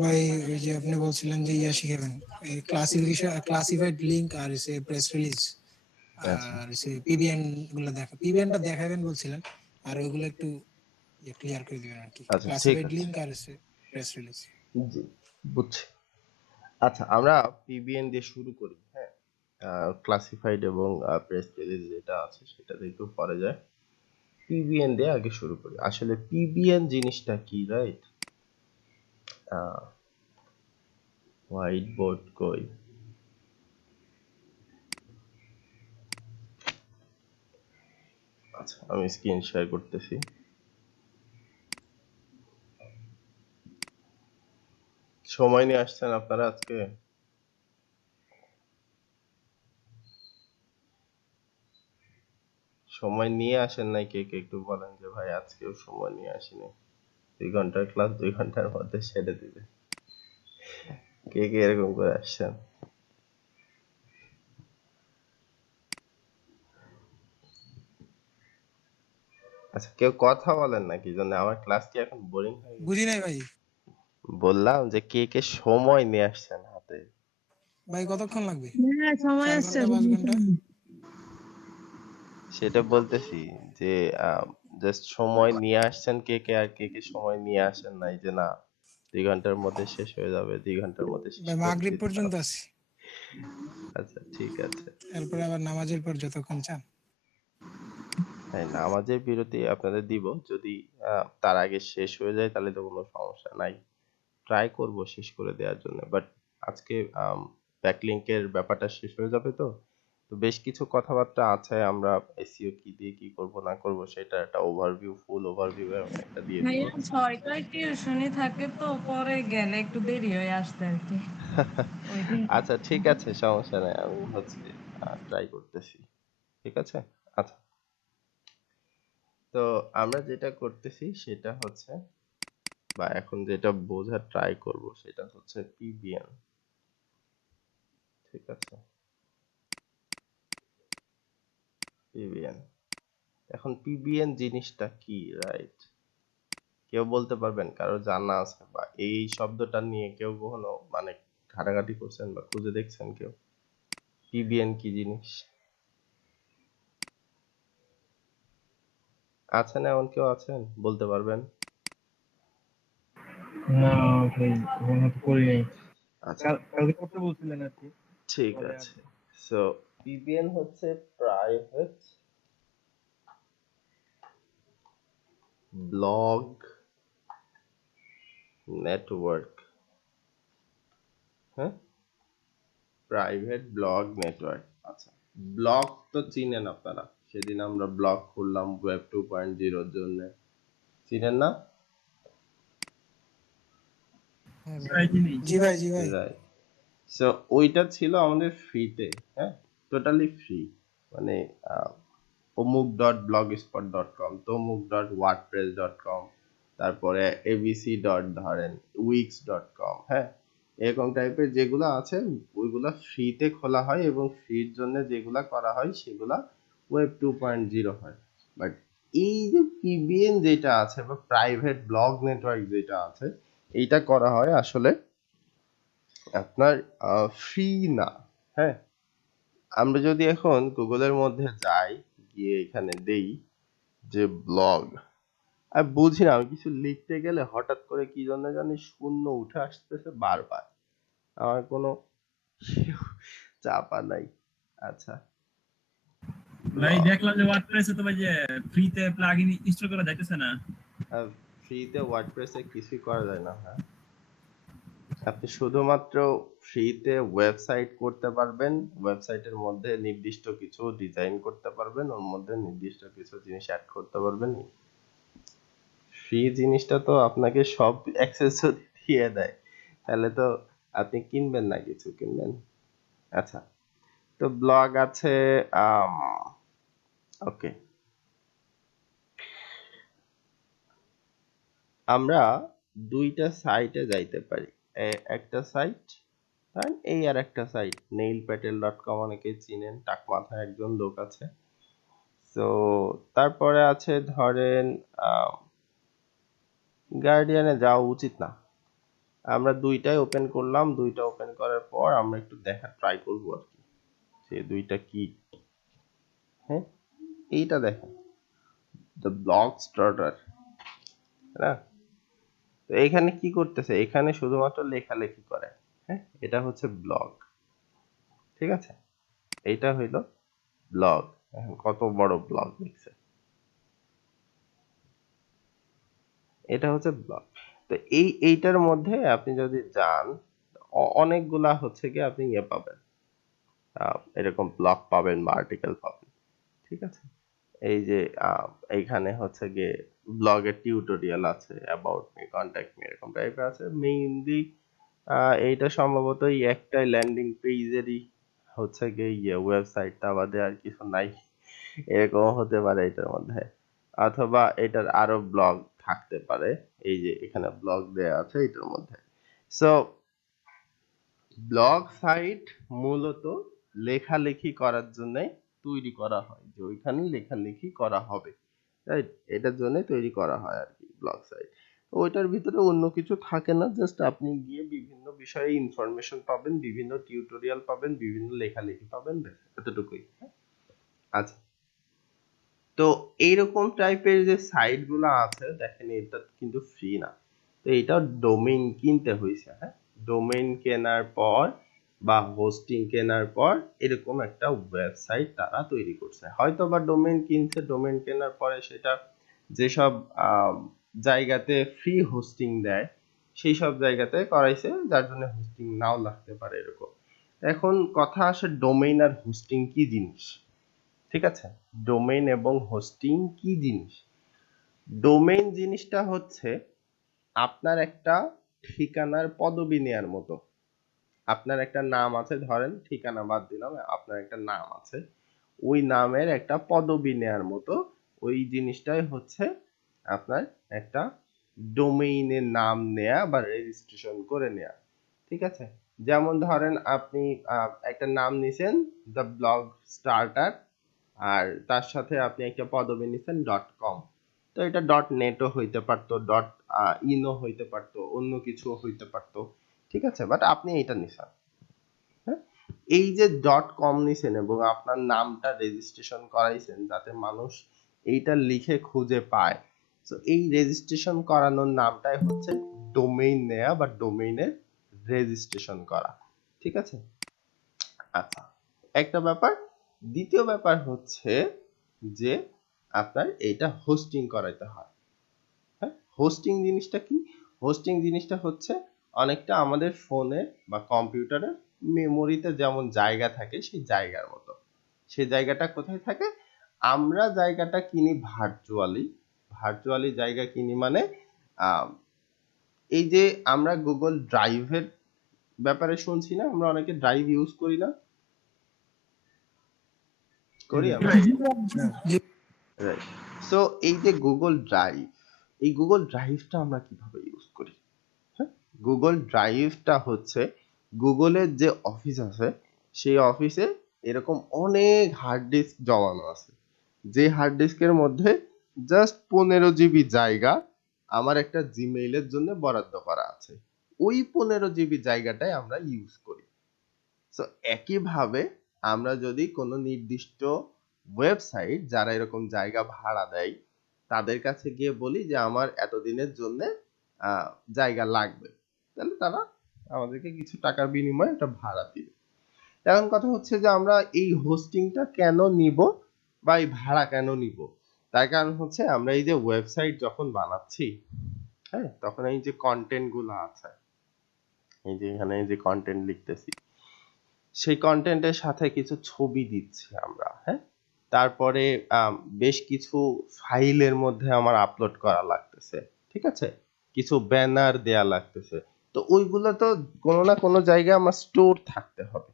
ভাই ওই যে আপনি বলছিলেন যে ইয়া শিখাবেন, এই ক্লাসিফিকেশন, ক্লাসিফাইড লিংক আর সে প্রেস রিলিজ আচ্ছা আর সে পিবিএন গুলো দেখা, পিবিএনটা দেখাবেন বলছিলেন, আর ওইগুলো একটু ক্লিয়ার করে দিবেন আর কি, আচ্ছা ঠিক ক্লাসিফাইড আছে। লিংক আর সে প্রেস রিলিজ। জি, বুঝছি। আচ্ছা আমরা পিবিএন দিয়ে শুরু করি, হ্যাঁ। ক্লাসিফাইড এবং প্রেস রিলিজ যেটা আছে সেটা দিয়ে একটু পরে যায়। পিবিএন দিয়ে আগে শুরু করি। আসলে পিবিএন জিনিসটা কি, রাইট? হোয়াইট বোর্ড কই? আচ্ছা আমি স্ক্রিন শেয়ার করতেছি। সময় নিয়ে আসছেন আপনারা আজকে? সময় নিয়ে আসেন নাই কে কে একটু বলেন যে ভাই আজকেও সময় নিয়ে আসিনি। 2 ঘন্টার ক্লাস 2 ঘন্টার মধ্যে সেরে দিবে। কে কে এরকম করে আসছেন? আচ্ছা কেউ কথা বলেন না কি জন্য? আমার ক্লাস কি এখন বোরিং হয়ে গেছে? বুঝি নাই ভাই। বললাম যে কে কে সময় নিয়ে আসছেন হাতে? ভাই কতক্ষণ লাগবে? হ্যাঁ সময় 4 ঘন্টা, আসছে। 5 ঘন্টা? সেটা বলতেছি যে জাস্ট সময় নিয়ে আসছেন কে কে, আর কে কে সময় নিয়ে আসেন নাই যে না 2 ঘন্টার মধ্যে শেষ হয়ে যাবে, 2 ঘন্টার মধ্যে শেষ ভাই করে মাগরিব দিতে পর্যন্ত হবে। আছি, আচ্ছা ঠিক আছে। এরপরে আবার নামাজের পর যতক্ষণ চান। হ্যাঁ নামাজের বিরতি আপনাদের দিব, যদি তার আগে শেষ হয়ে যায় তাহলে তো কোনো সমস্যা নাই। ট্রাই করব শেষ করে দেওয়ার জন্য, বাট আজকে ব্যাকলিংকের ব্যাপারটা শেষ হয়ে যাবে তো। তো বেশ কিছু কথাবার্তা আছে, আমরা এসইও কি দিয়ে কি করব না করব সেটা একটা ওভারভিউ, ফুল ওভারভিউ একটা দিয়ে দিব। ভাইয়া 6টায় টিউশনি থাকে তো পরে গেলে একটু দেরি হয়ে আসতে আর কি। ওইটাই। আচ্ছা ঠিক আছে, সমস্যা নাই, আমি হচ্ছে ট্রাই করতেছি। ঠিক আছে। আচ্ছা তো আমরা যেটা করতেছি সেটা হচ্ছে, বা এখন যেটা বোঝার ট্রাই করব সেটা হচ্ছে পিবিএন। ঠিক আছে, পিবিএন। এখন পিবিএন জিনিসটা কি, রাইট? কেউ বলতে পারবেন, কারো জানা আছে বা এই শব্দটা নিয়ে কেউ কখনো মানে ঘাটাঘাটি করছেন বা খুঁজে দেখছেন কেউ? পিবিএন কি জিনিস? আছেন, এমন কেউ আছেন বলতে পারবেন? না ভাই, কখনো তো করি নাই। আচ্ছা কালকে করতে বলছিলেন আর কি, ঠিক পরে আর আছে। সো পিবিএন হচ্ছে প্রাইভেট ব্লগ নেটওয়ার্ক। হ্যাঁ, প্রাইভেট ব্লগ নেটওয়ার্ক। আচ্ছা, ব্লগ তো চিনেন আপনারা, সেদিন আমরা ব্লগ খুললাম ওয়েব 2.0 জন্য, চিনেন না? হ্যাঁ ভাই। ট্রাই দিনই। জি ভাই, জি ভাই। রাইট। সো ওইটা ছিল আমাদের ফ্রিতে, হ্যাঁ, টোটালি ফ্রি। মানে অমুক dot blog spot dot com, তমুক ডট ওয়ার্ডপ্রেস ডট কম, তারপরে এবিসি ডট ধরেন উইক্স ডট কম, হ্যাঁ, এরকম টাইপের যেগুলো আছে ওইগুলা ফ্রিতে খোলা হয় এবং ফ্রির জন্য যেগুলা করা হয় সেগুলা ওয়েব 2.0 হয়। বাট এই যে পিবিএন যেটা আছে বা প্রাইভেট ব্লগ নেটওয়ার্ক যেটা আছে, এইটা করা হয় আসলে আপনার ফ্রি না, হ্যাঁ। আমরা যদি এখন গুগলের মধ্যে যাই, গিয়ে এখানে দেই যে ব্লগ, আমি বুঝি না, আমি কিছু লিখতে গেলে হঠাৎ করে কি জন্য জানি শূন্য উঠে আসতেছে বারবার, আমার কোনো চাপা নাই। আচ্ছা, ভাই ব্লগ, দেখলাম যে ওয়ার্ডপ্রেসে তো ভাই যে ফ্রিতে প্লাগইন ইনস্টল করা যাইতেছে না। ফ্রিতে ওয়ার্ডপ্রেসে কিছুই করা যায় না, হ্যাঁ। আপনি শুধুমাত্র ফ্রিতে ওয়েবসাইট করতে পারবেন, ওয়েবসাইটের মধ্যে নির্দিষ্ট কিছু ডিজাইন করতে পারবেন, ওর মধ্যে নির্দিষ্ট কিছু জিনিস অ্যাড করতে পারবেন। ফ্রি জিনিসটা তো আপনাকে সব অ্যাক্সেস যদি দিয়ে দেয় তাহলে তো আপনি কিনবেন না, কিছু কিনবেন? আচ্ছা, তো ব্লগ আছে, ওকে, আমরা দুইটা সাইটে যাইতে পারি। একটা সাইট ধরেন এই, আর একটা সাইট neilpatel.com, অনেকে চিনেন, টাক মাথায় একজন লোক আছে। তো তারপরে আছে ধরেন গার্ডিয়ানে যাওয়া উচিত না, আমরা দুইটাই ওপেন করলাম, দুইটা ওপেন করার পর আমরা একটু দেখা ট্রাই করবো আর কি যে দুইটা কি। হ্যাঁ, এইটা দেখেন, দ্য ব্লগ স্টার্টার, না? তো এখানে কি করতেছে, এখানে শুধুমাত্র লেখালেখি করে। হ্যাঁ, এটা হচ্ছে ব্লগ, ঠিক আছে? এইটা হইলো ব্লগ। এখন কত বড় ব্লগ লিখছে, এটা হচ্ছে ব্লগ। তো এইটার মধ্যে আপনি যদি যান, অনেকগুলা হচ্ছে কি আপনি ইয়ে পাবেন, এরকম ব্লগ পাবেন বা আর্টিকেল পাবেন, ঠিক আছে? এই যে এইখানে হচ্ছে গিয়ে ব্লগের টিউটোরিয়াল আছে, অ্যাবাউট মি, কন্ট্যাক্ট মি, এরকম টাইপের আছে। মেইনলি এইটা সম্ভবত এই একটাই ল্যান্ডিং পেজেরই হচ্ছে গিয়ে ইয়ে ওয়েবসাইটটা বাদে আর কিছু নাই, এরকম হতে পারে এটার মধ্যে, অথবা এটার আরো ব্লগ থাকতে পারে। এই যে এখানে ব্লগ দেয়া আছে এটার মধ্যে। সো ব্লগ সাইট মূলত লেখালেখি করার জন্য তৈরি করা হয়, যে ওইখানে লেখালেখি করা হবে, রাইট? এটার জন্য তৈরি করা হয় আর কি ব্লগ সাইট। ওইটার ভিতরে অন্য কিছু থাকে না, জাস্ট আপনি গিয়ে বিভিন্ন বিষয়ে ইনফরমেশন পাবেন, বিভিন্ন টিউটোরিয়াল পাবেন, বিভিন্ন লেখালেখি পাবেন, ব্যাস এতটুকুই। আচ্ছা, তো এইরকম টাইপের যে সাইট গুলো আছে দেখেন, এটা কিন্তু ফ্রি না। তো এটা ডোমেইন কিনতে হয়েছে। হ্যাঁ, ডোমেইন কেনার পর বা হোস্টিং কেনার পর এরকম একটা ওয়েবসাইট তারা তৈরি করছে। হয়তো বা ডোমেইন কিনছে, ডোমেইন কেনার পরে সেটা যেসব জায়গাতে ফ্রি হোস্টিং দেয় সেই সব জায়গাতে করাইছে, যার জন্য হোস্টিং নাও লাগতে পারে এরকম। এখন কথা আসে ডোমেইন আর হোস্টিং কি জিনিস, ঠিক আছে? ডোমেইন এবং হোস্টিং কি জিনিস? ডোমেইন জিনিসটা হচ্ছে আপনার একটা ঠিকানার পদবি নেয়ার মতো। আপনার একটা নাম আছে, ধরেন ঠিকানা বাদ দিলাম, আপনার একটা নাম আছে, ওই নামের একটা পদবি নেয়ার মতো ওই জিনিসটাই হচ্ছে আপনার একটা ডোমেইনের নাম নেয়া বা রেজিস্ট্রেশন করে নেয়া, ঠিক আছে? যেমন ধরেন আপনি একটা নাম নিছেন দ্য ব্লগ স্টার্টার, আর তার সাথে আপনি একটা পদবি নিছেন .com। তো এটা .netও হইতে পারতো, .inও হইতে পারতো, অন্য কিছু হইতে পারতো, ঠিক আছে? বাট আপনি এটা নিছেন। হ্যাঁ, এই যে .com নিছেন এবং আপনার নামটা রেজিস্ট্রেশন করাইছেন যাতে মানুষ এইটা লিখে খুঁজে পায়, তো এই রেজিস্ট্রেশন করানোর নামটাই হচ্ছে ডোমেইন নেয়া বা ডোমেইনের রেজিস্ট্রেশন করা, ঠিক আছে? আচ্ছা, একটা ব্যাপার। দ্বিতীয় ব্যাপার হচ্ছে যে আপনার এটা হোস্টিং করাইতে হয়। হ্যাঁ, হোস্টিং জিনিসটা কি? হোস্টিং জিনিসটা হচ্ছে অনেকটা আমাদের ফোনে বা কম্পিউটারের মেমোরিতে যেমন জায়গা থাকে সেই জায়গার মতো। সেই জায়গাটা কোথায় থাকে? আমরা জায়গাটা কিনি ভার্চুয়ালি। ভার্চুয়ালি জায়গা কিনি মানে আহ, এই যে আমরা গুগল ড্রাইভের ব্যাপারে শুনছি না, আমরা অনেকে ড্রাইভ ইউজ করি না, করি আমরা? জি। রাইট। সো এই যে গুগল ড্রাইভ, এই গুগল ড্রাইভটা আমরা কিভাবে ইউজ করি? হ্যাঁ, গুগল ড্রাইভটা হচ্ছে গুগলের যে অফিস আছে সেই অফিসে এরকম অনেক হার্ড ডিস্ক জমানো আছে, যে হার্ড ডিস্কের মধ্যে জাস্ট 15 জিবি জায়গা আমার একটা জিমেইলের জন্য বরাদ্দ করা আছে। ওই 15 জিবি জায়গাটাই আমরা ইউজ করি। সো একইভাবে আমরা যদি কোনো নির্দিষ্ট ওয়েবসাইট যারা এরকম জায়গা ভাড়া দেয় তাদের কাছে গিয়ে বলি যে আমার এতদিনের জন্য জায়গা লাগবে, তাহলে তারা আমাদেরকে কিছু টাকার বিনিময়ে এটা ভাড়া দিবে। এখন কথা হচ্ছে যে আমরা এই হোস্টিংটা কেন নিব বা এই ভাড়া কেন নিব? তার কারণ হচ্ছে আমরা এই যে ওয়েবসাইট যখন বানাচ্ছি, হ্যাঁ, তখন এই যে কন্টেন্ট গুলো আছে, এই যে এখানে এই যে কন্টেন্ট লিখতেছি, সেই কন্টেন্টের সাথে কিছু ছবি দিচ্ছি আমরা, হ্যাঁ, তারপরে বেশ কিছু ফাইলের মধ্যে আমার আপলোড করা লাগতেছে, ঠিক আছে? কিছু ব্যানার দেয়া লাগতেছে। তো ওইগুলো তো কোনো না কোনো জায়গায় আমার স্টোর থাকতে হবে।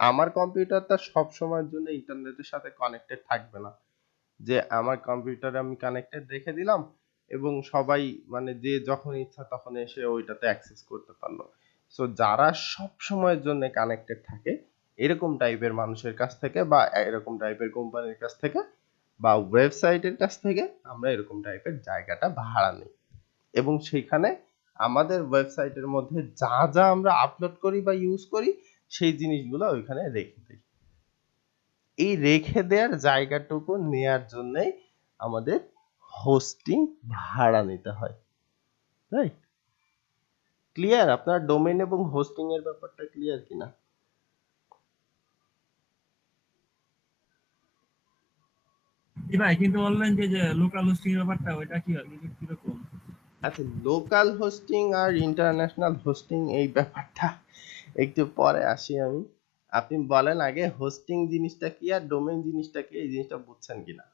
আমার কম্পিউটারটা সব সময়ের জন্য ইন্টারনেটের সাথে কানেক্টেড থাকবে না, যে আমার কম্পিউটারে আমি কানেক্টেড রেখে দিলাম এবং সবাই মানে যে যখন ইচ্ছা তখন এসে ওইটাতে অ্যাক্সেস করতে পারলো। সো যারা সব সময়ের জন্য কানেক্টেড থাকে এরকম টাইপের মানুষের কাছ থেকে বা এরকম টাইপের কোম্পানির কাছ থেকে বা ওয়েবসাইটের কাছ থেকে আমরা এরকম টাইপের জায়গাটা ভাড়া নিই এবং সেখানে আমাদের ওয়েবসাইটের মধ্যে যা যা আমরা আপলোড করি বা ইউজ করি সেই জিনিসগুলো ওইখানে রেখে দিই। এই রেখে দেওয়ার জায়গাটুকু নেয়ার জন্যই আমাদের হোস্টিং ভাড়া নিতে হয়, রাইট? ক্লিয়ার? আপনার ডোমেইন এবং হোস্টিং এর ব্যাপারটা ক্লিয়ার কিনা? জি ভাই, কিন্তু বললেন যে লোকাল হোস্টিং এর ব্যাপারটা ওইটা কি কিরকম? আচ্ছা, লোকাল হোস্টিং আর ইন্টারন্যাশনাল হোস্টিং এই ব্যাপারটা একটু পরে আসি আমি। আপনি বলেন আগে হোস্টিং জিনিসটা কি আর ডোমেইন জিনিসটা কি, এই জিনিসটা বুঝছেন কিনা?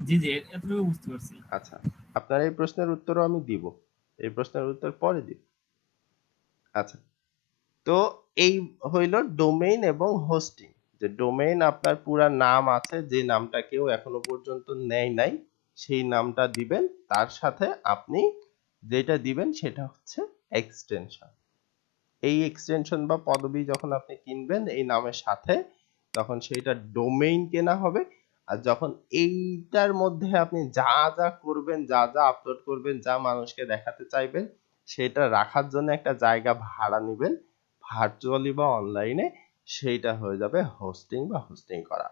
জি জি, এতটুকু বুঝতে পারছি। আচ্ছা, আপনার এই প্রশ্নের উত্তরও আমি দিব, এই প্রশ্নের উত্তর পরে দিব। আচ্ছা, তো এই হইল ডোমেইন এবং হোস্টিং। যে ডোমেইন আপনার পুরা নাম আছে, যে নামটা কেউ এখনো পর্যন্ত নেয় নাই, সেই নামটা দিবেন, তার সাথে আপনি যেটা দিবেন সেটা হচ্ছে এক্সটেনশন। এই এক্সটেনশন বা পদবি যখন আপনি কিনবেন এই নামের সাথে, তখন সেইটা ডোমেইন কেনা হবে। আর যখন এইটার মধ্যে আপনি যা যা করবেন, যা যা আপলোড করবেন, যা মানুষকে দেখাতে চাইবেন, সেটা রাখার জন্য একটা জায়গা ভাড়া নেবেন ভার্চুয়ালি বা অনলাইনে, সেইটা হয়ে যাবে হোস্টিং বা হোস্টিং করা।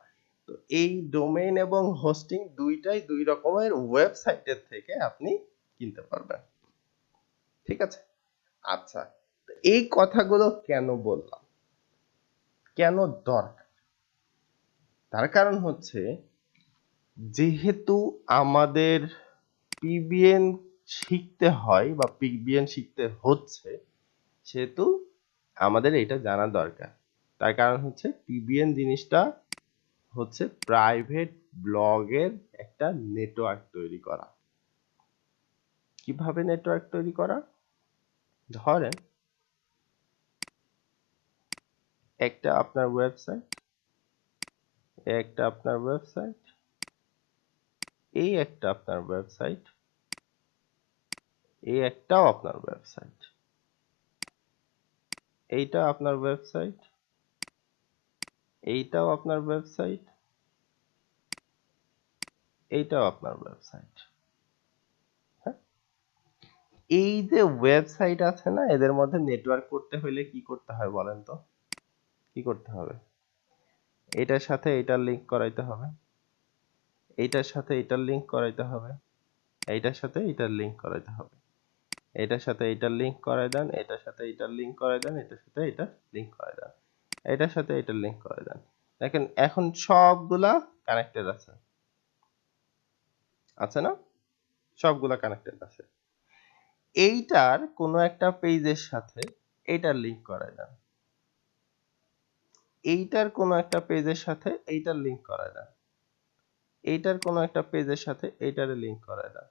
তো এই ডোমেইন এবং হোস্টিং দুইটাই দুই রকমের ওয়েবসাইটের থেকে আপনি কিনতে পারবেন, ঠিক আছে? আচ্ছা, তো এই কথাগুলো কেন বললাম, কেন দরকার? তার কারণ হচ্ছে, যেহেতু আমাদের পিবিএন শিখতে হয় বা পিবিএন শিখতে হচ্ছে, সেহেতু আমাদের এটা জানা দরকার। তার কারণ হচ্ছে পিবিএন জিনিসটা হচ্ছে প্রাইভেট ব্লগের একটা নেটওয়ার্ক তৈরি করা। কিভাবে নেটওয়ার্ক তৈরি করা? ধরেন একটা আপনার ওয়েবসাইট, একটা আপনার ওয়েবসাইট, এই একটা আপনার ওয়েবসাইট, এই একটাও আপনার ওয়েবসাইট, এইটা আপনার ওয়েবসাইট, এইটাও আপনার ওয়েবসাইট, এইটাও আপনার ওয়েবসাইট। হ্যাঁ, এই যে ওয়েবসাইট আছে না, এদের মধ্যে নেটওয়ার্ক করতে হলে কি করতে হয় বলেন তো? কি করতে হবে? এটার সাথে এটার লিংক করাইতে হবে, এইটার সাথে এটার লিংক করাইতে হবে, এইটার সাথে এটার লিংক করাইতে হবে, এটার সাথে এটার লিংক করাই দেন, এটার সাথে এটার লিংক করাই দেন, এটার সাথে এটার লিংক করাই দেন, এটার সাথে এটার লিংক করাই দেন। দেখেন এখন সবগুলা কানেক্টেড আছে, আছে না? সবগুলা কানেক্টেড আছে। এইটার কোনো একটা পেজের সাথে এইটার লিংক করাই দেন, এইটার কোনো একটা পেজের সাথে এইটার লিংক করাই দেন, এইটার কোনো একটা পেজের সাথে এইটারে লিংক করাই দেন,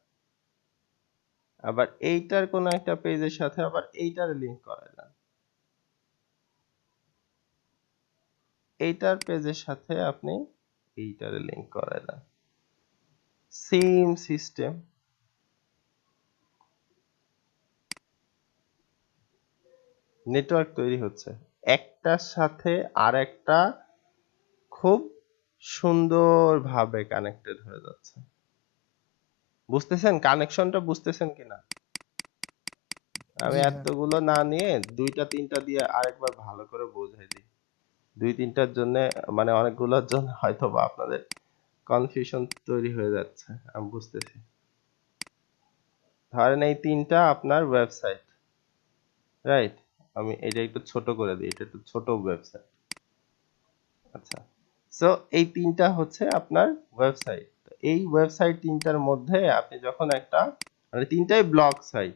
আবার এইটার কোনো একটা পেজের সাথে আবার এইটারে লিংক করাই দেন, এইটার পেজের সাথে আপনি এইটারে লিংক করাই দেন। Same system. নেটওয়ার্ক তৈরি হচ্ছে, একটার সাথে আরেকটা খুব সুন্দরভাবে কানেক্টেড হয়ে যাচ্ছে। বুঝতেছেন কানেকশনটা, বুঝতেছেন কিনা? আমি জি স্যার। এতগুলো না নিয়ে দুইটা তিনটা দিয়ে আরেকবার ভালো করে বোঝাই দিই। দুই তিনটার জন্য মানে অনেকগুলোর জন্য হয়তো বা আপনাদের কনফিউশন তৈরি হয়ে যাচ্ছে, আমি বুঝতেছি। ধরেন এই তিনটা আপনার ওয়েবসাইট, রাইট? আমি এটা একটু ছোট করে দিই, এটা একটু ছোট ওয়েবসাইট। আচ্ছা, সো এই তিনটা হচ্ছে আপনার ওয়েবসাইট। এই ওয়েবসাইট তিনটার মধ্যে আপনি যখন একটা, মানে তিনটাই ব্লগ সাইট,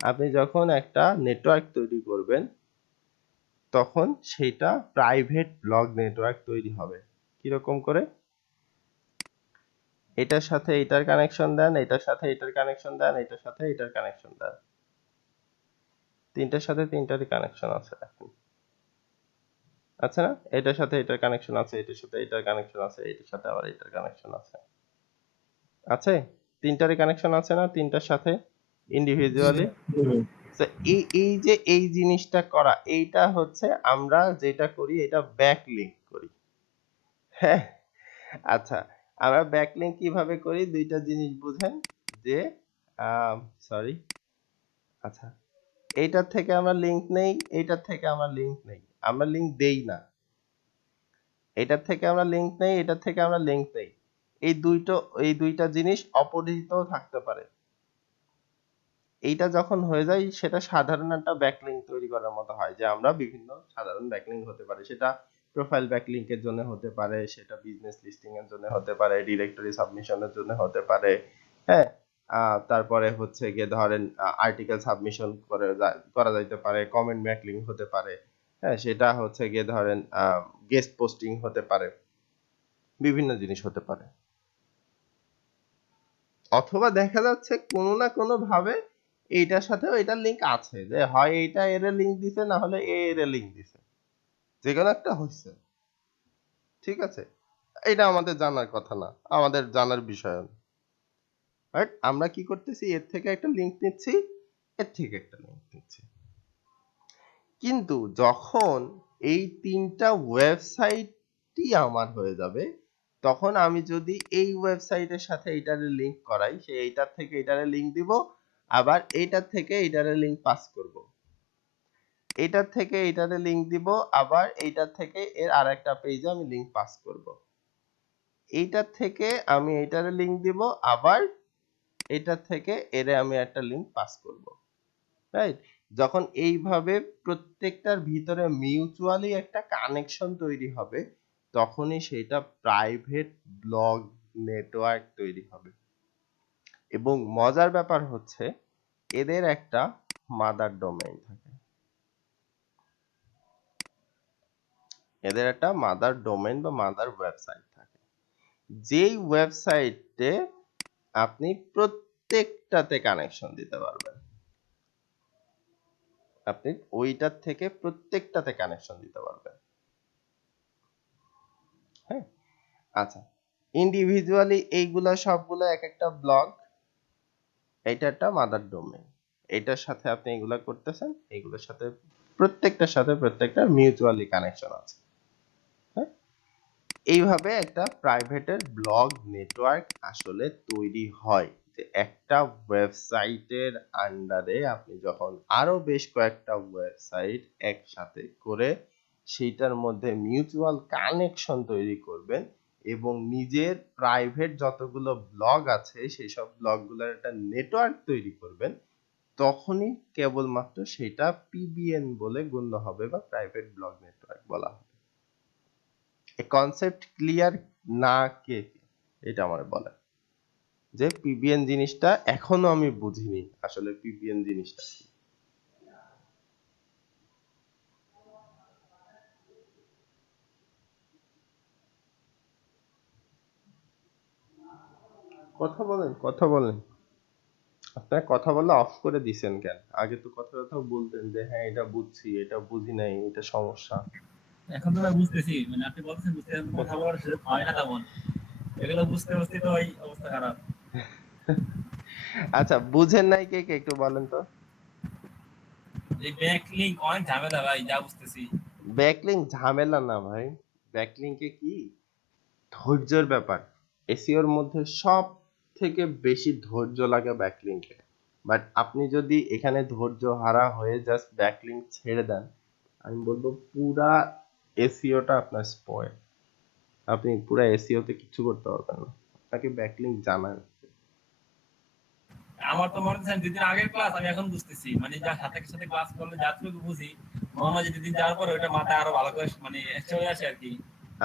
আপনি যখন একটা নেটওয়ার্ক তৈরি করবেন, তখন সেটা প্রাইভেট ব্লগ নেটওয়ার্ক তৈরি হবে। কিরকম করে? এটার সাথে এটার কানেকশন দেন, এটার সাথে এটার কানেকশন দেন, এটার সাথে এটার কানেকশন দেন, তিনটার সাথে তিনটারই কানেকশন আছে এখন। আচ্ছা না? এটার সাথে এটার কানেকশন আছে, এটার সাথে এটার কানেকশন আছে, এটার সাথে আবার এটার কানেকশন আছে, আছে? তিনটারই কানেকশন আছে না তিনটার সাথে জি ইন্ডিভিজুয়ালি? ভাই। তো এই যে এই জিনিসটা করা, এইটা হচ্ছে আমরা যেটা করি, এটা ব্যাকলিংক করি। হ্যাঁ, আচ্ছা, আমরা ব্যাকলিংক কিভাবে করি দুইটা জিনিস বুঝেন। যে সরি, আচ্ছা এইটার থেকে আমরা লিংক নেই, এইটার থেকে আমরা লিংক নেই, আমরা লিংক দেই না। এটার থেকে আমরা লিংক নেই, এটার থেকে আমরা লিংক নেই। এই দুইটা জিনিস অপরিচিতও থাকতে পারে। এইটা যখন হয়ে যায় সেটা সাধারণ একটা ব্যাকলিংক তৈরি করার মতো হয়, যে আমরা বিভিন্ন সাধারণ ব্যাকলিংক হতে পারে, সেটা প্রোফাইল ব্যাকলিংকের জন্য হতে পারে, সেটা বিজনেস লিস্টিং এর জন্য হতে পারে, ডিরেক্টরি সাবমিশনের জন্য হতে পারে, হ্যাঁ। তারপরে হচ্ছে গিয়ে ধরেন আর্টিকেল সাবমিশন করা যাইতে পারে, কমেন্ট ব্যাকলিংক হতে পারে, হ্যাঁ। সেটা হচ্ছে গিয়ে ধরেন গেস্ট পোস্টিং হতে পারে, বিভিন্ন জিনিস হতে পারে। অথবা দেখা যাচ্ছে কোনো না কোনো ভাবে এইটার সাথেও এটার লিংক আছে, যে হয় এইটা এর লিংক দিছে, না হলে এর লিংক দিছে, যে কোনো একটা হচ্ছে। ঠিক আছে, এটা আমাদের জানার কথা না, আমাদের জানার বিষয় না। বাট আমরা কি করতেছি, এর থেকে একটা লিংক নিচ্ছি, এর থেকে একটা লিংক নিচ্ছি। কিন্তু যখন এই তিনটা ওয়েবসাইটই আমার হয়ে যাবে, তখন আমি যদি এই ওয়েবসাইটের সাথে এইটারে লিংক করাই, সে এইটার থেকে এইটারে লিংক দিব, আবার এইটার থেকে এইটারে লিংক পাস করব, এইটার থেকে এইটারে লিংক দিব, আবার এইটার থেকে এর আরেকটা পেজে আমি লিংক পাস করব, এইটার থেকে আমি এইটারে লিংক দিব, আবার এইটার থেকে এরে আমি একটা লিংক পাস করব, রাইট? যখন এইভাবে প্রত্যেকটার ভিতরে মিউচুয়ালি একটা কানেকশন তৈরি হবে, তখনই সেটা প্রাইভেট ব্লগ নেটওয়ার্ক তৈরি হবে। এবং মজার ব্যাপার হচ্ছে এদের একটা মাদার ডোমেইন থাকে, এদের একটা মাদার ডোমেইন বা মাদার ওয়েবসাইট থাকে, যেই ওয়েবসাইটে আপনি প্রত্যেকটাতে কানেকশন দিতে পারবেন, আপনি ওইটার থেকে প্রত্যেকটাতে কানেকশন দিতে পারবেন, হ্যাঁ। আচ্ছা, ইন্ডিভিজুয়ালি এইগুলা সবগুলো এক একটা ব্লগ, এটা একটা মাদার ডোমেইন, এটার সাথে আপনি এগুলা করতেছেন, এগুলোর সাথে প্রত্যেকটার সাথে প্রত্যেকটার মিউচুয়ালি কানেকশন আছে, হ্যাঁ। এইভাবে একটা প্রাইভেটের ব্লগ নেটওয়ার্ক আসলে তৈরি হয়, যে একটা ওয়েবসাইটের আন্ডারে আপনি যখন আরো বেশ কয়েকটা ওয়েবসাইট একসাথে করে সেইটার মধ্যে মিউচুয়াল কানেকশন তৈরি করবেন, এবং নিজের প্রাইভেট যতগুলো ব্লগ আছে সেই সব ব্লগগুলোর একটা নেটওয়ার্ক তৈরি করবেন, তখনই কেবলমাত্র সেটা পিবিএন বলে গণ্য হবে, বা প্রাইভেট ব্লগ নেটওয়ার্ক বলা হবে। এই কনসেপ্ট ক্লিয়ার না? কে এটা আমার বলে, যে পিবিএন জিনিসটা এখনো আমি বুঝিনি, আসলে পিবিএন জিনিসটা কি। কথা বলেন, কথা বলেন। আপনার কথা বলা অফ করে দিছেন কেন? আগে তো কথা বলতেন যে হ্যাঁ এটা বুঝছি, এটা বুঝি নাই, এটা সমস্যা। এখন তো ভাই বুঝতেছি, মানে আপনি বলছেন বুঝতে, কথা বলার সুযোগ হয় না তেমন, এগুলো বুঝতে বুঝতে তো এই অবস্থা খারাপ। আচ্ছা, বুঝেন নাই কে কে একটু বলেন তো। এই ব্যাকলিংক অনেক ঝামেলা ভাই, যা বুঝতেছি। ব্যাকলিংক ঝামেলা না ভাই, ব্যাকলিংকে কি ধৈর্যের ব্যাপার। এসইওর মধ্যে সব থেকে বেশি ধৈর্য লাগে ব্যাকলিংকে। বাট আপনি যদি এখানে ধৈর্য হারা হয়ে জাস্ট ব্যাকলিংক ছেড়ে দেন, আমি বলবো পুরা এসইওটা আপনার স্পয়েল, আপনি পুরা এসইওতে কিছু করতে পারবেন না, আপনাকে ব্যাকলিংক জানা। আমার তো মনে হচ্ছে দুদিন আগের ক্লাস আমি এখন বুঝতেছি, মানে যা সাথে সাথে ক্লাস করলে যতটুকু বুঝি, মনে হয় যে দুদিন যাওয়ার পরে ওটা মাথায় আরো ভালো করে মানে চলে আসে আর কি।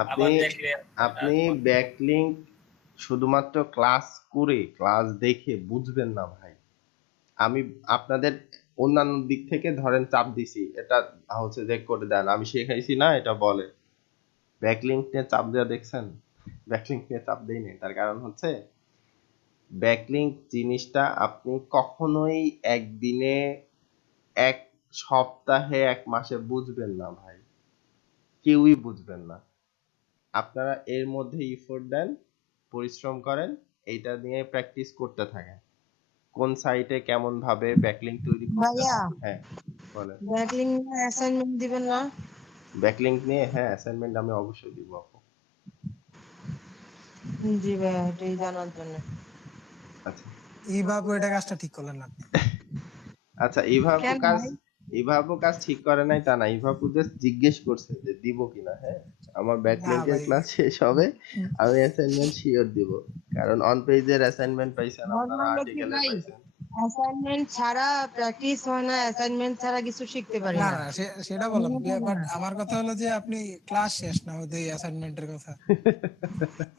আপনি আবার দেখলে আপনি ব্যাকলিংক শুধুমাত্র ক্লাস করে, ক্লাস দেখে বুঝবেন না ভাই। আমি আপনাদের অন্যান্য দিক থেকে ধরেন চাপ দিছি, এটা হচ্ছে যে করে দেন, আমি শেখাইছি না এটা বলে। ব্যাকলিংক নিয়ে চাপ দেওয়া দেখছেন? ব্যাকলিংক নিয়ে চাপ দেই না, তার কারণ হচ্ছে ব্যাকলিংক জিনিসটা আপনি কখনোই একদিনে, এক সপ্তাহে, এক মাসে বুঝবেন না ভাই, কেউই বুঝবেন না। আপনারা এর মধ্যে ইফোর্ট দেন, পরিশ্রম করেন, এইটা নিয়ে প্র্যাকটিস করতে থাকেন, কোন সাইটে কেমন ভাবে ব্যাকলিংক তৈরি করতে ভাইয়া হয়। হ্যাঁ বলেন। ব্যাকলিং অ্যাসাইনমেন্ট দিবেন না? ব্যাকলিংক নিয়ে হ্যাঁ অ্যাসাইনমেন্ট আমি অবশ্যই দিব আপু। জি ভাইয়া, এটাই জানার জন্য। আচ্ছা এইভাবে এটা কাজটা ঠিক করলেন না আপনি। আচ্ছা, ইভাবু কেন কাজ ভাই? ইভাবু কাজ ঠিক করে নাই তা না, ইভাবু জাস্ট জিজ্ঞেস করছে যে দিব কিনা। হ্যাঁ, আমার না ব্যাকলিংকের ভাই, ক্লাস শেষ হবে, আমি অ্যাসাইনমেন্ট শিওর দিব, কারণ অন পেজের অ্যাসাইনমেন্ট পাইছেন আপনারা, নরমাল কি আর্টিকেলের ভাই? পাইছেন। অ্যাসাইনমেন্ট ছাড়া প্র্যাকটিস হয় না, অ্যাসাইনমেন্ট ছাড়া কিছু শিখতে পারি না না। না সেটা বললাম, বাট আমার কথা হলো যে আপনি ক্লাস শেষ না ওদের অ্যাসাইনমেন্টের কথা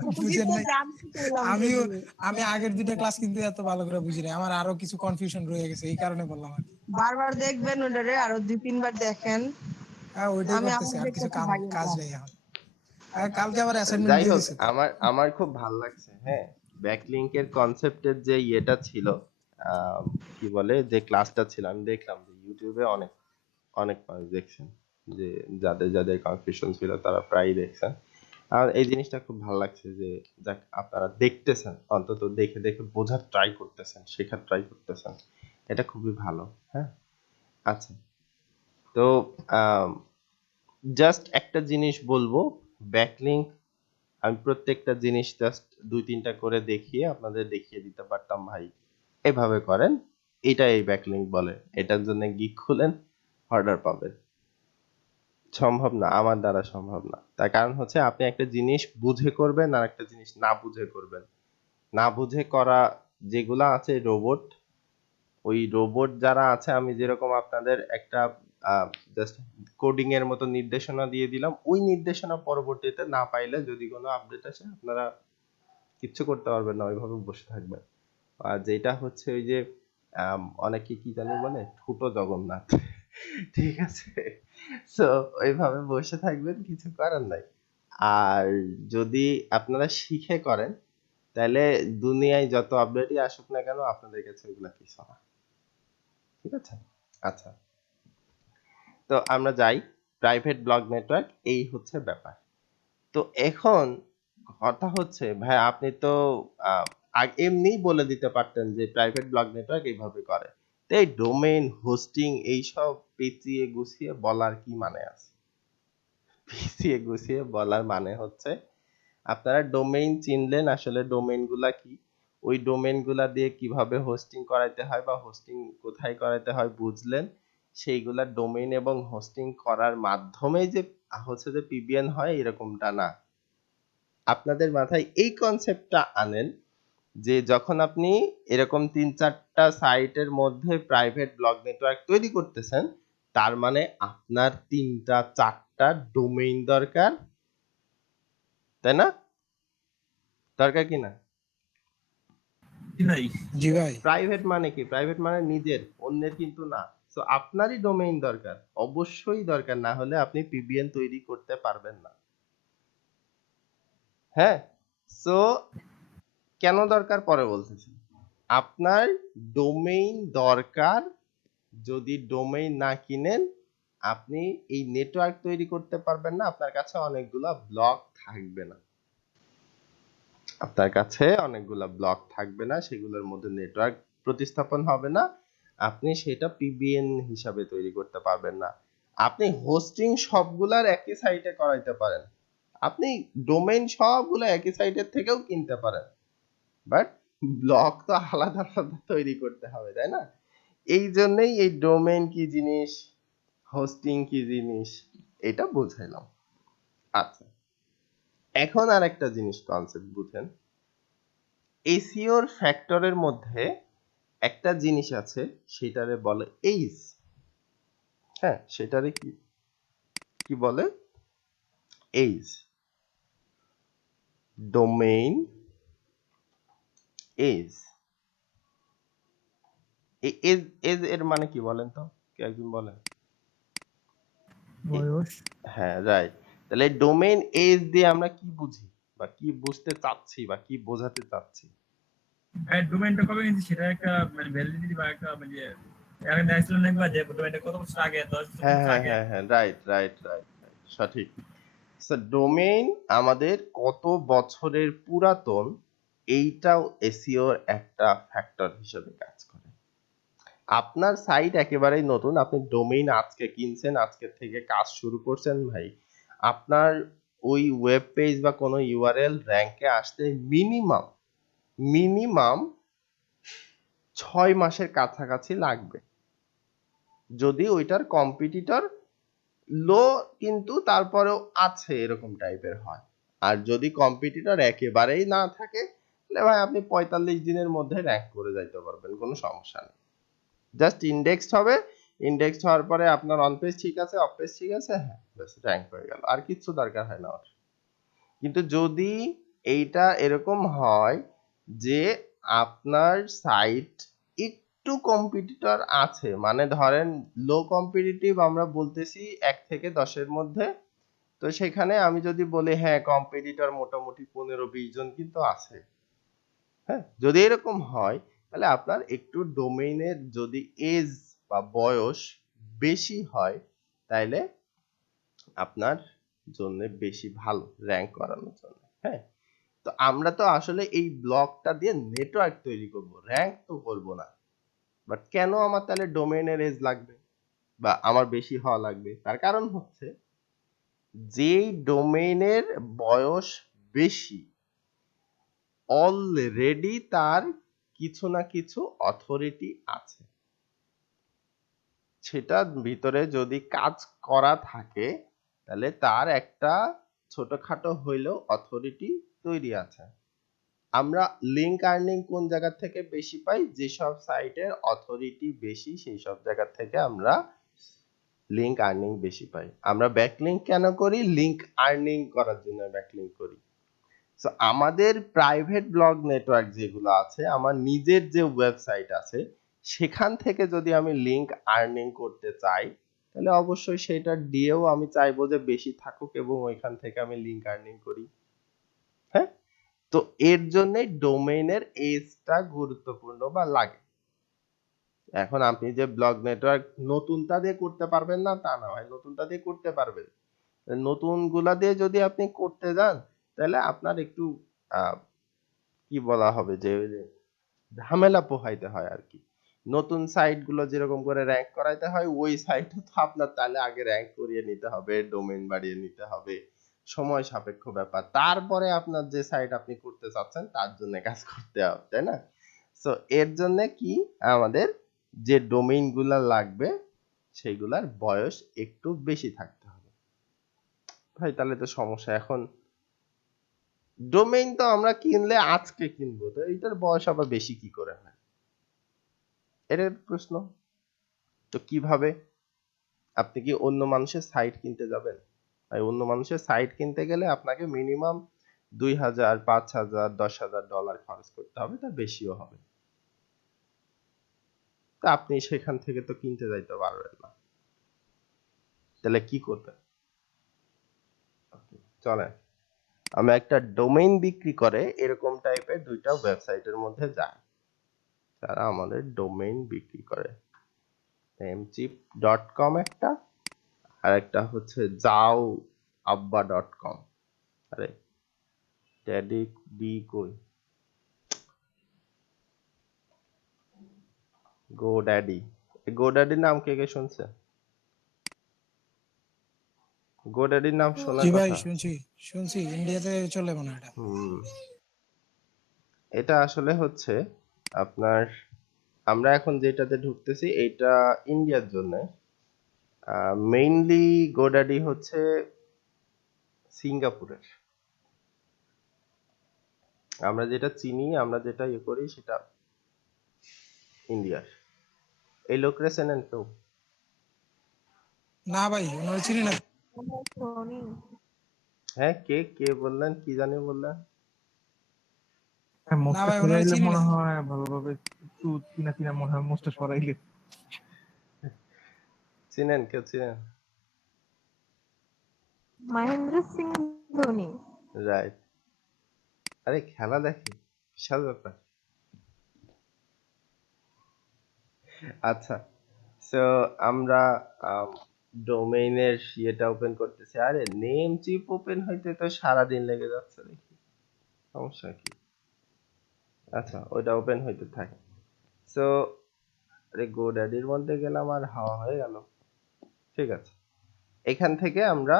খুবই বুঝেন তো নাই। জানতে চাইলাম আমিও শুধু। আমি আগের দুটো ক্লাস কিন্তু এত ভালো করে বুঝি নাই, আমার আরো কিছু কনফিউশন রয়ে গেছে, এই কারণে বললাম আর কি। বারবার দেখবেন ওটারে, আরো 2-3 বার দেখেন। হ্যাঁ ওইটাই আমি করতেছি, আমার আর কিছু দেখতেছি ভাইয়ের কাজ ক্লাস। নেই এখন। কালকে আবার অ্যাসাইনমেন্ট যাই দিয়ে হোক, দিছে তো। আমার আমার খুব ভাল লাগছে। হ্যাঁ, ব্যাকলিংকের কনসেপ্টের যে ইয়েটা ছিল, আহ, কি বলে, যে ক্লাসটা ছিল, আমি দেখলাম যে ইউটিউবে অনেক অনেক মানুষ দেখছেন, যে যাদের যাদের কনফিউশন ছিল তারা প্রায়ই দেখছেন। আর এই জিনিসটা খুব ভালো লাগছে যে যাক আপনারা দেখতেছেন, অন্তত দেখে দেখে বোঝার ট্রাই করতেছেন, শেখার ট্রাই করতেছেন, এটা খুবই ভালো। হ্যাঁ, আচ্ছা, তো জাস্ট একটা জিনিস বলবো, ব্যাকলিংক আমি প্রত্যেকটা জিনিস জাস্ট 2-3টা করে দেখিয়ে আপনাদের দেখিয়ে দিতে পারতাম, ভাই এভাবে করেন, এটা এই ব্যাকলিংক বলে, এটার জন্য গিক খুলেন, অর্ডার পাবেন। সম্ভব না, আমার দ্বারা সম্ভব না। তার কারণ হচ্ছে আপনি একটা জিনিস বুঝে করবেন আর একটা জিনিস না বুঝে করবেন। না বুঝে করা যেগুলা আছে রোবট, ওই রোবট যারা আছে, আমি যেরকম আপনাদের একটা জাস্ট কোডিং এর মতো নির্দেশনা দিয়ে দিলাম, ওই নির্দেশনা পরবর্তীতে না পাইলে যদি কোনো আপডেট আসে আপনারা কিচ্ছু করতে পারবেন না, ওইভাবে বসে থাকবেন। আর যেটা হচ্ছে ওই যে অনেকে কি জানি বলে ঠুটো জগন্নাথ ঠিক আছে, তো ওইভাবে বসে থাকবেন, কিছু করার নাই। আর যদি আপনারা শিখে করেন, তাহলে দুনিয়ায় যত আপডেটই আসুক না কেন আপনাদের কাছে ওইগুলা কিছু না। ঠিক আছে, আচ্ছা, তো আমরা যাই, প্রাইভেট ব্লগ নেটওয়ার্ক, এই হচ্ছে ব্যাপার। তো এখন কথা হচ্ছে ভাই, আপনি তো এমনিই বলে দিতে পারতেন যে প্রাইভেট ব্লগ নেটওয়ার্ক এইভাবে করে, তো এই ডোমেইন হোস্টিং এইসব পেঁচিয়ে গুছিয়ে বলার কি মানে আছে? পেঁচিয়ে গুছিয়ে বলার মানে হচ্ছে আপনারা ডোমেইন চিনলেন, আসলে ডোমেইন গুলা কি, ওই ডোমেইন গুলা দিয়ে কিভাবে হোস্টিং করাইতে হয় বা হোস্টিং কোথায় করাইতে হয় বুঝলেন, সেইগুলা ডোমেইন এবং হোস্টিং করার মাধ্যমেই যে হচ্ছে যে পিবিএন হয় এরকমটা না। আপনাদের মাথায় এই কনসেপ্টটা আনেন যে যখন আপনি এরকম 3-4টা সাইটের মধ্যে প্রাইভেট ব্লগ নেটওয়ার্ক তৈরি করতেছেন, তার মানে আপনার 3টা 4টা ডোমেইন দরকার, তাই না? দরকার কি না? কি ভাই? জি ভাই। প্রাইভেট মানে কি? প্রাইভেট মানে নিজের, অন্যের কিন্তু না। সো আপনারই ডোমেইন দরকার, অবশ্যই দরকার, না হলে আপনি পিবিএন তৈরি করতে পারবেন না। হ্যাঁ, সো কেন দরকার পরে বলতেছি। আপনার ডোমেইন দরকার, যদি ডোমেইন না কিনেন আপনি এই নেটওয়ার্ক তৈরি করতে পারবেন না, আপনার কাছে অনেকগুলা ব্লক থাকবে না, আপনার কাছে অনেকগুলা ব্লক থাকবে না, সেগুলোর মধ্যে নেটওয়ার্ক প্রতিস্থাপন হবে না, আপনি সেটা পিবিএন হিসাবে তৈরি করতে পারবেন না। আপনি হোস্টিং সবগুলার একই সাইটে করাইতে পারেন, আপনি ডোমেইন সবগুলো একই সাইটের থেকেও কিনতে পারেন, বাট ব্লক তো আলাদা আলাদা তৈরি করতে হবে, তাই না? এই জন্যই এই ডোমেইন কি জিনিস, হোস্টিং কি জিনিস, এটা বুঝাইলাম। আচ্ছা, এখন আর একটা জিনিস কনসেপ্ট বুঝেন, এসইওর ফ্যাক্টরের মধ্যে একটা জিনিস আছে, সেটারে বলে এইজ। হ্যাঁ, সেটারে কি কি বলে? Age, domain age. এই এজ এজ এর মানে কি বলেন তো, কে একজন বলেন? বয়স। হ্যাঁ, রাইট। তাহলে ডোমেইন এজ দিয়ে আমরা কি বুঝি বা কি বুঝতে চাচ্ছি বা কি বোঝাতে চাচ্ছি? ডোমেইনটা কবে কিনছি সেটা একটা মানে ভ্যালিডিটি বা একটা মানে একটা ন্যাশনাল লিঙ্ক বা যে ডোমেইনটা কত বছর আগে 10 হ্যাঁ বছর হ্যাঁ আগে। হ্যাঁ হ্যাঁ, রাইট রাইট রাইট, সঠিক। সো ডোমেইন আমাদের কত বছরের পুরাতন, এইটাও এসইওর একটা ফ্যাক্টর হিসেবে কাজ করে। আপনার সাইট একেবারেই নতুন, আপনি ডোমেইন আজকে কিনছেন, আজকে থেকে কাজ শুরু করছেন, ভাই আপনার ওই ওয়েব পেজ বা কোনো ইউআরএল র্যাঙ্কে আসতে মিনিমাম মিনিমাম 6 মাসের কাছাকাছি লাগবে। যদি ওইটার কম্পিটিটর লো কিন্তু তারপরেও আছে এরকম টাইপের হয়। আর যদি কম্পিটিটর একেবারেই না থাকে তাহলে ভাই আপনি 45 দিনের মধ্যে র‍্যাঙ্ক করে যাইতে পারবেন, কোনো সমস্যা নেই। জাস্ট ইন্ডেক্সড হবে, ইন্ডেক্সড হওয়ার পরে আপনার অন পেজ ঠিক আছে, অফ পেজ ঠিক আছে, হ্যাঁ ব্যাস র‍্যাঙ্ক হয়ে গেল, আর কিচ্ছু দরকার হয় না ওর। কিন্তু যদি এইটা এরকম হয় যে আপনার সাইট একটু কম্পিটিটর আছে, মানে ধরেন লো কম্পিটিটিভ আমরা বলতেছি 1 থেকে 10 এর মধ্যে, তো সেখানে আমি যদি বলি হ্যাঁ কম্পিটিটর মোটামুটি 15-20 জন কিন্তু আছে, হ্যাঁ যদি এরকম হয় তাহলে আপনার একটু ডোমেইনের যদি এজ বা বয়স বেশি হয় তাহলে আপনার জন্য বেশি ভালো র‍্যাঙ্ক করানোর জন্য। হ্যাঁ, তো আমরা তো আসলে এই ব্লগটা দিয়ে নেটওয়ার্ক তৈরি করব, র‍্যাঙ্ক তো করব না। বাট কেন আমার তাহলে ডোমেইনের এজ লাগবে বা আমার বেশি হওয়া লাগবে? তার কারণ হচ্ছে যেই ডোমেইনের বয়স বেশি অলরেডি তার কিছু না কিছু অথরিটি আছে, সেটার ভিতরে যদি কাজ করা থাকে তাহলে তার একটা ছোটখাটো হইলেও অথরিটি তৈরি আছে। আমরা লিংক আর্নিং কোন জায়গা থেকে বেশি পাই? যেসব সাইটের অথরিটি বেশি সেই সব জায়গা থেকে আমরা লিংক আর্নিং বেশি পাই। আমরা ব্যাকলিংক কেন করি? লিংক আর্নিং করার জন্য ব্যাকলিংক করি। সো আমাদের প্রাইভেট ব্লগ নেটওয়ার্ক যেগুলো আছে, আমার নিজের যে ওয়েবসাইট আছে, সেখান থেকে যদি আমি লিংক আর্নিং করতে চাই তাহলে অবশ্যই সেটা দিয়েও আমি চাইবো যে বেশি থাকুক এবং ওইখান থেকে আমি লিংক আর্নিং করি। হ্যাঁ, তো এর জন্য ডোমেইনের এজটা গুরুত্বপূর্ণ বা লাগে। এখন আপনি যে ব্লগ নেটওয়ার্ক নতুনটা দিয়ে করতে পারবেন না তা না ভাই, নতুনটা দিয়ে করতে পারবেন। নতুনগুলা দিয়ে যদি আপনি করতে যান তাহলে আপনার একটু কি বলা হবে যে ঝামেলা পোহাইতে হয় আর কি। নতুন সাইট গুলো যেরকম করে র‍্যাঙ্ক করাইতে হয় ওই সাইটে তো আপনার তাহলে আগে র‍্যাঙ্ক করিয়ে নিতে হবে, ডোমেইন বাড়িয়ে নিতে হবে, সময় সাপেক্ষ ব্যাপার। তারপরে আপনার যে সাইট আপনি করতে চাচ্ছেন তার জন্য কাজ করতে হবে, তাই না? সো এর জন্য কি আমাদের যে ডোমেইন গুলা লাগবে সেগুলার বয়স একটু বেশি থাকতে হবে। ভাই তাহলে তো সমস্যা। এখন ডোমেইন তো আমরা কিনলে আজকে কিনবো, তো এইটার বয়স আবার বেশি কি করে হয়? এটার প্রশ্ন। তো কিভাবে? আপনি কি অন্য মানুষের সাইট কিনতে যাবেন? ভাই অন্য মানুষের সাইট কিনতে গেলে আপনাকে মিনিমাম 2000, 5000, $10,000 খরচ করতে হবে, তার বেশিও হবে। তা আপনি সেখান থেকে তো কিনতে যাইতে পারবেন না। তাহলে কি করবেন? চলেন আমরা একটা ডোমেইন বিক্রি করে এরকম টাইপের দুইটা ওয়েবসাইটের মধ্যে যাই, তারা আমাদের ডোমেইন বিক্রি করে। namecheap.com একটা, আর একটা হচ্ছে jaoabba.com। আরে ড্যাডি বি কই? গোড্যাডি। গোড্যাডির নাম কে কে শুনছে? গোড্যাডির নাম শোনার জি ভাই কথা। শুনছি, শুনছি ইন্ডিয়াতে চলে মনে হয় এটা। এটা আসলে হচ্ছে আপনার, আমরা এখন যেটাতে ঢুকতেছি এটা ইন্ডিয়ার জন্য। মেইনলি গোড্যাডি হচ্ছে সিঙ্গাপুরের। আমরা যেটা চিনি, আমরা যেটা ইয়ে করি সেটা ইন্ডিয়ার। এই লোকরে চেনেন কেউ? না ভাই ওনারা চিনি না। হ্যাঁ, কে কে বললেন? কি জানি বললেন? হ্যাঁ, না মোস্টটা ভাই ওনারা সরাইলে চিনি মনে না। হয় ভালোভাবে একটু চিনা চিনা মনে হয় মোস্টটা সরাইলে। চিনেন? কেউ চিনেন? মহেন্দ্র সিং ধোনি। রাইট। আরে খেলা দেখে, বিশাল ব্যাপার। আচ্ছা, সো আমরা ডোমেইনের ইয়েটা ওপেন করতেছি। আরে নেম চিপ ওপেন হইতে তো সারাদিন লেগে যাচ্ছে দেখি, সমস্যা কি? আচ্ছা ওইটা ওপেন হইতে থাকে। সো আরে গোড্যাডির মধ্যে গেলাম আর হাওয়া হয়ে গেল। ঠিক আছে, এখান থেকে আমরা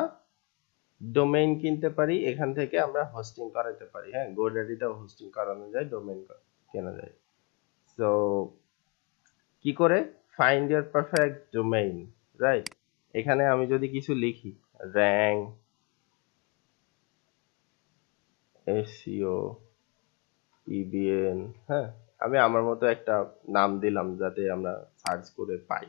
ডোমেইন কিনতে পারি, এখান থেকে আমরা হোস্টিং করাতে পারি। হ্যাঁ, গোড্যাডিটাও হোস্টিং করানো যায়, ডোমেইন কেনা যায়। সো কি করে? Find your perfect domain, right? এখানে আমি যদি কিছু লিখি র্যাঙ্ক এসইও পিবিএন, হ্যাঁ, আমি আমার মতো একটা নাম দিলাম যাতে আমরা সার্চ করে পাই,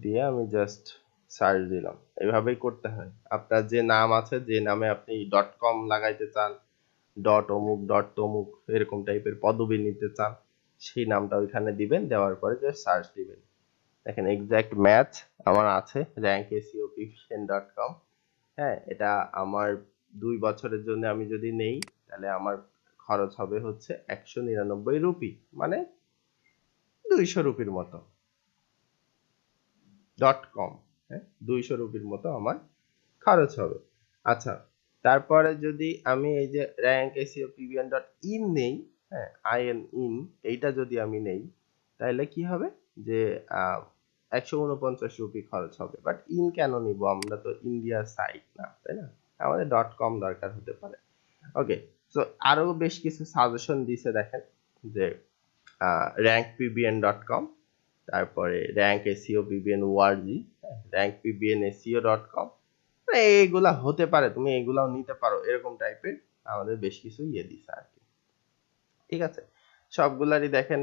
দিয়ে আমি জাস্ট সার্চ দিলাম। এভাবেই করতে হয়। আপনার যে নাম আছে, যে নামে আপনি .com লাগাইতে চান, অমুক তমুক এরকম টাইপের পদবি নিতে চান, সেই নামটা ওইখানে দিবেন, দেওয়ার পরে জাস্ট সার্চ দিবেন। দেখেন এক্সাক্ট ম্যাচ আমার আছে rankeseopvn.com। হ্যাঁ, এটা আমার 2 বছরের জন্য আমি যদি নেই তাহলে আমার খরচ হবে হচ্ছে 199 রুপি, মানে 200 রুপির মতো। .com, হ্যাঁ, 200 রুপির মতো আমার খরচ হবে। আচ্ছা, তারপরে যদি আমি এই যে rankeseopvn.in নেই, হ্যাঁ, in এইটা যদি আমি নেই তাহলে কি হবে যে 149 রুপি খরচ হবে। বাট ইন কেন নিব, আমরা তো ইন্ডিয়ার সাইট না, তাই না? আমাদের .com দরকার হতে পারে। ওকে, সো আরো বেশ কিছু সাজেশন দিছে, দেখেন যে rankpbn.com, তারপরে rankeseopvn.org, rankpbnseo.com, এইগুলা হতে পারে, তুমি এগুলাও নিতে পারো, এরকম টাইপের আমাদের বেশ কিছু দিছে আর কি। ঠিক আছে, সবগুলারই দেখেন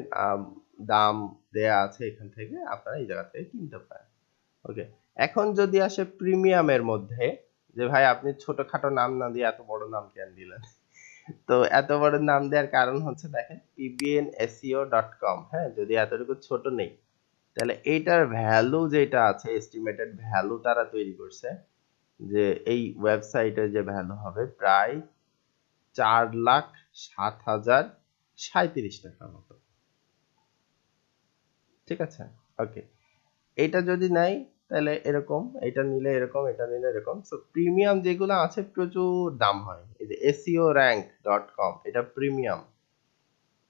দাম দেয়া আছে, এখান থেকে আপনারা এই জায়গা থেকে কিনতে পারেন। ওকে, এখন যদি আসে প্রিমিয়ামের মধ্যে, যে ভাই আপনি ছোটখাটো নাম না দিয়ে এত বড় নাম কেন দিলেন? তো এত বড় নাম দেওয়ার কারণ হচ্ছে দেখেন pbnseo.com, হ্যাঁ, যদি এতটুকু ছোট নেই তাহলে এইটার ভ্যালু যেটা আছে, এস্টিমেটেড ভ্যালু তারা তৈরি করছে যে এই ওয়েবসাইটের যে ভ্যালু হবে প্রায় 4,07,037 টাকার মতো। ঠিক আছে, ওকে, এটা যদি নাই তাহলে এরকম, এটা নিলে এরকম, এটা নিলে এরকম। সো প্রিমিয়াম যেগুলো আছে প্রচুর দাম হয়। এই যে seorank.com, এটা প্রিমিয়াম।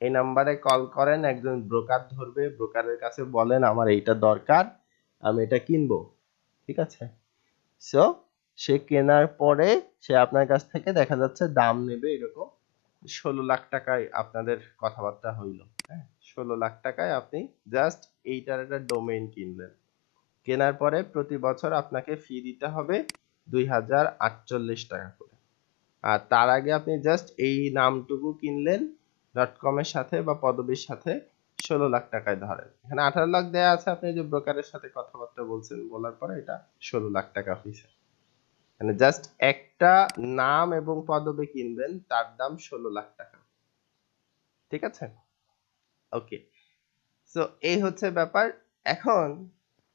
এই নাম্বারে কল করেন, একজন ব্রোকার ধরবে, ব্রোকারের কাছে বলেন আমার এইটা দরকার, আমি এটা কিনবো। ঠিক আছে, সো সে কেনার পরে সে আপনার কাছ থেকে দেখা যাচ্ছে দাম নেবে এরকম 16 লাখ টাকায় আপনাদের কথাবার্তা হইলো, হ্যাঁ, 16 লাখ টাকায় আপনি জাস্ট এইটার একটা ডোমেইন কিনলেন। কেনার পরে প্রতি বছর আপনাকে ফি দিতে হবে 2048 টাকা করে। আর তার আগে আপনি জাস্ট এই নামটুকু কিনলেন .com এর সাথে বা পদবীর সাথে 16 লাখ টাকায় ধরেন। এখানে 18 লাখ দেয়া আছে, আপনি যে ব্রোকারের সাথে কথাবার্তা বলছেন, বলার পরে এটা 16 লাখ টাকা হইছে। মানে জাস্ট একটা নাম এবং পদবী কিনবেন, তার দাম 16 লাখ টাকা। ঠিক আছে, ওকে, সো এই হচ্ছে ব্যাপার। এখন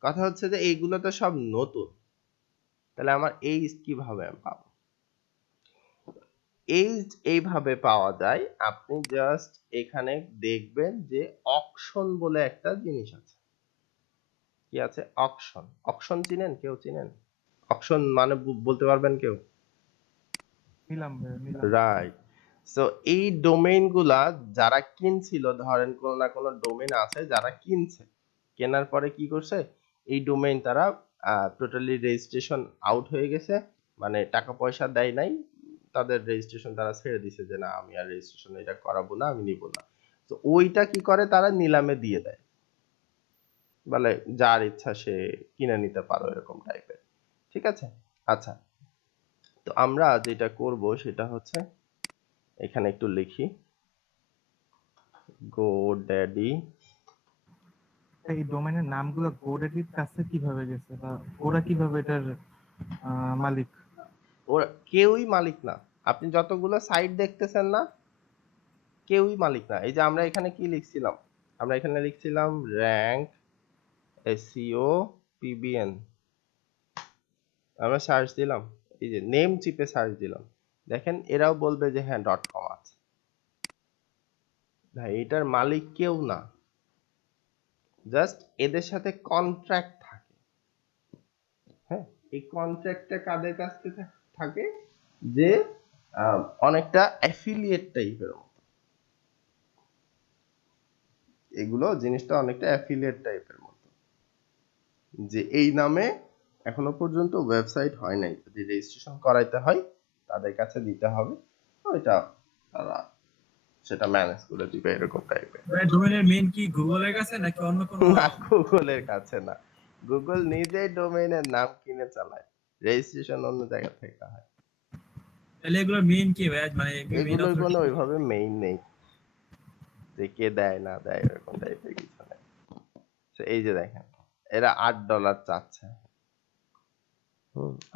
কথা হচ্ছে যে এইগুলো তো সব নতুন, তাহলে আমার এইজ কিভাবে পাবো? এইজ এইভাবে পাওয়া যায়, আপনি জাস্ট এখানে দেখবেন যে অকশন বলে একটা জিনিস আছে। কি আছে? অকশন। অকশন চিনেন? কেউ চিনেন? অকশন মানে বলতে পারবেন কেউ? নিলাম নিলাম। রাইট, সো এই ডোমেইন গুলা যারা কিনছিল, ধরেন কোনো না কোনো ডোমেইন আছে যারা কিনছে, কেনার পরে কি করছে, এই ডোমেইন তারা টোটালি রেজিস্ট্রেশন আউট হয়ে গেছে, মানে টাকা পয়সা দেয় নাই, তাদের রেজিস্ট্রেশন তারা ছেড়ে দিছে যে না আমি আর রেজিস্ট্রেশন এটা করাবো না, আমি নিব না। তো ওইটা কি করে, তারা নিলামে দিয়ে দেয়, বলে যার ইচ্ছা সে কিনে নিতে পারো, এরকম টাইপের। ঠিক আছে, আচ্ছা, তো আমরা যেটা করব সেটা হচ্ছে এখানে একটু লিখি GoDaddy। এই ডোমেইনের নামগুলো গোডাডির কাছে কিভাবে গেছে, বা ওরা কিভাবে এটার মালিক? ওরা কেউই মালিক না, আপনি যতগুলো সাইট দেখতেছেন না, কেউই মালিক না। এই যে আমরা এখানে কি লিখছিলাম, আমরা এখানে লিখছিলাম র্যাঙ্ক এসইও পিবিএন, আমরা সার্চ দিলাম, এই যে নেম চিপে সার্চ দিলাম, দেখেন এরাও বলবে যে হ্যাঁ .com আছে। ভাই এটার মালিক কেউ না, জাস্ট এদের সাথে কন্ট্রাক্ট থাকে। হ্যাঁ, এই কন্ট্রাক্টটা কাদের কাছ থেকে থাকে, যে অনেকটা অ্যাফিলিয়েট টাইপের মতো, এগুলো জিনিসটা অনেকটা অ্যাফিলিয়েট টাইপের মতো, যে এই নামে এখনো পর্যন্ত ওয়েবসাইট হয় নাই, যদি রেজিস্ট্রেশন করাইতে হয় তাদের কাছে দিতে হবে, ওইটা তারা সেটা ম্যানেজ করে দিবে এরকম টাইপের। ডোমেনের মেইন কি গুগলের কাছে নাকি অন্য কোনো? না, গুগলের কাছে না, গুগল নিজেই ডোমেইনের নাম কিনে চালায়, রেজিস্ট্রেশন অন্য জায়গা থেকে হয়। তাহলে এগুলোর মেইন কি ভাই, মানে মেইন এগুলোর কোনো অথরিটি? ওইভাবে মেইন নেই যে কে দেয় না দেয় এরকম টাইপের কিছু নেই। তো এই যে দেখেন এরা $8 চাচ্ছে।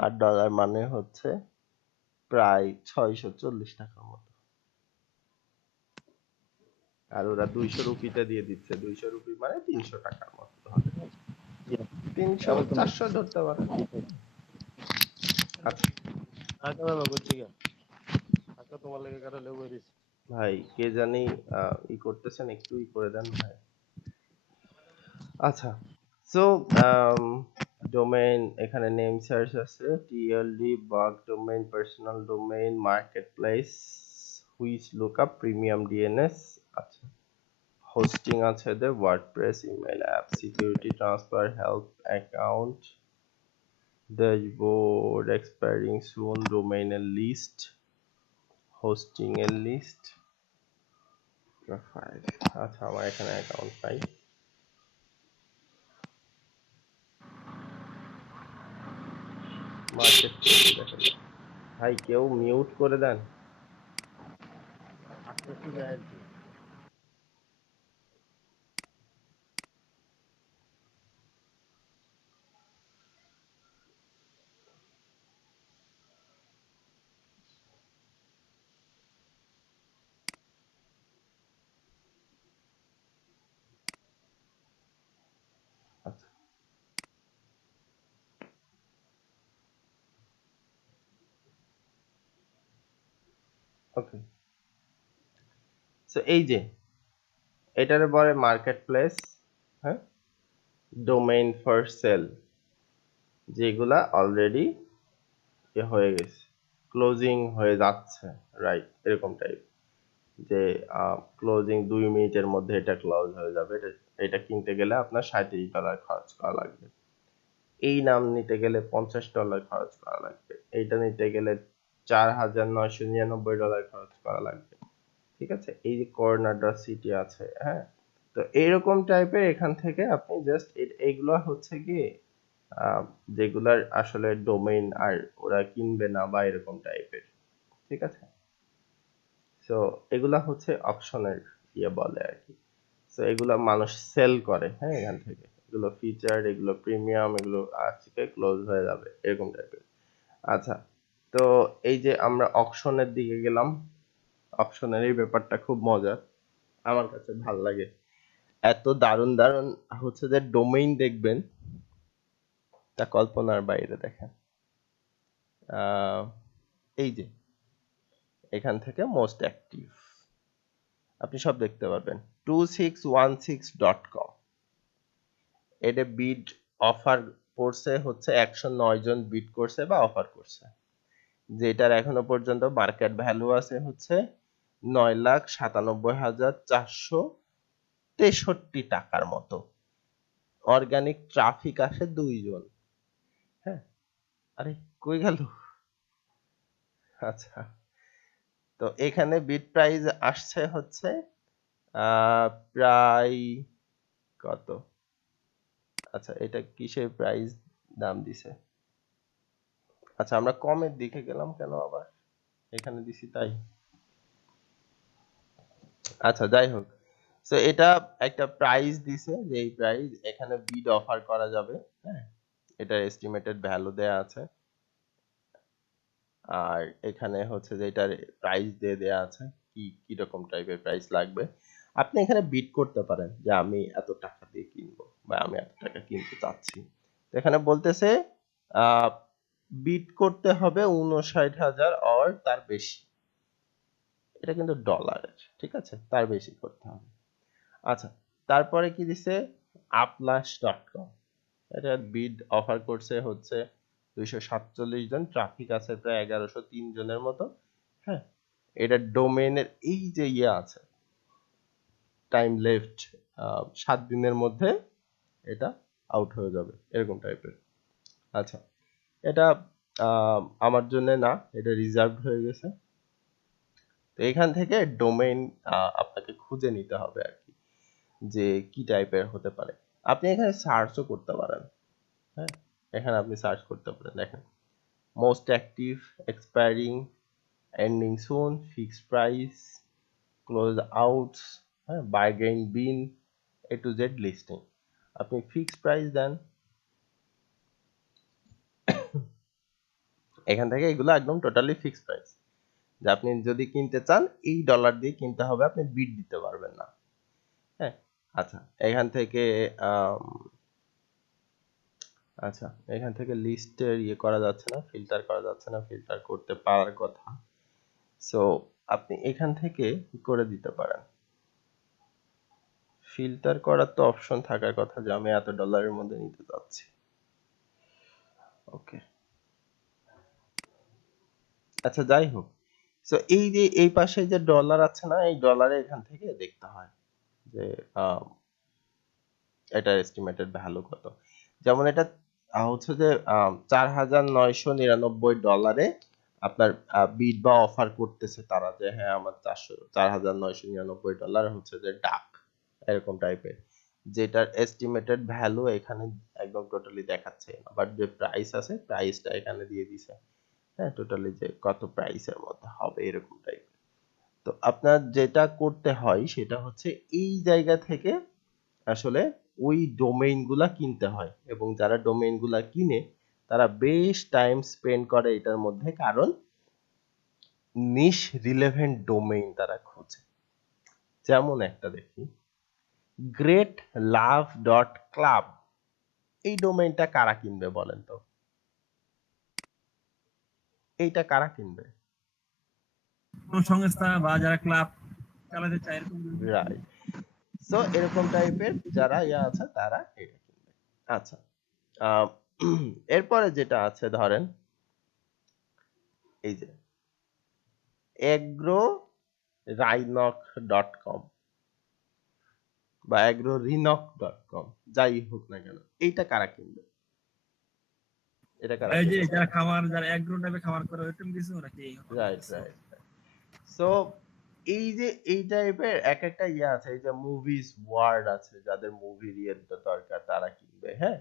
$8 মানে হচ্ছে প্রায় 640 টাকার মতো। আর ওরা 200 রুপিতে দিয়ে দিচ্ছে, 200 রুপি মানে 300 টাকার মতো ধরে, 300-400 ধরতে পারে। আচ্ছা ভাই কে জানি ই করতেছেন, একটু ই করে দেন ভাই। আচ্ছা, সো ডোমেইন এখানে নেম সার্চ আছে, TLD, bulk domain, personal domain, marketplace, whois lookup, premium DNS. আচ্ছা, হোস্টিং আছে এদের WordPress, email app, security, transfer, help, account, dashboard, expiring soon, ডোমেইনের লিস্ট, হোস্টিং এর লিস্ট, প্রোফাইল। আচ্ছা, আমার এখানে অ্যাকাউন্ট নাই। মার্কেট ভাই কেউ মিউট করে দেন। আচ্ছা, ওকে, সো এই যে এটারে বলে মার্কেট প্লেস, হ্যাঁ, ডোমেইন ফর সেল, যেগুলা অলরেডি হয়ে গেছে, ক্লোজিং হয়ে যাচ্ছে, রাইট, এরকম টাইপ, যে ক্লোজিং 2 মিনিটের মধ্যে এটা ক্লোজ হয়ে যাবে। এটা কিনতে গেলে আপনার $37 খরচ করা লাগবে, এই নাম নিতে গেলে $50 খরচ করা লাগবে, এইটা নিতে গেলে $4,999 খরচ করা লাগবে। ঠিক আছে, এই যে কর্নার.সিটি আছে, হ্যাঁ, তো এইরকম টাইপের এখান থেকে আপনি জাস্ট এইগুলো হচ্ছে কি যেগুলার আসলে ডোমেইন আর ওরা কিনবে না বা এরকম টাইপের, ঠিক আছে। সো এগুলা হচ্ছে অপশনের ইয়ে বলে আর কি। সো এগুলা মানুষ সেল করে, হ্যাঁ, এখান থেকে এগুলো ফিচার, এগুলো প্রিমিয়াম, এগুলো আজকে ক্লোজ হয়ে যাবে এরকম টাইপের। আচ্ছা, তো এই যে আমরা অকশনের দিকে গেলাম, অপশনের এই ব্যাপারটা খুব মজার, আমার কাছে ভাল লাগে। এত দারুণ দারুণ হচ্ছে যে ডোমেইন দেখবেন, তা কল্পনার বাইরে। দেখেন এই যে এখান থেকে মোস্ট অ্যাক্টিভ আপনি সব দেখতে পারবেন। 2616.com, এটা বিড অফার করছে হচ্ছে 109 জন বিড করছে বা অফার করছে, যেটার এখনো পর্যন্ত মার্কেট ভ্যালু আছে হচ্ছে 9,97,463 টাকার মতো। অর্গানিক ট্রাফিক আসে 2 জন। হ্যাঁ, আরে কই গেল? আচ্ছা, তো এখানে বিড প্রাইস আসছে হচ্ছে প্রায় কত, আচ্ছা এটা কিসের প্রাইস দাম দিছে, আচ্ছা আমরা কমের দিকে গেলাম কেন আবার, এখানে দিছি তাই। আচ্ছা যাই হোক, তো এটা একটা প্রাইস দিছে, যে এই প্রাইস এখানে বিড অফার করা যাবে, হ্যাঁ, এটা এস্টিমেটেড ভ্যালু দেয়া আছে, আর এখানে হচ্ছে যে এটার প্রাইস দিয়ে দেয়া আছে কি কি রকম টাইপের প্রাইস লাগবে। আপনি এখানে বিড করতে পারেন যে আমি এত টাকা দিয়ে কিনবো বা আমি এত টাকা কিনতে চাচ্ছি। তো এখানে বলতেছে বিড করতে হবে 59,000 অর তার বেশি, এটা কিন্তু ডলারের, ঠিক আছে, তার বেশি করতে হবে। আচ্ছা, তারপরে কি দিছে, আপলাশ.com, এটা বিড অফার করছে হচ্ছে 247 জন, ট্রাফিক আছে প্রায় 1103 জনের মতো, হ্যাঁ, এটা ডোমেইনের এই যে ইয়ে আছে টাইম লেফট 7 দিনের মধ্যে এটা আউট হয়ে যাবে এরকম টাইপের। আচ্ছা, এটা আমার জন্য না, এটা রিজার্ভড হয়ে গেছে। তো এখান থেকে ডোমেইন আপনাকে খুঁজে নিতে হবে আর কি, যে কি টাইপের হতে পারে। আপনি এখানে সার্চও করতে পারেন। হ্যাঁ, এখানে আপনি সার্চ করতে পারেন। দেখেন, মোস্ট অ্যাক্টিভ, এক্সপায়ারিং, এন্ডিং সুন, ফিক্সড প্রাইস, ক্লোজ আউটস, হ্যাঁ, bargain bin, A to Z listing. আপনি ফিক্সড প্রাইস দেন, এখান থেকে এগুলো একদম টোটালি ফিক্সড প্রাইস, যে আপনি যদি কিনতে চান এই ডলার দিয়ে কিনতে হবে, আপনি বিট দিতে পারবেন না। হ্যাঁ, আচ্ছা, এখান থেকে আচ্ছা, এখান থেকে লিস্টের ইয়ে করা যাচ্ছে না, ফিল্টার করা যাচ্ছে না, ফিল্টার করতে পারার কথা। সো আপনি এখান থেকে কি করে দিতে পারেন, ফিল্টার করার তো অপশন থাকার কথা, যে আমি এত ডলারের মধ্যে নিতে চাচ্ছি। ওকে, আচ্ছা, যাই হোক। সো এই যে এই পাশে যে ডলার আছে না, এই ডলারে এখান থেকে দেখতে হয় যে এটার এস্টিমেটেড ভ্যালু কত। যেমন এটা হচ্ছে যে $4,999 আপনার বিড বা অফার করতেছে তারা, যে হ্যাঁ আমার $4,999 হচ্ছে যে ডাক, এরকম টাইপের, যেটার এস্টিমেটেড ভ্যালু এখানে একদম টোটালি দেখাচ্ছে না, বাট যে প্রাইস আছে প্রাইসটা এখানে দিয়ে দিছে। হ্যাঁ, টোটালি যে কত প্রাইসের মধ্যে হবে এরকম টাইপ। তো আপনার যেটা করতে হয় সেটা হচ্ছে এই জায়গা থেকে আসলে ওই ডোমেইন গুলা কিনতে হয়, এবং যারা ডোমেইন গুলা কিনে তারা বেশ টাইম স্পেন্ড করে এটার মধ্যে, কারণ নিশ রিলেভেন্ট ডোমেইন তারা খোঁজে। যেমন একটা দেখি, গ্রেট লাভ ডট ক্লাব, এই ডোমেইনটা কারা কিনবে বলেন তো? এইটা কারা কিনবে? কোন সংস্থা বা যারা ক্লাব চালাতে চায় এরকম রাইট। সো এরকম টাইপের যারা আছে তারা এটা কিনবে। আচ্ছা, এরপরে যেটা আছে ধরেন এই যে agrorhinok.com বা agrorhinok.com, যাই হোক না কেন, এইটা কারা কিনবে? এটা কারা এই যে কিনবে? যারা খামার, যারা এগ্রো টাইপে খামার করে ওরকম কিছু নাকি? Right, right. সো এই যে এই টাইপের এক একটা ইয়ে আছে, এই যে মুভিজ ওয়ার্ড আছে, যাদের মুভি ইয়ের দরকার তারা কিনবে। হ্যাঁ,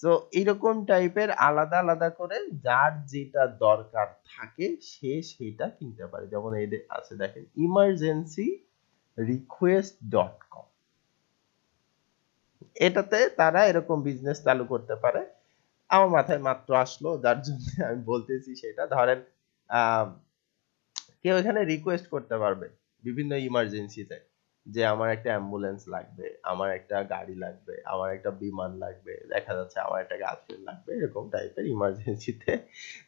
সো এরকম টাইপের আলাদা আলাদা করে যার যেটা দরকার থাকে সে সেটা কিনতে পারে। যেমন এই আছে দেখেন, ইমার্জেন্সি রিকোয়েস্ট ডট কম, এটাতে তারা এরকম বিজনেস চালু করতে পারে। আমার মাথায় মাত্র আসলো, যার জন্য আমি বলতেছি সেটা। ধরেন কেউ এখানে রিকোয়েস্ট করতে পারবে বিভিন্ন ইমার্জেন্সিতে, যে আমার একটা অ্যাম্বুলেন্স লাগবে, আমার একটা গাড়ি লাগবে, আমার একটা বিমান লাগবে, দেখা যাচ্ছে আমার একটা গার্লফ্রেন্ড লাগবে, এরকম টাইপের ইমার্জেন্সিতে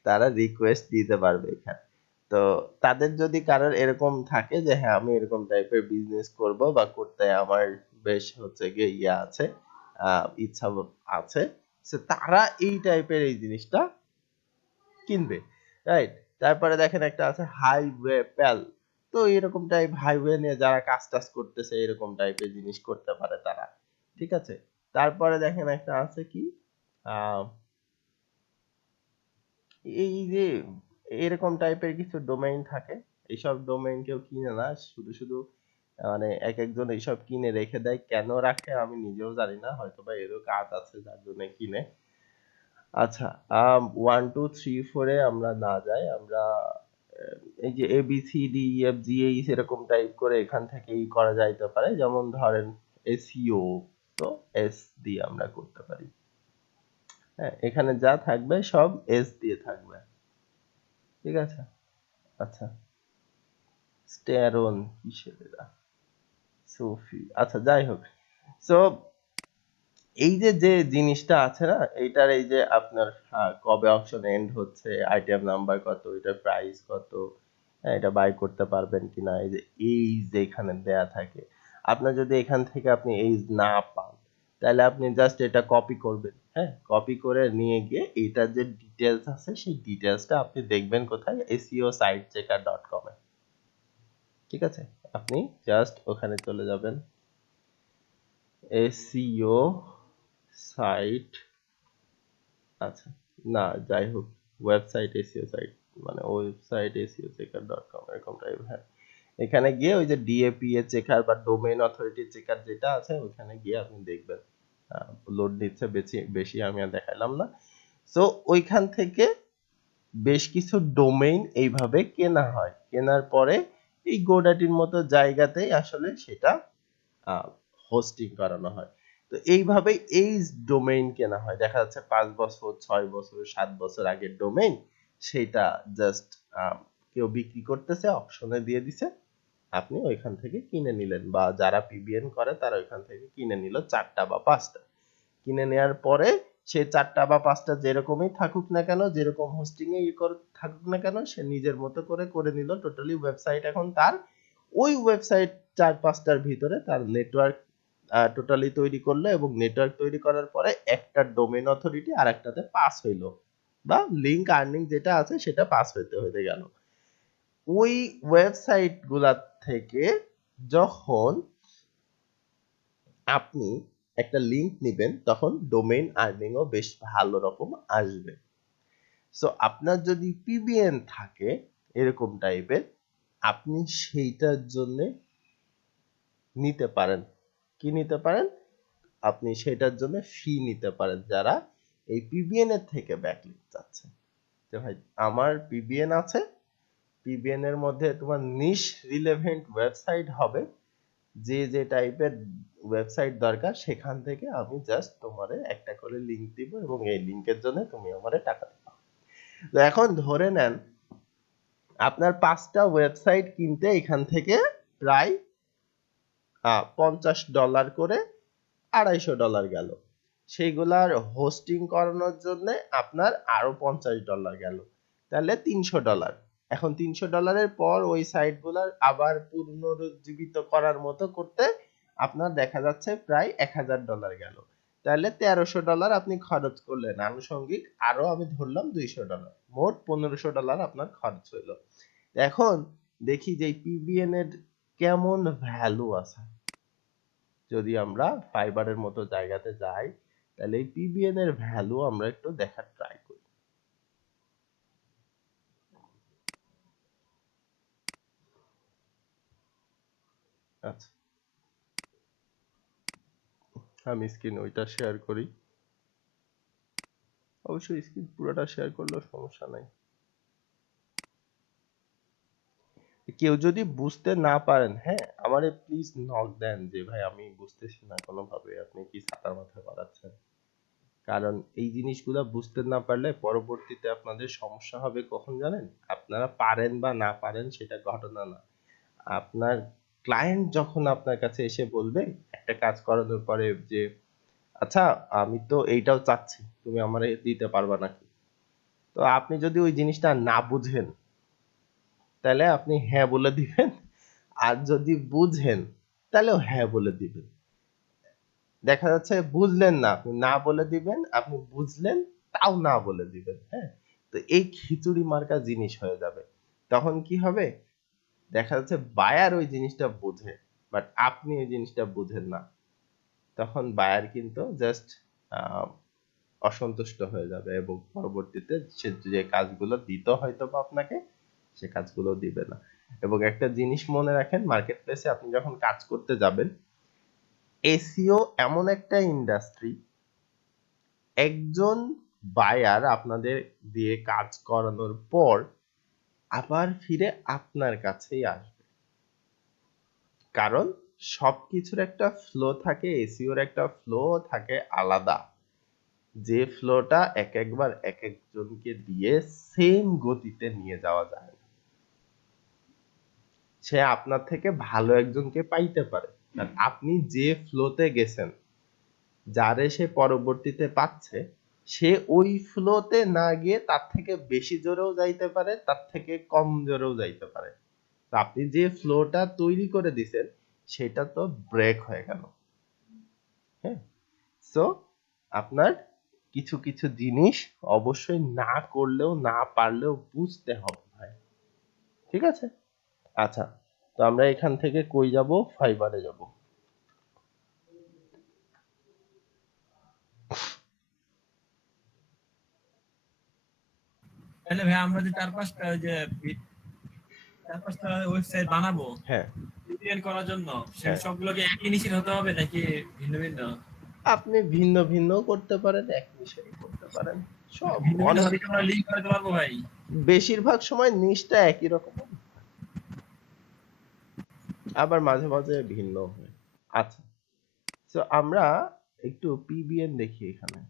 তারা রিকোয়েস্ট দিতে পারবে এখানে। তো তাদের যদি কারোর এরকম থাকে যে হ্যাঁ আমি এরকম টাইপের বিজনেস করব বা করতে আমার বেশ হচ্ছে গিয়ে ইয়ে আছে, ইচ্ছা আছে, তারা এই টাইপের এই জিনিসটা কিনবে। রাইট, তারপরে দেখেন একটা আছে হাইওয়ে প্যাল, তো এরকম টাইপ হাইওয়ে নিয়ে যারা কাজ টাজ করতেছে এরকম টাইপের জিনিস করতে পারে তারা। ঠিক আছে, তারপরে দেখেন একটা আছে কি, আহ এই যে এরকম টাইপের কিছু ডোমেইন থাকে, এইসব ডোমেইন কেউ কিনে না, শুধু শুধু মানে এক একজন এইসব কিনে রেখে দেয়, কেন রাখে আমি নিজেও জানি না, হয়তোবা এরও কাজ আছে যার জন্য কিনে। আচ্ছা, 1 2 3 4 আমরা না যাই, আমরা এই যে ABCDEFGH এরকম টাইপ করে এখান থেকেই করা যাইতে পারে। যেমন ধরেন SEO, তো S দিয়ে আমরা করতে পারি। হ্যাঁ, এখানে যা থাকবে সব S দিয়ে থাকবে। ঠিক আছে, আচ্ছা, স্টেরন কিসের এরা, সোফি, আচ্ছা যাই হোক। সো এই যে যে জিনিসটা আছে না, এইটার এই যে আপনার কবে অপশন এন্ড হচ্ছে, আইটেম নাম্বার কত, এটার প্রাইস কত, হ্যাঁ, এটা বাই করতে পারবেন কিনা, এই যে এইজ এখানে দেয়া থাকে। আপনার যদি এখান থেকে আপনি এইজ না পান, তাহলে আপনি জাস্ট এটা কপি করবেন। হ্যাঁ, কপি করে নিয়ে গিয়ে এটার যে ডিটেলস আছে সেই ডিটেলসটা আপনি দেখবেন কোথায়, SEOsitechecker.com এ। ঠিক আছে, আপনি জাস্ট ওখানে চলে যাবেন, SEO সাইট, আচ্ছা, না যাই হোক, ওয়েবসাইট এসইও সাইট, মানে ওয়েবসাইট SEOchecker.com এরকম টাইপ। হ্যাঁ, এখানে গিয়ে ওই যে ডিএপিএ চেকার বা ডোমেইন অথরিটি চেকার যেটা আছে ওখানে গিয়ে আপনি দেখবেন লোড নিচ্ছে বেশি বেশি আমি আর দেখাইলাম না। সো ওইখান থেকে বেশ কিছু ডোমেইন এইভাবে কেনা হয়, কেনার পরে এই গোডাটির মতো জায়গাতেই আসলে সেটা হোস্টিং করানো হয়। তো এইভাবে এই ডোমেইন কেনা হয়, দেখা যাচ্ছে 5 বছর 6 বছর 7 বছর আগের ডোমেইন, সেটা জাস্ট কেউ বিক্রি করতেছে, অপশনে দিয়ে দিছে, আপনি ওইখান থেকে কিনে নিলেন, বা যারা পিবিএন করে তারা ওইখান থেকে কিনে নিল 4টা বা 5টা। কিনে নেওয়ার পরে সে 4টা বা 5টা যেরকমই থাকুক না কেন, যেরকম হোস্টিং এ থাকুক না কেন, সে নিজের মতো করে নিল। টোটালি ওয়েবসাইট এখন তার, ওই ওয়েবসাইট 4-5টার ভিতরে তার নেটওয়ার্ক টোটালি তৈরি করলো, এবং নেটওয়ার্ক তৈরি করার পরে একটা ডোমেইন অথরিটি আর একটাতে পাস হইলো, বা লিংক আর্নিং যেটা আছে সেটা পাস হইতে গেল। ওই ওয়েবসাইট গুলা থেকে যখন আপনি একটা লিংক নিবেন তখন ডোমেইন আর্নিংও বেশ ভালো রকম আসবে। সো আপনার যদি পিবিএন থাকে এরকম টাইপের, আপনি সেইটার জন্য নিতে পারেন। কি নিতে পারেন? আপনি সেটার জন্য ফি নিতে পারেন, যারা এই পিবিএন এর থেকে ব্যাকলিংক চাচ্ছে। যে ভাই আমার পিবিএন আছে, পিবিএন এর মধ্যে তোমার নিশ রিলেভেন্ট ওয়েবসাইট হবে, যে যে টাইপের ওয়েবসাইট দরকার সেখান থেকে আমি জাস্ট তোমারে একটা করে লিংক দিব, এবং এই লিংকের জন্য তুমি আমারে টাকা দিবা। তো এখন ধরে নেন আপনার 5টা ওয়েবসাইট কিনতে এখান থেকে প্রায় $50 করে $250 গেল। সেইগুলার হোস্টিং করানোর জন্য আপনার আরো $50 গেল, তাহলে $300। এখন $300 পর ওই সাইটগুলার আবার পুনরুজ্জীবিত করার মতো করতে আপনার দেখা যাচ্ছে প্রায় $1000 গেল, তাহলে $1300 আপনি খরচ করলেন। আনুষঙ্গিক আরো আমি ধরলাম $200, মোট $1500 আপনার খরচ হইলো। এখন দেখি যে পিবিএন এর কেমন ভ্যালু আছে। যদি আমরা ফাইবারের মতো জায়গাতে যাই, তাহলে এই পিবিএন এর ভ্যালু আমরা একটু দেখার ট্রাই করি। আচ্ছা, আমি স্ক্রিন ওইটা শেয়ার করি। অবশ্যই স্ক্রিন পুরোটা শেয়ার করলেও সমস্যা নাই। কেউ যদি বুঝতে না পারেন, হ্যাঁ, আমারে প্লিজ নক দেন যে ভাই আমি বুঝতেছি না কোনোভাবে, আপনি কি ছাতার মাথায় পড়াচ্ছেন। কারণ এই জিনিসগুলো বুঝতে না পারলে পরবর্তীতে আপনাদের সমস্যা হবে কখন জানেন? আপনারা পারেন বা না পারেন সেটা ঘটনা না, আপনার ক্লায়েন্ট যখন আপনার কাছে এসে বলবে একটা কাজ করানোর পরে যে আচ্ছা আমি তো এইটাও চাচ্ছি, তুমি আমারে দিতে পারবা নাকি? তো আপনি যদি ওই জিনিসটা না বুঝেন তাহলে আপনি হ্যাঁ বলে দিবেন, আর যদি বুঝেন তাহলেও হ্যাঁ বলে দিবেন। দেখা যাচ্ছে বুঝলেন না, আপনি না বলে দিবেন, আপনি বুঝলেন তাও না বলে দিবেন। হ্যাঁ, তো এই খিচুড়ি মার্কা জিনিস হয়ে যাবে। তখন কি হবে? দেখা যাচ্ছে বায়ার ওই জিনিসটা বোঝে, বাট আপনি ওই জিনিসটা বুঝেন না। তখন বায়ার কিন্তু জাস্ট অসন্তুষ্ট হয়ে যাবে, এবং পরবর্তীতে সে যে কাজগুলো দিত হয়তো বা আপনাকে, সে কাজগুলো দিবে না। এবং একটা জিনিস মনে রাখেন, মার্কেট প্লেসে আপনি যখন কাজ করতে যাবেন, এসইও এমন একটা ইন্ডাস্ট্রি, একজন বায়ার আপনাদের দিয়ে কাজ করানোর পর আবার ফিরে আপনার কাছেই আসবে। কারণ সবকিছুর একটা ফ্লো থাকে, এসইওর একটা ফ্লো থাকে আলাদা, যে ফ্লোটা একবার এক একজনকে দিয়ে সেম গতিতে নিয়ে যাওয়া যায় না। সে আপনার থেকে ভালো একজনকে পাইতে পারে, আর আপনি যে ফ্লোতে গেছেন, যারে সে পরবর্তীতে পাচ্ছে, সে ওই ফ্লোতে না গিয়ে তার থেকে বেশি জোরেও যাইতে পারে, তার থেকে কম জোরেও যাইতে পারে। তো আপনি যে ফ্লোটা তৈরি করে দিছেন সেটা তো ব্রেক হয়ে গেল। হ্যাঁ, সো আপনার কিছু কিছু জিনিস অবশ্যই না করলেও না পারলেও বুঝতে হবে ভাই, ঠিক আছে? আচ্ছা, তো আমরা এখান থেকে কই যাব? ফাইবারে যাব। তাহলে ভাই আমরা যে 4-5টা ওই যে 4-5টা ওয়েবসাইট বানাবো হ্যাঁ VPN করার জন্য, হ্যাঁ সবগুলোকে একই নিশ্চিত হতে হবে নাকি ভিন্ন ভিন্ন? আপনি ভিন্ন ভিন্ন করতে পারেন, এক মিশনই করতে পারেন, সব ভিন্ন ভিন্ন অনেক হলে কি আমরা লিঙ্ক করতে পারবো ভাই? বেশিরভাগ সময় নিচটা একই রকম, আবার মাঝে মাঝে ভিন্ন হয়। আচ্ছা, তো আমরা একটু পিবিএন দেখি। এখানে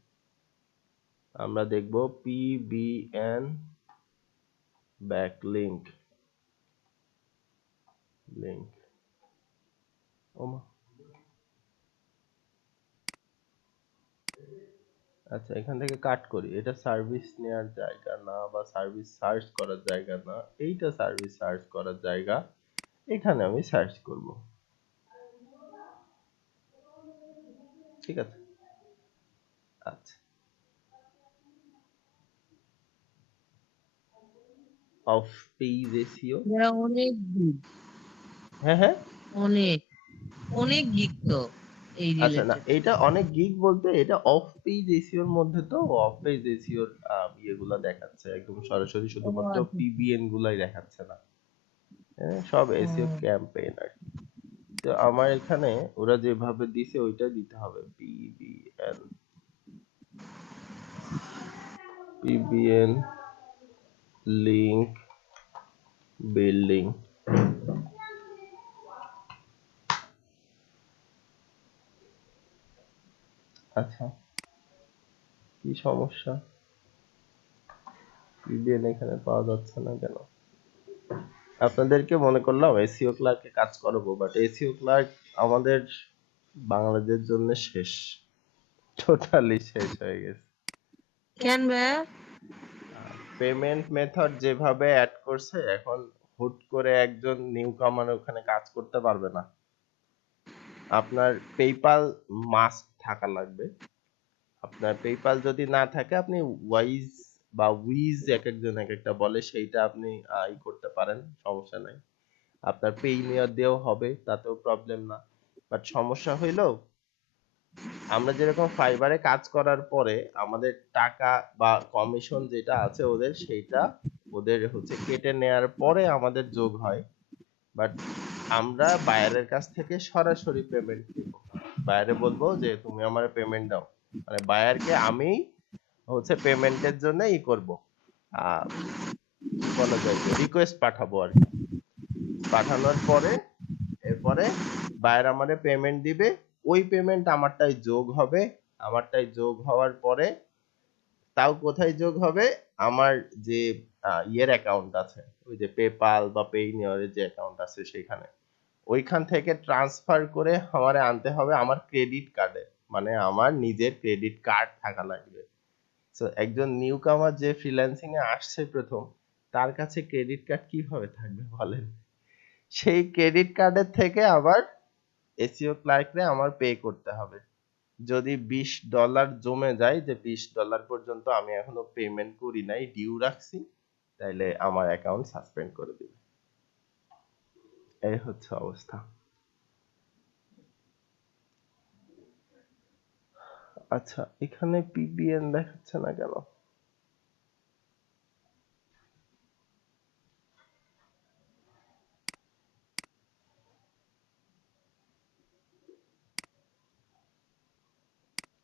আমরা দেখব পিবিএন ব্যাকলিংক লিংক। ওমা, আচ্ছা এখান থেকে কাট করি। এটা সার্ভিস নেওয়ার জায়গা না, বা সার্ভিস সার্চ করার জায়গা না, এইটা সার্ভিস সার্চ করার জায়গা। এখানে আমি সার্চ করব, ঠিক আছে। আচ্ছা, অফ পেজ এসইও। অনেক গিগ, হ্যাঁ হ্যাঁ, অনেক অনেক গিগ তো এই আচ্ছা না, রিলেটেড। এটা অনেক গিগ বলতে এটা অফ পেজ এসইওর মধ্যে, তো অফ পেজ এসইওর ইয়েগুলা দেখাচ্ছে একদম সরাসরি, ও শুধুমাত্র আচ্ছা। পিবিএন গুলাই দেখাচ্ছে না। হ্যাঁ, সব এসইও ও, ক্যাম্পেইন আর কি। তো আমার এখানে ওরা যেভাবে দিছে ওইটা দিতে হবে, পিবিএন পিবিএন লিংক বিল্ডিং। আচ্ছা, কি সমস্যা? পিবিএন এখানে পাওয়া যাচ্ছে না কেন? আপনাদেরকে মনে করলাম এসইও ক্লার্কে কাজ করাবো, বাট এসইও ক্লার্ক আমাদের বাংলাদেশের জন্য শেষ, টোটালি শেষ হয়ে গেছে। কেন ভাইয়া? পেমেন্ট মেথড যেভাবে অ্যাড করছে, এখন হুট করে একজন নিউ কামার ওখানে কাজ করতে পারবে না। আপনার পেপাল মাস্ট থাকা লাগবে। আপনার পেপাল যদি না থাকে, আপনি ওয়াইজ বা উইজ এক একজন এক একটা বলে, সেইটা আপনি ই করতে পারেন, সমস্যা নাই। আপনার পেইনিয়ার দিয়েও হবে, তাতেও প্রবলেম না। বাট সমস্যা হইলো, আমরা যেরকম ফাইবারে কাজ করার পরে আমাদের টাকা বা কমিশন যেটা আছে ওদের, সেইটা ওদের হচ্ছে কেটে নেয়ার পরে আমাদের যোগ হয়। বাট আমরা বায়ারের কাছ থেকে সরাসরি পেমেন্ট নিব। বায়ারে বলবো যে তুমি আমার পেমেন্ট দাও, মানে বায়ারকে আমি হচ্ছে পেমেন্টের জন্য ই করব, কি বলা যায়, রিকোয়েস্ট পাঠাবো আর কি। পাঠানোর পরে এরপরে বায়ার আমারে পেমেন্ট দিবে, ওই পেমেন্ট আমারটাই যোগ হবে। আমারটাই যোগ হওয়ার পরে, তাও কোথায় যোগ হবে, আমার যে ইয়ের অ্যাকাউন্ট আছে, ওই যে পেপাল বা পেইনিয়রের যে অ্যাকাউন্ট আছে সেখানে, ওইখান থেকে ট্রান্সফার করে আমারে আনতে হবে আমার ক্রেডিট কার্ডে, মানে আমার নিজের ক্রেডিট কার্ড থাকা লাগবে। তো একজন নিউ কামার যে ফ্রিল্যান্সিং এ আসছে প্রথম, তার কাছে ক্রেডিট কার্ড কিভাবে থাকবে বলেন? সেই ক্রেডিট কার্ডের থেকে আবার এসইও ক্লার্করে আমার পে করতে হবে। যদি $20 জমে যায়, যে $20 পর্যন্ত আমি এখনো পেমেন্ট করি নাই, ডিউ রাখছি, তাইলে আমার অ্যাকাউন্ট সাসপেন্ড করে দিবে। এই হচ্ছে অবস্থা। আচ্ছা, এখানে পিবিএন দেখাচ্ছে না কেন?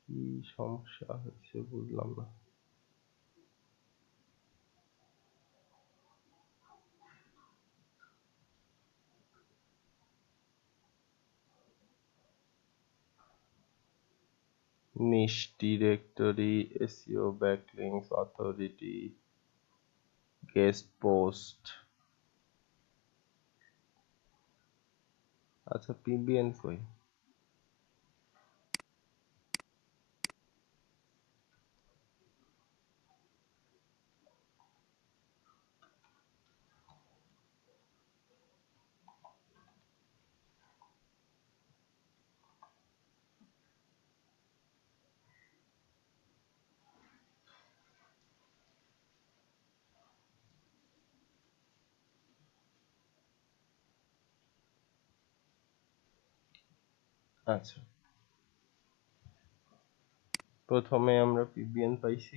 কি সমস্যা হচ্ছে বুঝলাম না। নিশ directory, SEO backlinks, authority, guest post. আচ্ছা, পিবিএন কই? আচ্ছা, প্রথমে আমরা পিবিএন পাইছি।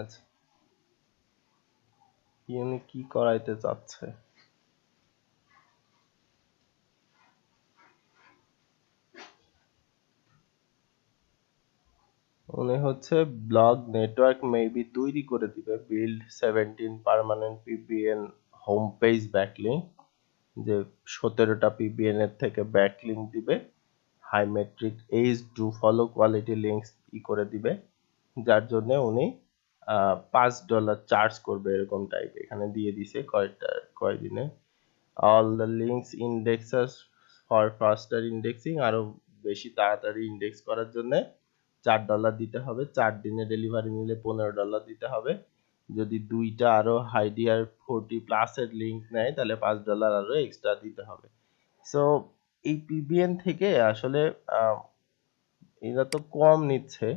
আচ্ছা, উনি কি করাইতে চাচ্ছে? উনি হচ্ছে ব্লগ নেটওয়ার্ক মেবি তৈরি করে দিবে, build 17 permanent PBN home page backlink, যে 17টা পিবিএন এর থেকে ব্যাকলিংক দিবে, high metric age do follow quality links করে দিবে, যার জন্য উনি $5 চার্জ করবে এরকম টাইপ এখানে দিয়ে দিছে কয়দিনে। All the links indexers for faster indexing, আরো বেশি তাড়াতাড়ি ইন্ডেক্স করার জন্য $4 দিতে হবে। 4 দিনে ডেলিভারি নিলে $15 দিতে হবে। যদি দুইটা আরো হাইডিয়ার 40 প্লাস এর লিঙ্ক নেয় তাহলে $5 আরো এক্সট্রা দিতে হবে। সো এই পিবিএন থেকে আসলে এরা তো কম নিচ্ছে,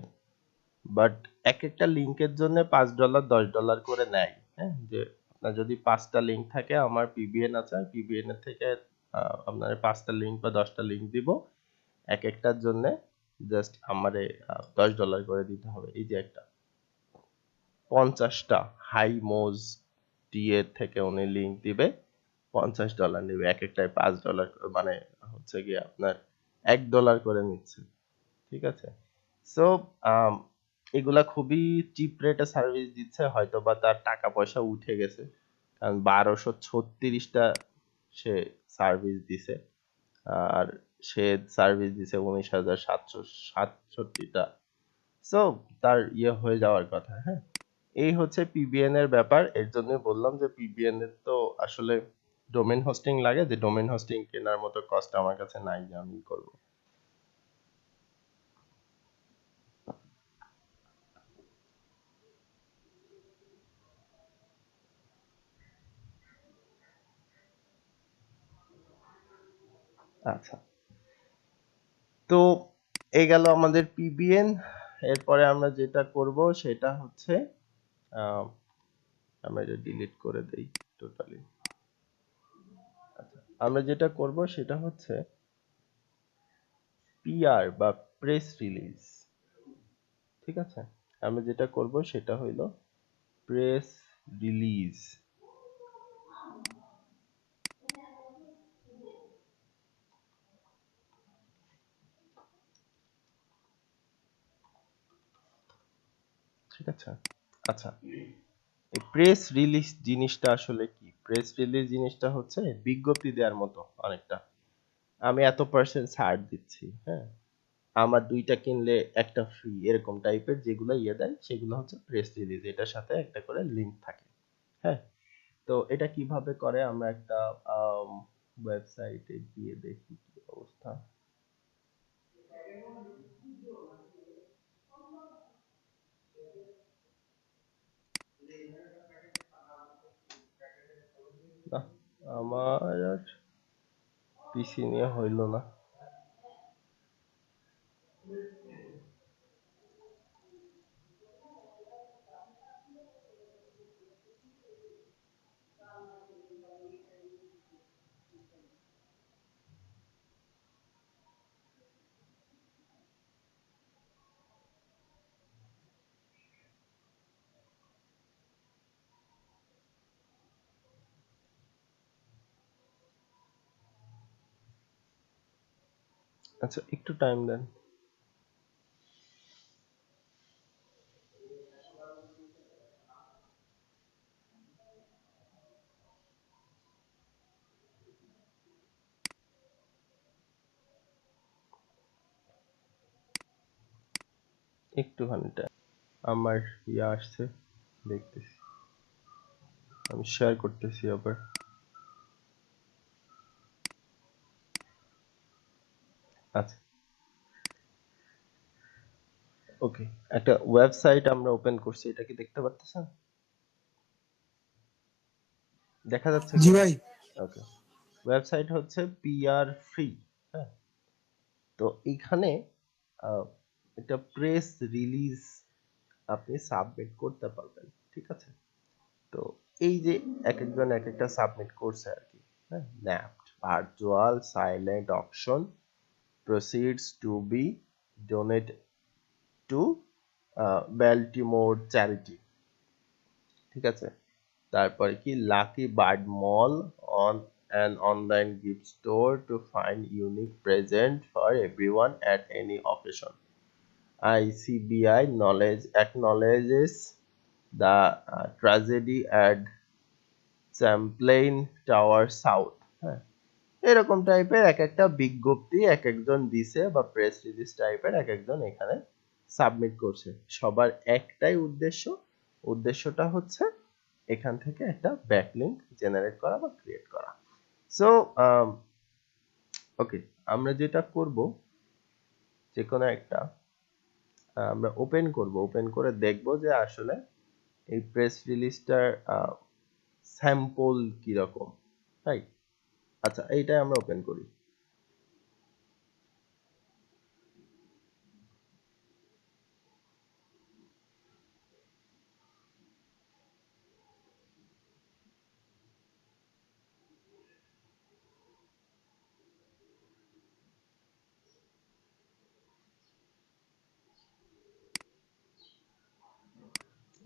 বাট এক একটা লিঙ্কের জন্য $5 $10 করে নেয়। হ্যাঁ, যে আপনার যদি 5টা লিঙ্ক থাকে, আমার পিবিএন আছে, পিবিএন এর থেকে আপনার 5টা লিঙ্ক বা 10টা লিঙ্ক দিব, এক একটার জন্য জাস্ট আমারে $10 করে দিতে হবে। এই যে একটা 50টা হাই মোজ টিএর থেকে উনি লিঙ্ক দিবে, $50 নেবে, এক একটায় $5, মানে হচ্ছে কি আপনার $1 করে নিচ্ছে। ঠিক আছে, সো এগুলা খুবই চিপ রেটে সার্ভিস দিচ্ছে, হয়তো বা তার টাকা পয়সা উঠে গেছে, কারণ 1236টা সে সার্ভিস দিছে, আর সে সার্ভিস দিছে 19,767টা। সো তার ইয়ে হয়ে যাওয়ার কথা। হ্যাঁ, এই হচ্ছে পিবিএন এর ব্যাপার। এর জন্য বললাম যে পিবিএন এর তো আসলে ডোমেইন হোস্টিং লাগে, যে ডোমেইন হোস্টিং কেনার মতো কষ্ট আমার কাছে নাই যে আমি করব। আচ্ছা, তো এই গেল আমাদের পিবিএন। এরপরে আমরা যেটা করব সেটা হচ্ছে আমরা এটা ডিলিট করে দেই টোটালি। আচ্ছা, আমরা যেটা করব সেটা হচ্ছে পিআর বা প্রেস রিলিজ। ঠিক আছে, আমরা যেটা করব সেটা হইল প্রেস রিলিজ। ঠিক আছে, আচ্ছা, এই প্রেস রিলিজ জিনিসটা আসলে কি? প্রেস রিলিজ জিনিসটা হচ্ছে বিজ্ঞপ্তি দেওয়ার মতো অনেকটা। আমি এত পার্সেন্ট ছাড় দিচ্ছি, হ্যাঁ, আমার 2টা কিনলে একটা ফ্রি, এরকম টাইপের যেগুলো ইয়ে দেয় সেগুলো হচ্ছে প্রেস রিলিজ, এটার সাথে একটা করে লিংক থাকে। হ্যাঁ, তো এটা কিভাবে করে আমরা একটা ওয়েবসাইটে গিয়ে দেখি কি অবস্থা। না, আমার আর পিসি নিয়ে হইল না। আচ্ছা, একটু টাইম দেন। একটুখানি টাইম, আমার ইয়ে আসছে, দেখতেছি, আমি শেয়ার করতেছি আবার। আচ্ছা, ওকে, একটা ওয়েবসাইট আমরা ওপেন করছি, এটা কি দেখতে পারতেছেন? দেখা যাচ্ছে জি কি? ভাই। ওকে, ওয়েবসাইট হচ্ছে পিআর ফ্রি। হ্যাঁ, তো এইখানে একটা প্রেস রিলিজ আপনি সাবমিট করতে পারবেন। ঠিক আছে, তো এই যে এক একজন এক একটা সাবমিট করছে আর কি। হ্যাঁ, ন্যাপড virtual silent auction proceeds to be donated to Baltimore charity. ঠিক আছে, তারপরে কি lucky bird mall on an online gift store to find unique present for everyone at any occasion. ICBI knowledge acknowledges the tragedy at Champlain Tower South. হ্যাঁ, এরকম টাইপের এক একটা বিজ্ঞপ্তি এক একজন দিছে বা প্রেস রিলিজ টাইপের এক একজন এখানে সাবমিট করছে। সবার একটাই উদ্দেশ্যটা হচ্ছে এখান থেকে একটা ব্যাকলিংক জেনারেট করা বা ক্রিয়েট করা। সো ওকে, আমরা যেটা করব যে কোনো একটা আমরা ওপেন করব, ওপেন করে দেখব যে আসলে এই প্রেস রিলিজটার স্যাম্পল কি রকম, রাইট? আচ্ছা, এইটাই আমরা ওপেন করি।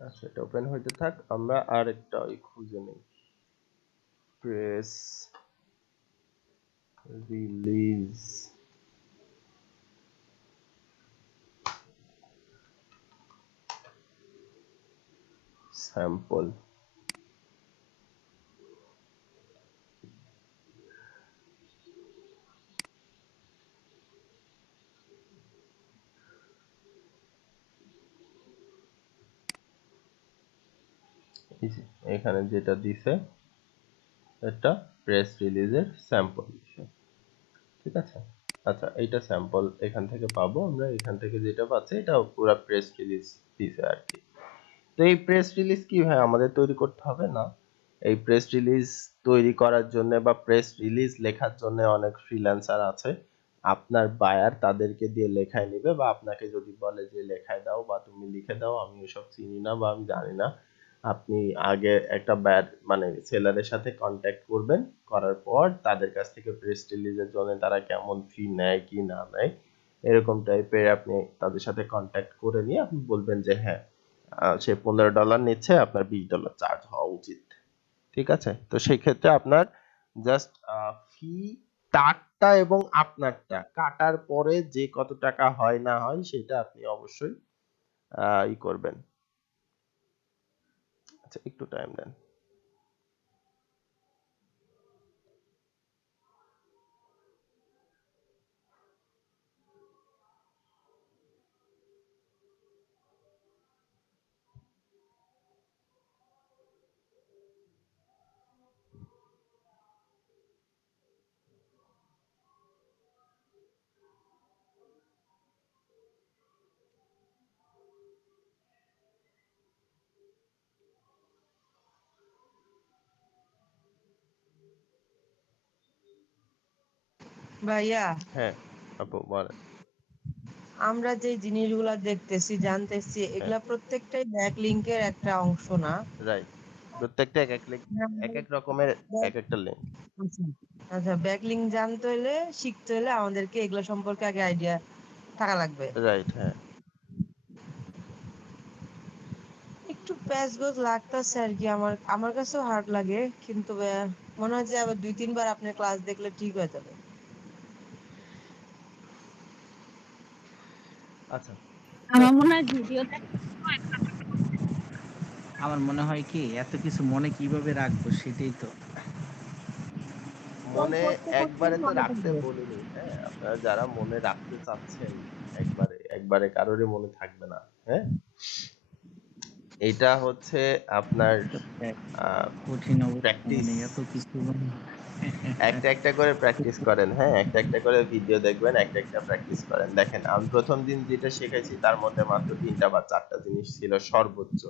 আচ্ছা, এটা ওপেন হইতে থাক, আমরা আর একটা ওই খুঁজে নেই, প্রেস রিলিজ স্যাম্পল। এখানে যেটা দিছে এটা প্রেস রিলিজের স্যাম্পল দিছে, ঠিক আছে। আচ্ছা, এইটা স্যাম্পল এখান থেকে পাবো আমরা, এখান থেকে যেটা পাচ্ছি এটা পুরো প্রেস রিলিজ দিছে আর কি। তো এই প্রেস রিলিজ কি হয় আমাদের তৈরি করতে হবে না, এই প্রেস রিলিজ তৈরি করার জন্য বা প্রেস রিলিজ লেখার জন্য অনেক ফ্রিল্যান্সার আছে, আপনার বায়ার তাদেরকে দিয়ে লেখায় নেবে, বা আপনাকে যদি বলে যে লেখায় দাও বা তুমি লিখে দাও, আমি ওসব চিনি না বা আমি জানি না, আপনি আগে একটা বায়ার মানে সেলারের সাথে কন্ট্যাক্ট করবেন, করার পর তাদের কাছ থেকে প্রেস রিলিজের জন্য তারা কেমন ফি নেয় কি না নেয় এরকম টাইপের আপনি তাদের সাথে কন্ট্যাক্ট করে নিয়ে আপনি বলবেন যে হ্যাঁ সে $15 নিচ্ছে, আপনার $20 চার্জ হওয়া উচিত, ঠিক আছে। তো সেই ক্ষেত্রে আপনার জাস্ট ফি তারটা এবং আপনারটা কাটার পরে যে কত টাকা হয় না হয় সেটা আপনি অবশ্যই ই করবেন। আচ্ছা, একটু টাইম দেন। ভাইয়া, হ্যাঁ আপু বলেন। আমরা যে জিনিসগুলা দেখতেছি জানতেছি এগুলা প্রত্যেকটাই ব্যাক লিংকের একটা অংশ না? রাইট, প্রত্যেকটা এক এক এক এক রকমের এক একটা লিঙ্ক। আচ্ছা, আচ্ছা, ব্যাক লিংক জানতে হলে শিখতে হলে আমাদেরকে এগুলো সম্পর্কে আগে আইডিয়া থাকা লাগবে। রাইট, হ্যাঁ। একটু প্যাচগোজ লাগতেছে আর কি, আমার আমার কাছেও হার্ড লাগে, কিন্তু মনে হয় যে আবার 2-3 বার আপনার ক্লাস দেখলে ঠিক হয়ে যাবে। আচ্ছা, আমার মনে হয় ভিডিওতে আমার মনে হয় কি এত কিছু মনে কিভাবে রাখবো সেটাই তো। মনে করতে একবারে তো মনে রাখতে থাকবে। বলিনি, হ্যাঁ, আপনারা যারা মনে রাখতে চাচ্ছেন একবারে একবারে কারোরই মনে থাকবে না, হ্যাঁ। এটা হচ্ছে আপনার এটা তো এক কঠিন অবস্থা, প্র্যাকটিস, মানে এত কিছু একটা একটা করে প্র্যাকটিস করেন, হ্যাঁ, একটা একটা করে ভিডিও দেখবেন, একটা একটা প্র্যাকটিস করেন। দেখেন আমি প্রথম দিন যেটা শেখাইছি তার মধ্যে মাত্র 3টা বা 4টা জিনিস ছিল সর্বোচ্চ,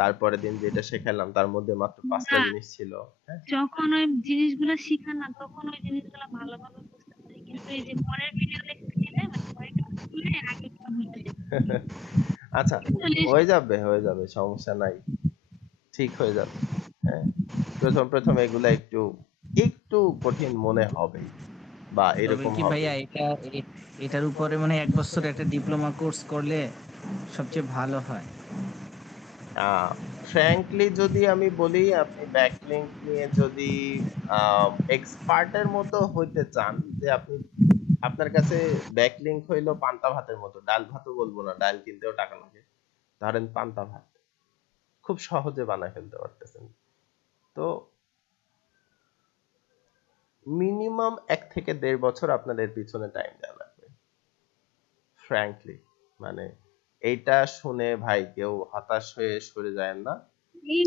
তারপরের দিন যেটা শেখালাম তার মধ্যে মাত্র 5টা না, জিনিস ছিল, হ্যাঁ। যখন ওই জিনিসগুলো শিখান না তখন ওই জিনিসগুলো ভালোভাবে বুঝতে পারি, কিন্তু এই যে পরের ভিডিও দেখতে গেলে মানে পরেরটা খুলে আগে বুঝতে পারি। আচ্ছা, হয়ে যাবে সমস্যা নাই, ঠিক হয়ে যাবে, হ্যাঁ। প্রথম প্রথম এগুলা একটু একটু কঠিন মনে হবে বা তবে এরকম কি হবে। ভাইয়া এটার উপরে মানে 1 বছর একটা ডিপ্লোমা কোর্স করলে সবচেয়ে ভালো হয়। ফ্র্যাঙ্কলি যদি আমি বলি, আপনি ব্যাকলিংক নিয়ে যদি এক্সপার্টের মতো হইতে চান, যে আপনি আপনার কাছে ব্যাকলিংক হইলো পান্তা ভাতের মতো, ডাল ভাতও বলবো না, ডাল কিনতেও টাকা লাগে, ধরেন পান্তা ভাত খুব সহজে বানায় ফেলতে পারতেছেন, তো মিনিমাম 1 থেকে 1.5 বছর আপনার এর পিছনে টাইম দেওয়া লাগবে ফ্র্যাঙ্কলি। মানে এইটা শুনে ভাই কেউ হতাশ হয়ে সরে যায় না। এই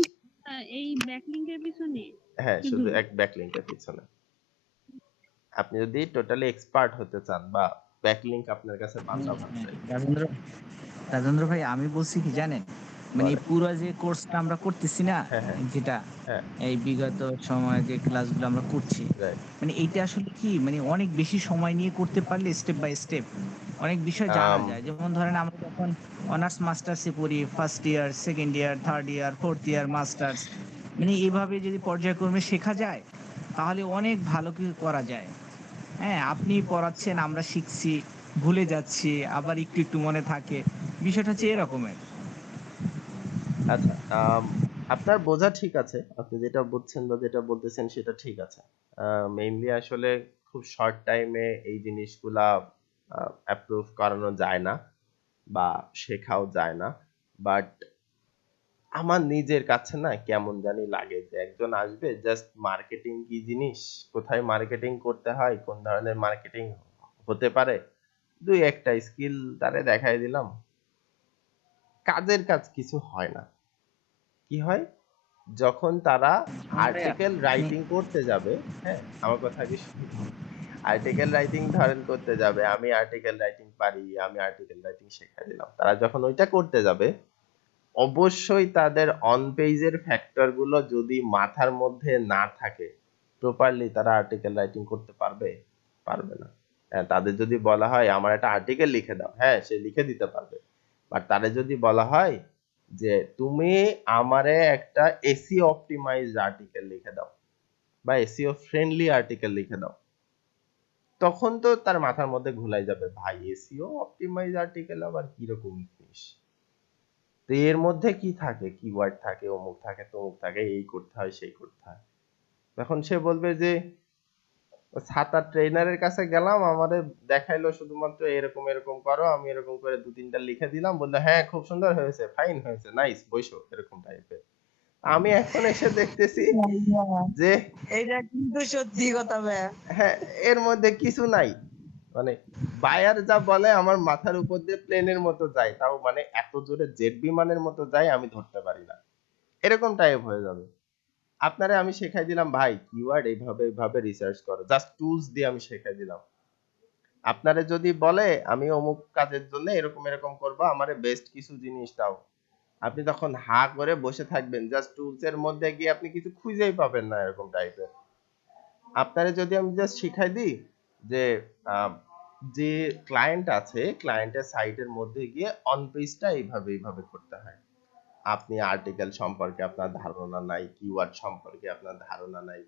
এই ব্যাকলিংকের পিছনে হ্যাঁ, শুধু শুধু এক ব্যাকলিংকের পিছনে। আপনি যদি টোটালি এক্সপার্ট হতে চান, বা ব্যাকলিংক আপনার কাছে পান্তা ভাত চাই, রাজেন্দ্র রাজেন্দ্র ভাই, আমি বলছি কি জানেন, মানে এই বলেন। পুরো যে কোর্সটা আমরা করতেছি না, হ্যাঁ, হ্যাঁ, যেটা হ্যাঁ, এই বিগত সময় যে ক্লাসগুলো আমরা করছি, রাইট। মানে এইটা আসলে কি, মানে অনেক বেশি সময় নিয়ে করতে পারলে স্টেপ বাই স্টেপ অনেক বিষয় জানা আম, যায়। যেমন ধরেন আমরা যখন অনার্স মাস্টার্সে পড়ি, first year, second year, third year, fourth year masters, মানে এইভাবে যদি পর্যায়ক্রমে শেখা যায় তাহলে অনেক ভালো কিছু করা যায়। হ্যাঁ, আপনি পড়াচ্ছেন, আমরা শিখছি, ভুলে যাচ্ছি, আবার একটু একটু মনে থাকে। বিষয়টা হচ্ছে এরকমের। আচ্ছা, আপনার বোঝা ঠিক আছে, আপনি যেটা বুঝছেন বা যেটা বলতেছেন সেটা ঠিক আছে। মেইনলি আসলে খুব শর্ট টাইমে এই জিনিসগুলা অ্যাপ্রুভ করানো যায় না, বা শেখাও যায় না। বাট আমার নিজের কাছে না কেমন জানি লাগে যে একজন আসবে, জাস্ট মার্কেটিং কি জিনিস, কোথায় মার্কেটিং করতে হয়, কোন ধরনের মার্কেটিং হতে পারে, দুই একটা স্কিল তারে দেখাই দিলাম, কাজের কাজ কিছু হয় না। কি হয়, যখন তারা ভাইয়া, আর্টিকেল আপনি রাইটিং করতে যাবে, হ্যাঁ আমার কথা আগে শুনুন, আর্টিকেল রাইটিং ধরেন করতে যাবে, আমি আর্টিকেল রাইটিং পারি, আমি আর্টিকেল রাইটিং শেখাই দিলাম, তারা যখন ওইটা করতে যাবে, অবশ্যই তাদের অন পেজের ফ্যাক্টর গুলো যদি মাথার মধ্যে না থাকে প্রপারলি, তারা আর্টিকেল রাইটিং করতে পারবে? পারবে না। হ্যাঁ, তাদের যদি বলা হয় আমার একটা আর্টিকেল লিখে দাও, হ্যাঁ সে লিখে দিতে পারবে। বাট তাদের যদি বলা হয় যে তুমি আমারে একটা এসইও অপটিমাইজড আর্টিকেল লিখে দাও, বা এসইও ফ্রেন্ডলি আর্টিকেল লিখে দাও, তখন তো তার মাথার মধ্যে ঘুলাই যাবে, ভাই এসইও অপটিমাইজ আর্টিকেল আবার কিরকম জিনিস, তো এর মধ্যে কি থাকে, কিওয়ার্ড থাকে, অমুক থাকে, তমুক থাকে, এই করতে হয় সেই করতে হয়। তখন সে বলবে যে ছাতা ট্রেনারের কাছে গেলাম, আমারে দেখাইলো শুধুমাত্র এরকম এরকম করো, আমি এরকম করে 2-3টা লিখে দিলাম, বললো হ্যাঁ খুব সুন্দর হয়েছে, ফাইন হয়েছে, নাইস, বইসো, এরকম টাইপের। আমি এখন এসে দেখতেছি যে এটা কিন্তু সত্যি কথা ভাইয়া। হ্যাঁ, এর মধ্যে কিছু নাই, মানে বায়ার যা বলে আমার মাথার উপর দিয়ে প্লেনের মতো যায়, তাও মানে এত জোরে জেট বিমানের মতো যায় আমি ধরতে পারি না, এরকম টাইপ হয়ে যাবে। আপনারে আমি শেখাই দিলাম ভাই কিওয়ার্ড এইভাবে এইভাবে রিসার্চ করো, জাস্ট টুলস দিয়ে আমি শেখাই দিলাম। আপনারে যদি বলে আমি অমুক কাজের জন্য এরকম এরকম করব, আমারে বেস্ট কিছু জিনিস দাও, আপনি তখন হা করে বসে থাকবেন, জাস্ট টুলস এর মধ্যে গিয়ে আপনি কিছু খুঁজেই পাবেন না, এরকম টাইপের। আপনারে যদি আমি জাস্ট শিখাই দিই যে আহ, যে ক্লায়েন্ট আছে, ক্লায়েন্টের সাইটের মধ্যে গিয়ে অন পেজটা এইভাবে এইভাবে করতে হয়, আপনি আর্টিকেল সম্পর্কে আপনার ধারণা নাই, কিওয়ার্ড সম্পর্কে আপনার ধারণা নাই,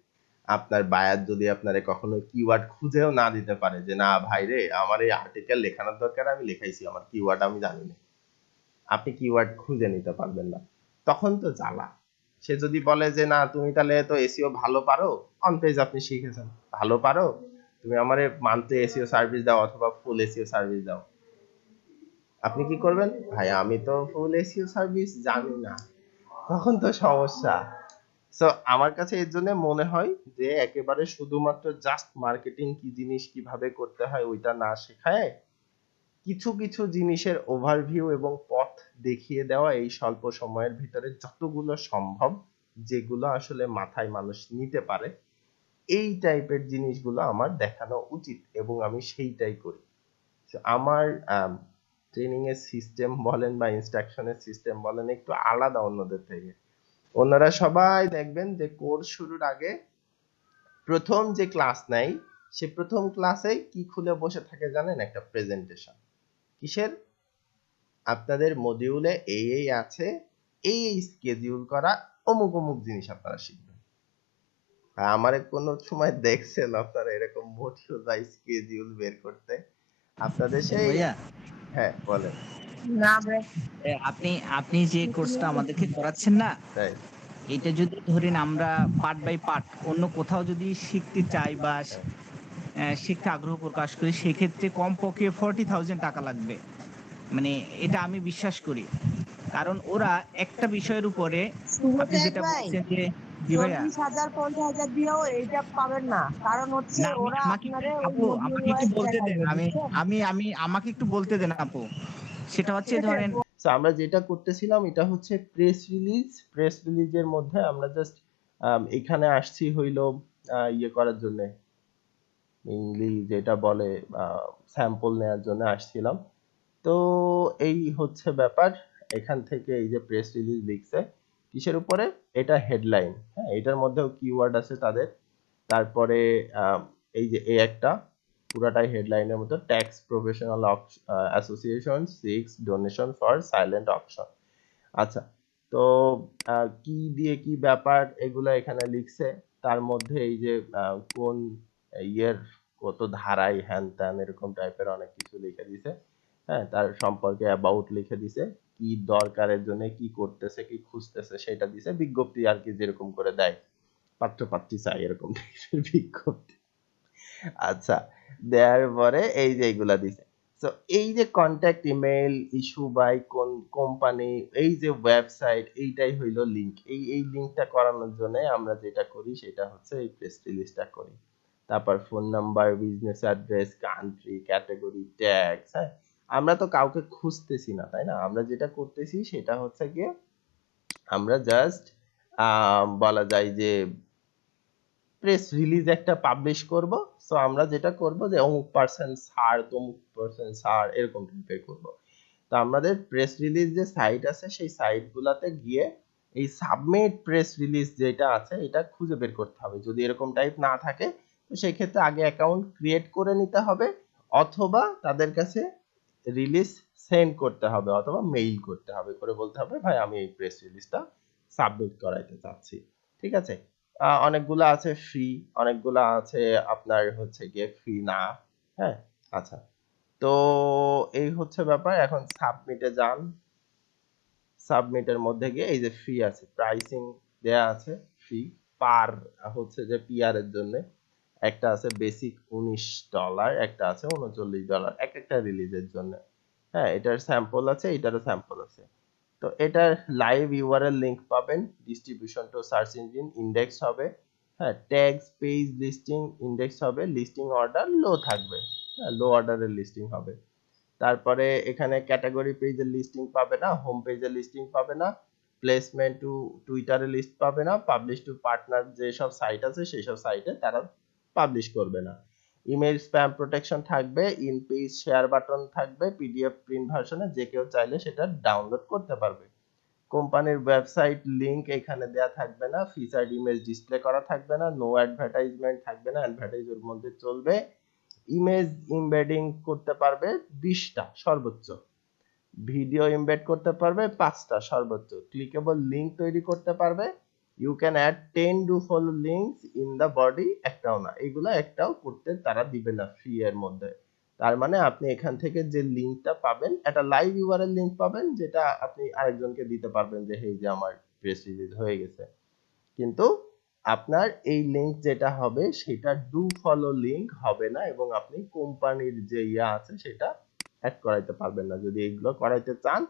আপনার বায়ার যদি আপনারে কখনো কিওয়ার্ড খুঁজেও না দিতে পারে, যে না ভাই রে আমার এই আর্টিকেল লেখানোর দরকার, আমি লেখাইছি, আমার কিওয়ার্ড আমি জানি না, আপনি কিওয়ার্ড খুঁজে নিতে পারবেন না, তখন তো জ্বালা। সে যদি বলে যে না তুমি তাহলে তো এসইও ভালো পারো, অন পেজ আপনি শিখেছেন, ভালো পারো, তুমি আমারে মান্থলি এসইও সার্ভিস দাও অথবা ফুল এসইও সার্ভিস দাও, আপনি কি করবেন, ভাই আমি তো ফুল এসইও সার্ভিস জানি না, তখন তো সমস্যা। সো আমার কাছে এর জন্য মনে হয় যে একেবারে শুধুমাত্র জাস্ট মার্কেটিং কি জিনিস কিভাবে করতে হয় ওইটা না শেখায়, কিছু কিছু জিনিসের ওভারভিউ এবং পথ দেখিয়ে দেওয়া, এই স্বল্প সময়ের ভিতরে যতগুলো সম্ভব, যেগুলো আসলে মাথায় মানুষ নিতে পারে, এই টাইপের জিনিসগুলো আমার দেখানো উচিত, এবং আমি সেইটাই করি। So, আমার ট্রেনিং এর সিস্টেম বলেন বা ইনস্ট্রাকশনের সিস্টেম বলেন একটু আলাদা অন্যদের থেকে। অন্যরা সবাই দেখবেন যে কোর্স শুরুর আগে প্রথম যে ক্লাস নেয়, সে প্রথম ক্লাসে কি খুলে বসে থাকে জানেন, একটা প্রেজেন্টেশন, কিসের, আপনাদের মডিউলে এই এই আছে, এই এই স্কেডিউল করা, অমুক অমুক জিনিস আপনারা শিখবেন। আর আমারে কোনো সময় দেখছেন আপনারা এরকম মডিউল বা স্কেডিউল বের করতে? আপনাদের তো সেই ভাইয়া, হ্যাঁ বলেন। না ভাই, আপনি আপনি যে কোর্সটা আমাদেরকে করাচ্ছেন না, তাই এটা যদি ধরেন আমরা পার্ট বাই পার্ট অন্য কোথাও যদি শিখতে চাই বা হ্যাঁ। শিখতে আগ্রহ প্রকাশ করি, সেক্ষেত্রে কমপক্ষে 40,000 টাকা লাগবে। মানে এটা আমি বিশ্বাস করি। কারণ ওরা একটা বিষয়ের উপরে, আপনি শুভত্যাগ যেটা ভাই, বলছেন যে, জি ভাইয়া। 40,000 50,000 দিয়েও এইটা পাবেন না, কারণ হচ্ছে না, ওরা আমাকে একটু আপনারে ওই আপু মডিউল আমাকে একটু ওয়াইজ বলতে দেন। দেখাইবে, আমি বুঝছেন? আমি আমি আমাকে একটু বলতে দেন আপু। সেটা হচ্ছে ঠিক আছে, ধরেন, সো আমরা যেটা করতেছিলাম এটা হচ্ছে প্রেস রিলিজের মধ্যে আমরা জাস্ট এখানে আসছি হইলো ইয়ে করার জন্য, মেইনলি যেটা বলে স্যাম্পল নেওয়ার জন্য আসছিলাম। তো এই হচ্ছে ব্যাপার। এখান থেকে এই যে প্রেস রিলিজ লিখছে কিসের উপরে, এটা হেডলাইন, হ্যাঁ এটার মধ্যেও কিওয়ার্ড আছে তাদের। তারপরে এই যে এই একটা পুরাটাই হেডলাইনের মতো, tax professional association six donation for silent auction. আচ্ছা, তো কি দিয়ে কি ব্যাপার এগুলা এখানে লিখছে। তার মধ্যে এই যে কোন ইয়ের কত ধারায় হ্যান ত্যান এরকম টাইপের অনেক কিছু লিখে দিছে। হ্যাঁ, তার সম্পর্কে অ্যাবাউট লিখে দিছে, কি দরকারের জন্য কি করতেছে কি খুঁজতেছে সেটা দিছে, বিজ্ঞপ্তি আর কি যেরকম করে দেয়, পাত্র পাত্রী চাই এরকম টাইপের বিজ্ঞপ্তি। আচ্ছা, দেওয়ার পরে এই যে এইগুলা দিছে। তো এই যে কন্ট্যাক্ট ইমেল, ইস্যু বাই কোন কোম্পানি, এই যে ওয়েবসাইট, এইটাই হইলো লিংক। এই লিংকটা করানোর জন্য আমরা যেটা করি সেটা হচ্ছে এই প্রেস রিলিজটা করি। তারপর phone number, business address, country, category, tax. হ্যাঁ, আমরা তো কাউকে খুঁজতেছি না, তাই না? আমরা যেটা করতেছি সেটা হচ্ছে গিয়ে আমরা জাস্ট বলা যায় যে প্রেস রিলিজ একটা পাবলিশ করব। সো আমরা যেটা করব যে অমুক পার্সেন্ট ছাড়, তমুক পার্সেন্ট ছাড়, এরকম টাইপের করব। তো আমাদের প্রেস রিলিজ যে সাইট আছে সেই সাইটগুলোতে গিয়ে এই সাবমিট প্রেস রিলিজ যেটা আছে এটা খুঁজে বের করতে হবে। যদি এরকম টাইপ না থাকে তো সেই ক্ষেত্রে আগে অ্যাকাউন্ট ক্রিয়েট করে নিতে হবে, অথবা তাদের কাছে রিলিজ সেন্ড করতে হবে, অথবা মেইল করতে হবে, করে বলতে হবে ভাই আমি এই প্রেস রিলিজটা সাবমিট করাইতে চাচ্ছি। ঠিক আছে? অনেকগুলা আছে ফ্রি, অনেকগুলা আছে আপনার হচ্ছে গিয়ে ফ্রি না। হ্যাঁ, আচ্ছা, তো এই হচ্ছে ব্যাপার। এখন সাবমিটে যান। সাবমিটের মধ্যে গিয়ে এই যে ফ্রি আছে, প্রাইসিং দেয়া আছে ফ্রি পার, হচ্ছে যে পিআর এর জন্য একটা আছে বেসিক $19, একটা আছে $39 এক একটা রিলিজের জন্য। হ্যাঁ, এটার স্যাম্পল আছে, এটারও স্যাম্পল আছে। তো এটার লাইভ ইউআরএল লিংক পাবেন, distribution to search engine index হবে, হ্যাঁ ট্যাগস পেজ লিস্টিং ইন্ডেক্স হবে, লিস্টিং অর্ডার লো থাকবে, হ্যাঁ লো অর্ডারের লিস্টিং হবে। তারপরে এখানে ক্যাটাগরি পেজের লিস্টিং পাবে না, হোম পেজের লিস্টিং পাবে না, প্লেসমেন্ট টু টুইটারে লিস্ট পাবে না, পাবলিশ টু পার্টনার যেসব সাইট আছে সেই সব সাইটে তারা পাবলিশ করবে না। ইমেল স্প্যাম প্রোটেকশন থাকবে, ইন পেজ শেয়ার বাটন থাকবে, পিডিএফ প্রিন্ট ভার্সনে যে কেউ চাইলে সেটা ডাউনলোড করতে পারবে। কোম্পানির ওয়েবসাইট লিংক এখানে দেয়া থাকবে না, ফিচার্ড ইমেজ ডিসপ্লে করা থাকবে না, নো অ্যাডভার্টাইজমেন্ট থাকবে না, অ্যাডভার্টাইজের মধ্যে চলবে। ইমেজ ইমবেডিং করতে পারবে 20টা সর্বোচ্চ, ভিডিও এমবেড করতে পারবে 5টা সর্বোচ্চ, ক্লিকেবল লিংক তৈরি করতে পারবে, you can add 10 do follow links in the body, একটাও না, এগুলো একটাও করতে তারা দিবে না ফ্রি এর মধ্যে। তার মানে আপনি এখান থেকে যে লিংকটা পাবেন, একটা লাইভ ইউআরএল লিংক পাবেন যেটা আপনি আরেকজনকে দিতে পারবেন যে এই যে আমার প্রেস রিলিজ হয়ে গেছে। কিন্তু আপনার এই লিংক যেটা হবে সেটা ডু ফলো লিংক হবে না, এবং আপনি কোম্পানির যে ইয়া আছে সেটা অ্যাড করাইতে পারবেন না। যদি এগুলো করাইতে চান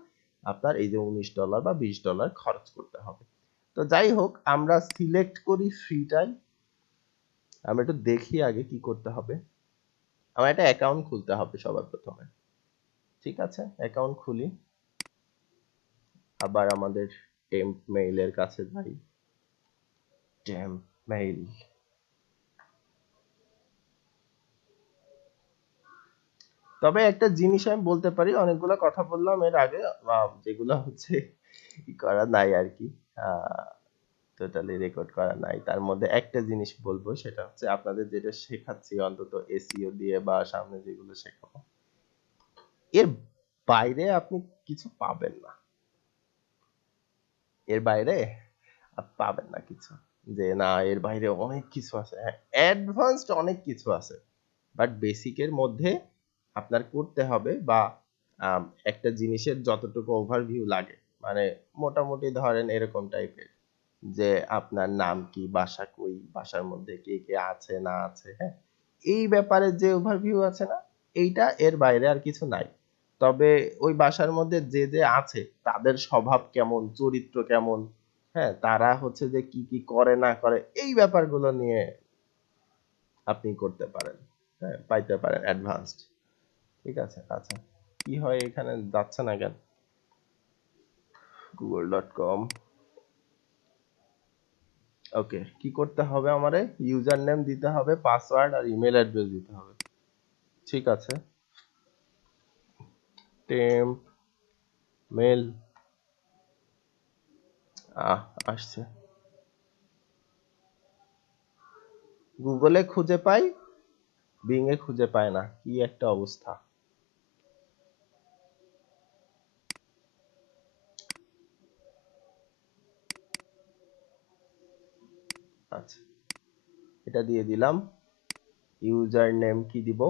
আপনার এই যে $19 বা $20 খরচ করতে হবে। তো যাই হোক, আমরা সিলেক্ট করি ফ্রিটাই। আমরা একটু দেখি আগে কি করতে হবে। আমার একটা অ্যাকাউন্ট খুলতে হবে সবার প্রথমে। ঠিক আছে, অ্যাকাউন্ট খুলি, আবার আমাদের টেম্প মেইলের কাছে যাই। টেম্প মেইল, তবে একটা জিনিস আমি বলতে পারি, অনেকগুলো কথা বললাম এর আগে, যেগুলো হচ্ছে ই করা নাই আর কি, টোটালি রেকর্ড করা নাই। তার মধ্যে একটা জিনিস বলবো, সেটা হচ্ছে আপনাদের যেটা শেখাচ্ছি অন্তত এসইও দিয়ে বা সামনে যেগুলো শেখাবো, এর বাইরে আপনি কিছু পাবেন না, এর বাইরে পাবেন না কিছু, যে না এর বাইরে অনেক কিছু আছে। হ্যাঁ, অ্যাডভান্সড অনেক কিছু আছে, বাট বেসিকের মধ্যে আপনার করতে হবে, বা একটা জিনিসের যতটুকু ওভারভিউ লাগে, মানে মোটামুটি ধরেন এরকম টাইপের, যে আপনার নাম কি, বাসা কই, বাসার মধ্যে কে কে আছে না আছে, হ্যাঁ, এই ব্যাপারে যে ওভারভিউ আছে না, এইটা, এর বাইরে আর কিছু নাই। তবে ওই বাসার মধ্যে যে যে আছে তাদের স্বভাব কেমন, চরিত্র কেমন, হ্যাঁ, তারা হচ্ছে যে কি কি করে না করে, এই ব্যাপারগুলো নিয়ে আপনি করতে পারেন, হ্যাঁ, পাইতে পারেন অ্যাডভান্সড। ঠিক আছে, আচ্ছা, কি হয় এখানে যাচ্ছে না কেন? google.com, ওকে, কি করতে হবে আমারে? ইউজার নেম দিতে হবে, পাসওয়ার্ড আর ইমেল অ্যাড্রেস দিতে হবে। ঠিক আছে, টেম্প মেল, আসছে। গুগলে খুঁজে পাই, বিং এ খুঁজে পায় না, কি একটা অবস্থা। আচ্ছা, এটা দিয়ে দিলাম। ইউজার নেম কি দিব?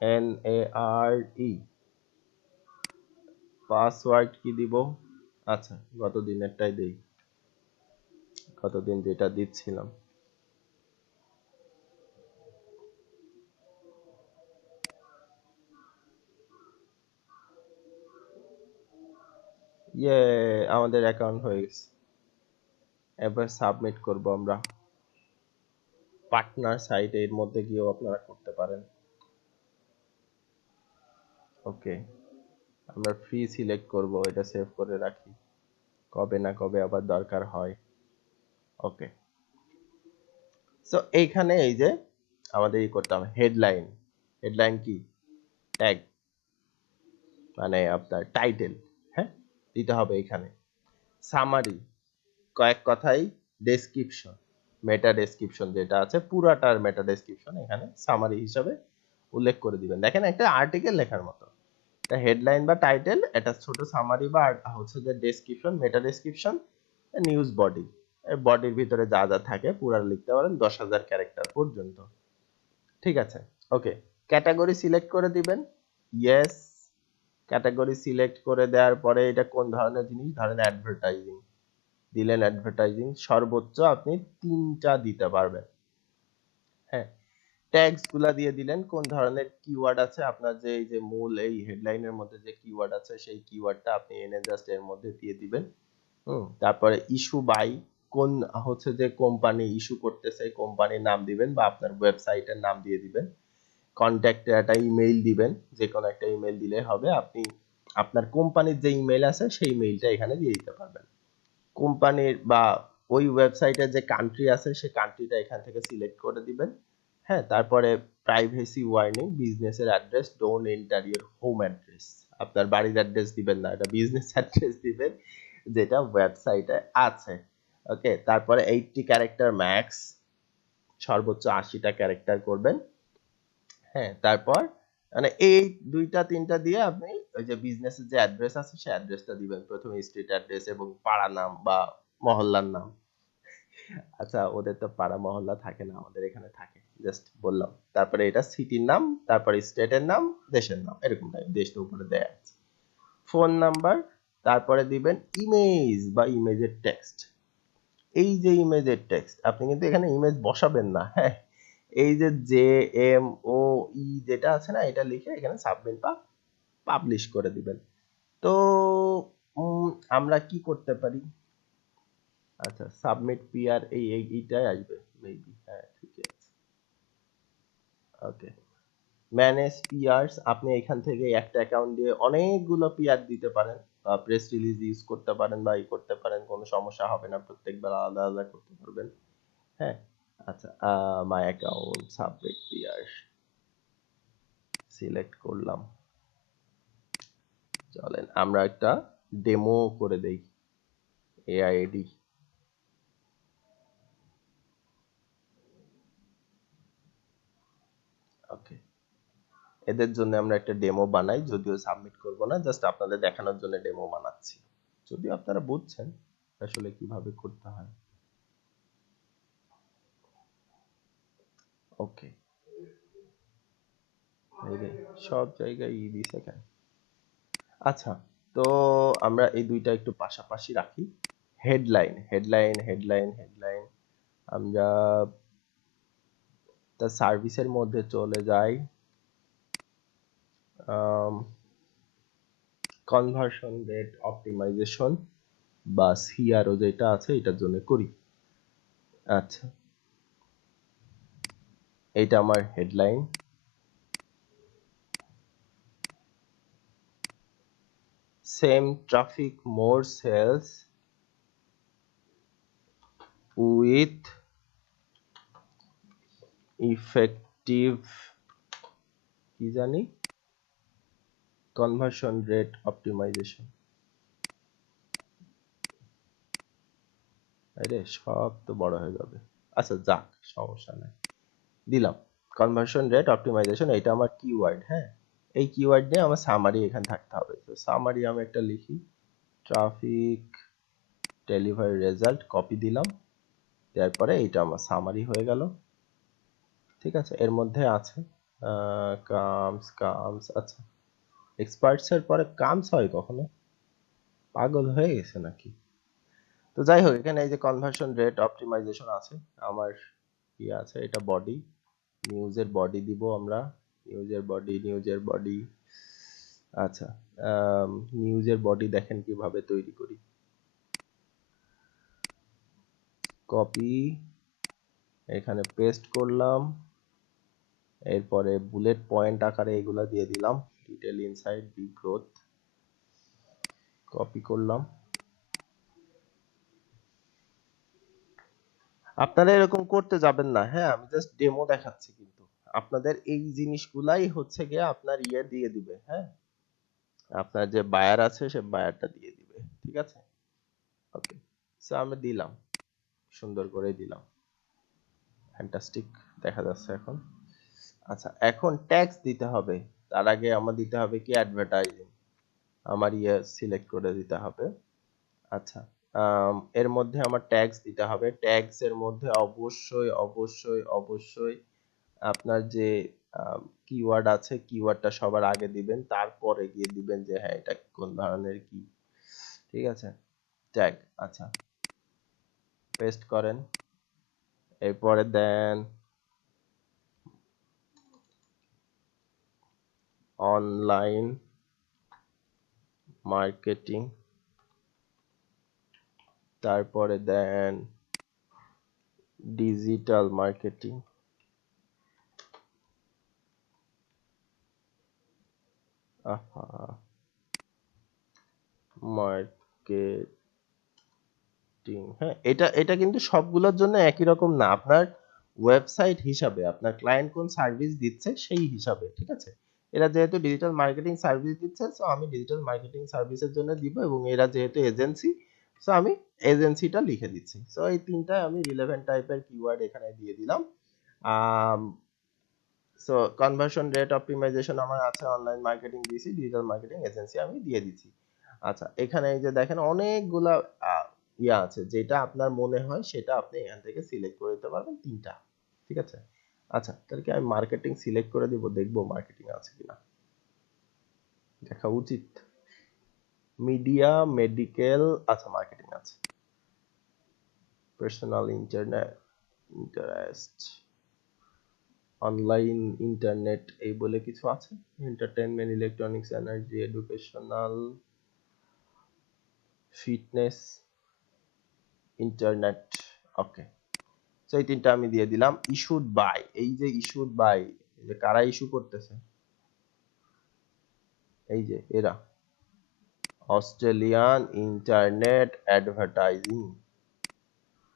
FENARE। পাসওয়ার্ড কি দিব? আচ্ছা, গতদিনেরটাই দেই, গতদিন যেটা দিচ্ছিলাম। ইয়ে, আমাদের অ্যাকাউন্ট হয়ে গেছে। এবার সাবমিট করব আমরা। পার্টনার সাইট এর মধ্যে গিয়েও আপনারা করতে পারেন। ওকে, আমরা ফ্রি সিলেক্ট করব, এটা সেভ করে রাখি, কবে না কবে আবার দরকার হয়। ওকে, সো এইখানে এই যে আমাদের ই করতে হবে হেডলাইন। হেডলাইন কি? ট্যাগ, মানে আপনার টাইটেল, হ্যাঁ, দিতে হবে এখানে। সামারি, কয়েক কথাই ডেসক্রিপশন, মেটা ডেসক্রিপশন যেটা আছে পুরাটার মেটা ডেসক্রিপশন এখানে সামারি হিসাবে উল্লেখ করে দিবেন। দেখেন একটা আর্টিকেল লেখার মতো, এটা হেডলাইন বা টাইটেল, এটা ছোট সামারি বা হচ্ছে যে ডেসক্রিপশন, মেটা ডেসক্রিপশন, নিউজ বডি, বডির ভিতরে যা যা থাকে পুরা লিখতে পারেন 10,000 ক্যারেক্টার পর্যন্ত। ঠিক আছে, ওকে, ক্যাটাগরি সিলেক্ট করে দিবেন। ইয়েস, ক্যাটাগরি সিলেক্ট করে দেওয়ার পরে এটা কোন ধরনের জিনিস, ধরেন অ্যাডভার্টাইজিং দিলেন, অ্যাডভার্টাইজিং সর্বোচ্চ আপনি 3টা দিতে পারবেন। হ্যাঁ, ট্যাগস গুলা দিয়ে দিলেন, কোন ধরনের কিওয়ার্ড আছে আপনার, যে এই যে মূল এই হেডলাইনের মধ্যে যে কিওয়ার্ড আছে সেই কিওয়ার্ডটা আপনি এনে জাস্ট এর মধ্যে দিয়ে দিবেন। তারপরে ইস্যু বাই, কোন হচ্ছে যে কোম্পানি ইস্যু করতেছে কোম্পানির নাম দিবেন বা আপনার ওয়েবসাইটের নাম দিয়ে দিবেন। কন্ট্যাক্টে একটা ইমেইল দিবেন, যে কোনো একটা ইমেইল দিলে হবে, আপনি আপনার কোম্পানির যে ইমেইল আছে সেই মেইলটা এখানে দিয়ে দিতে পারবেন। কোম্পানির বা ওই ওয়েবসাইটের যে কান্ট্রি আছে সেই কান্ট্রিটা এখান থেকে সিলেক্ট করে দিবেন। হ্যাঁ, তারপরে প্রাইভেসি ওয়ার্নিং, বিজনেসের address, don't enter your home address, আপনার বাড়ির অ্যাড্রেস দিবেন না, এটা বিজনেস অ্যাড্রেস দিবেন যেটা ওয়েবসাইটে আছে। ওকে, তারপরে 80 ক্যারেক্টার ম্যাক্স, সর্বোচ্চ 80টা ক্যারেক্টার করবেন। হ্যাঁ, তারপর মানে এই দুইটা তিনটা দিয়ে আপনি ওই যে বিজনেসের যে অ্যাড্রেস আছে সেই অ্যাড্রেসটা দিবেন, প্রথমে স্ট্রিট অ্যাড্রেস এবং পাড়া নাম বা মহল্লার নাম। আচ্ছা, ওদের তো পাড়া মহল্লা থাকে না, আমাদের এখানে থাকে, জাস্ট বললাম। তারপরে এটা সিটির নাম, তারপরে স্টেটের নাম, দেশের নাম, এরকম টাইপ, দেশটা উপরে দেয়া আছে। ফোন নাম্বার, তারপরে দিবেন ইমেজ বা ইমেজের টেক্সট। এই যে ইমেজের টেক্সট, আপনি কিন্তু এখানে ইমেজ বসাবেন না, হ্যাঁ, এই যে JMOE যেটা আছে না, এটা লিখে এখানে সাবমিট বা পাবলিশ করে দিবেন। তো আমরা কি করতে পারি? আচ্ছা, সাবমিট পিআর এইটাই আসবে মেবি, হ্যাঁ, ঠিক আছে। ওকে, ম্যানেজ পিআরস, আপনি এখান থেকে একটা অ্যাকাউন্ট দিয়ে অনেকগুলো পিআর দিতে পারেন, প্রেস রিলিজ ইউজ করতে পারেন বা করতে পারেন, কোনো সমস্যা হবে না, প্রত্যেকবার আলাদা আলাদা করতে পারবেন। হ্যাঁ, আচ্ছা, my account submit PR select করলাম। চলেন আমরা একটা ডেমো করে দেই, এআইডি। ওকে, এদের জন্য আমরা একটা ডেমো বানাই, যদিও সাবমিট করব না, জাস্ট আপনাদের দেখানোর জন্য ডেমো বানাচ্ছি, যদিও আপনারা বুঝছেন আসলে কিভাবে করতে হয়। ওকে, এই রে, সব জায়গায় ই দিছে কেন? আচ্ছা, তো আমরা এই দুইটা একটু পাশাপাশি রাখি। হেডলাইন হেডলাইন হেডলাইন হেডলাইন আমরা তার সার্ভিসের মধ্যে চলে যাই। কনভার্সন রেট অপটিমাইজেশন বা সিআরও যেটা আছে এটার জন্য করি। আচ্ছা, এটা আমার headline. Same traffic more sales with effective কি জানি কনভার্সন রেট অপটিমাইজেশন। আরে সব তো বড় হয়ে যাবে। আচ্ছা যাক, সমস্যা নাই, দিলাম কনভার্সন রেট অপটিমাইজেশন। এটা আমার কিওয়ার্ড। হ্যাঁ, এই কিওয়ার্ড নিয়ে আমার সামারি এখানে থাকতে হবে। তো সামারি আমি একটা লিখি, ট্রাফিক ডেলিভারি রেজাল্ট, কপি দিলাম, তারপরে এটা আমার সামারি হয়ে গেল। ঠিক আছে, এর মধ্যে আছে কামস। আচ্ছা, এক্সপার্টস এর পরে কামস হয় কখনো? পাগল হয়ে গেছে নাকি? তো যাই হোক, এখানে এই যে কনভার্সন রেট অপটিমাইজেশন আছে আমার, কি আছে এটা বডি, নিউজের বডি দিব আমরা, নিউজের বডি। আচ্ছা, নিউজের বডি দেখেন কিভাবে তৈরি করি। কপি, এখানে পেস্ট করলাম, এরপরে বুলেট পয়েন্ট আকারে এগুলা দিয়ে দিলাম, detail insight big growth, copy করলাম। আপনারা এরকম করতে যাবেন না, হ্যাঁ, আমি জাস্ট ডেমো দেখাচ্ছি, কিন্তু আপনাদের এই জিনিসগুলাই হচ্ছে গিয়ে আপনার ইয়ে দিয়ে দিবে। হ্যাঁ, আপনার যে বায়ার আছে সে বায়ারটা দিয়ে দিবে। ঠিক আছে, ওকে, সো আমি দিলাম, সুন্দর করে দিলাম, ফ্যান্টাস্টিক দেখা যাচ্ছে এখন। আচ্ছা, এখন ট্যাক্স দিতে হবে। তার আগে আমার দিতে হবে কি অ্যাডভার্টাইজিং, আমার ইয়ে সিলেক্ট করে দিতে হবে। আচ্ছা, এর মধ্যে আমার ট্যাক্স দিতে হবে। ট্যাক্স এর মধ্যে অবশ্যই অবশ্যই অবশ্যই আপনার যে কিওয়ার্ড আছে কিওয়ার্ডটা সবার আগে দিবেন, তারপরে গিয়ে দিবেন যে হ্যাঁ এটা কোন ধরনের কি। ঠিক আছে, ট্যাগ। আচ্ছা, পেস্ট করেন, এরপরে দেন অনলাইন মার্কেটিং, তারপরে দেন ডিজিটাল মার্কেটিং, মার্কেটিং। হ্যাঁ, এটা এটা কিন্তু সবগুলোর জন্য একই রকম না, আপনার ওয়েবসাইট হিসাবে আপনার ক্লায়েন্ট কোন সার্ভিস দিচ্ছে সেই হিসাবে। ঠিক আছে, এরা যেহেতু ডিজিটাল মার্কেটিং সার্ভিস দিচ্ছে, সো আমি ডিজিটাল মার্কেটিং সার্ভিসের জন্য দিব, এবং এরা যেহেতু এজেন্সি, সো আমি এজেন্সিটা লিখে দিচ্ছি। সো এই তিনটা আমি রিলেভেন্ট টাইপের কিওয়ার্ড এখানে দিয়ে দিলাম। সো কনভার্সন রেট অপটিমাইজেশন আমার আছে, অনলাইন মার্কেটিং দিয়েছি, ডিজিটাল মার্কেটিং এজেন্সি আমি দিয়ে দিচ্ছি। আচ্ছা, এখানে এই যে দেখেন অনেকগুলা ইয়া আছে, যেটা আপনার মনে হয় সেটা আপনি এখান থেকে সিলেক্ট করে দিতে পারবেন, তিনটা। ঠিক আছে, আচ্ছা, তাহলে কি আমি মার্কেটিং সিলেক্ট করে দিব, দেখবো মার্কেটিং আছে কিনা, দেখা উচিত। মিডিয়া, মেডিকেল, আচ্ছা মার্কেটিং আছে। পার্সোনাল ইন্টারেস্ট, অনলাইন ইন্টারনেট এই বলে কিছু আছে, entertainment, electronics, energy, educational, fitness, internet. Okay, so এই তিনটা আমি দিয়ে দিলাম। ইস্যুড বাই, এই যে ইস্যুড বাই, এই যে কারা ইস্যু করতেছে, এই যে এরা, অস্ট্রেলিয়ান ইন্টারনেট অ্যাডভার্টাইজিং।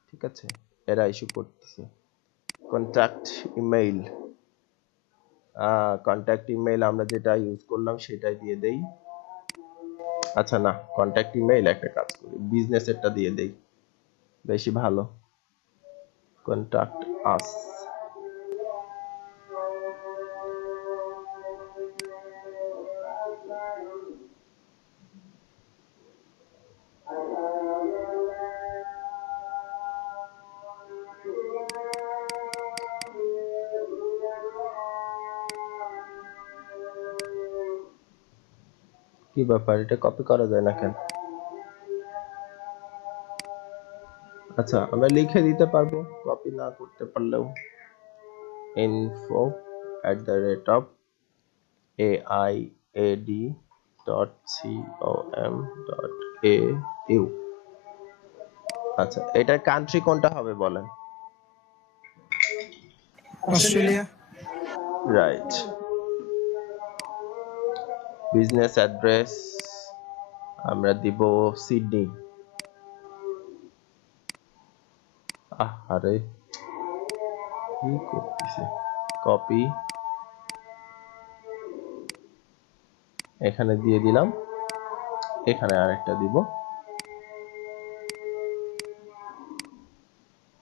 ঠিক আছে, এরা ইস্যু করতেছে। কন্ট্যাক্ট ইমেইল, কন্ট্যাক্ট ইমেইল আমরা যেটা ইউজ করলাম সেটাই দিয়ে দেই। আচ্ছা না, কন্ট্যাক্ট ইমেইল একটা কাজ করি, বিজনেসেরটা দিয়ে দেই, বেশি ভালো। কন্ট্যাক্ট আস, কি ব্যাপার, এটা কপি করা যায় না কেন? আচ্ছা, আমরা লিখে দিতে পারবো কপি না করতে পারলেও। info@aiad.com.au। আচ্ছা, এটার কান্ট্রি কোনটা হবে বলেন? অস্ট্রেলিয়া। রাইট। বিজনেস অ্যাড্রেস আমরা দিব সিডনি। আরে কি করতেছে? কপি, এখানে দিয়ে দিলাম, এখানে আরেকটা দিব,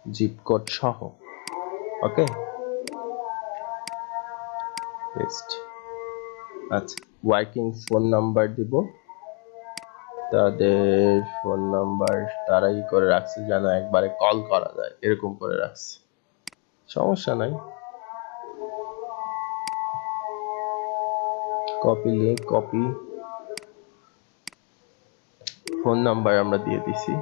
জিপ কোড সহ। ওকে, পেস্ট। আচ্ছা, ওয়ার্কিং ফোন নাম্বার দিব, তাদের ফোন নাম্বার তারাই করে রাখছে যেন একবারে কল করা যায়, এরকম করে রাখছে, সমস্যা নাই। Copy link, copy phone number আমরা দিয়ে দিছি।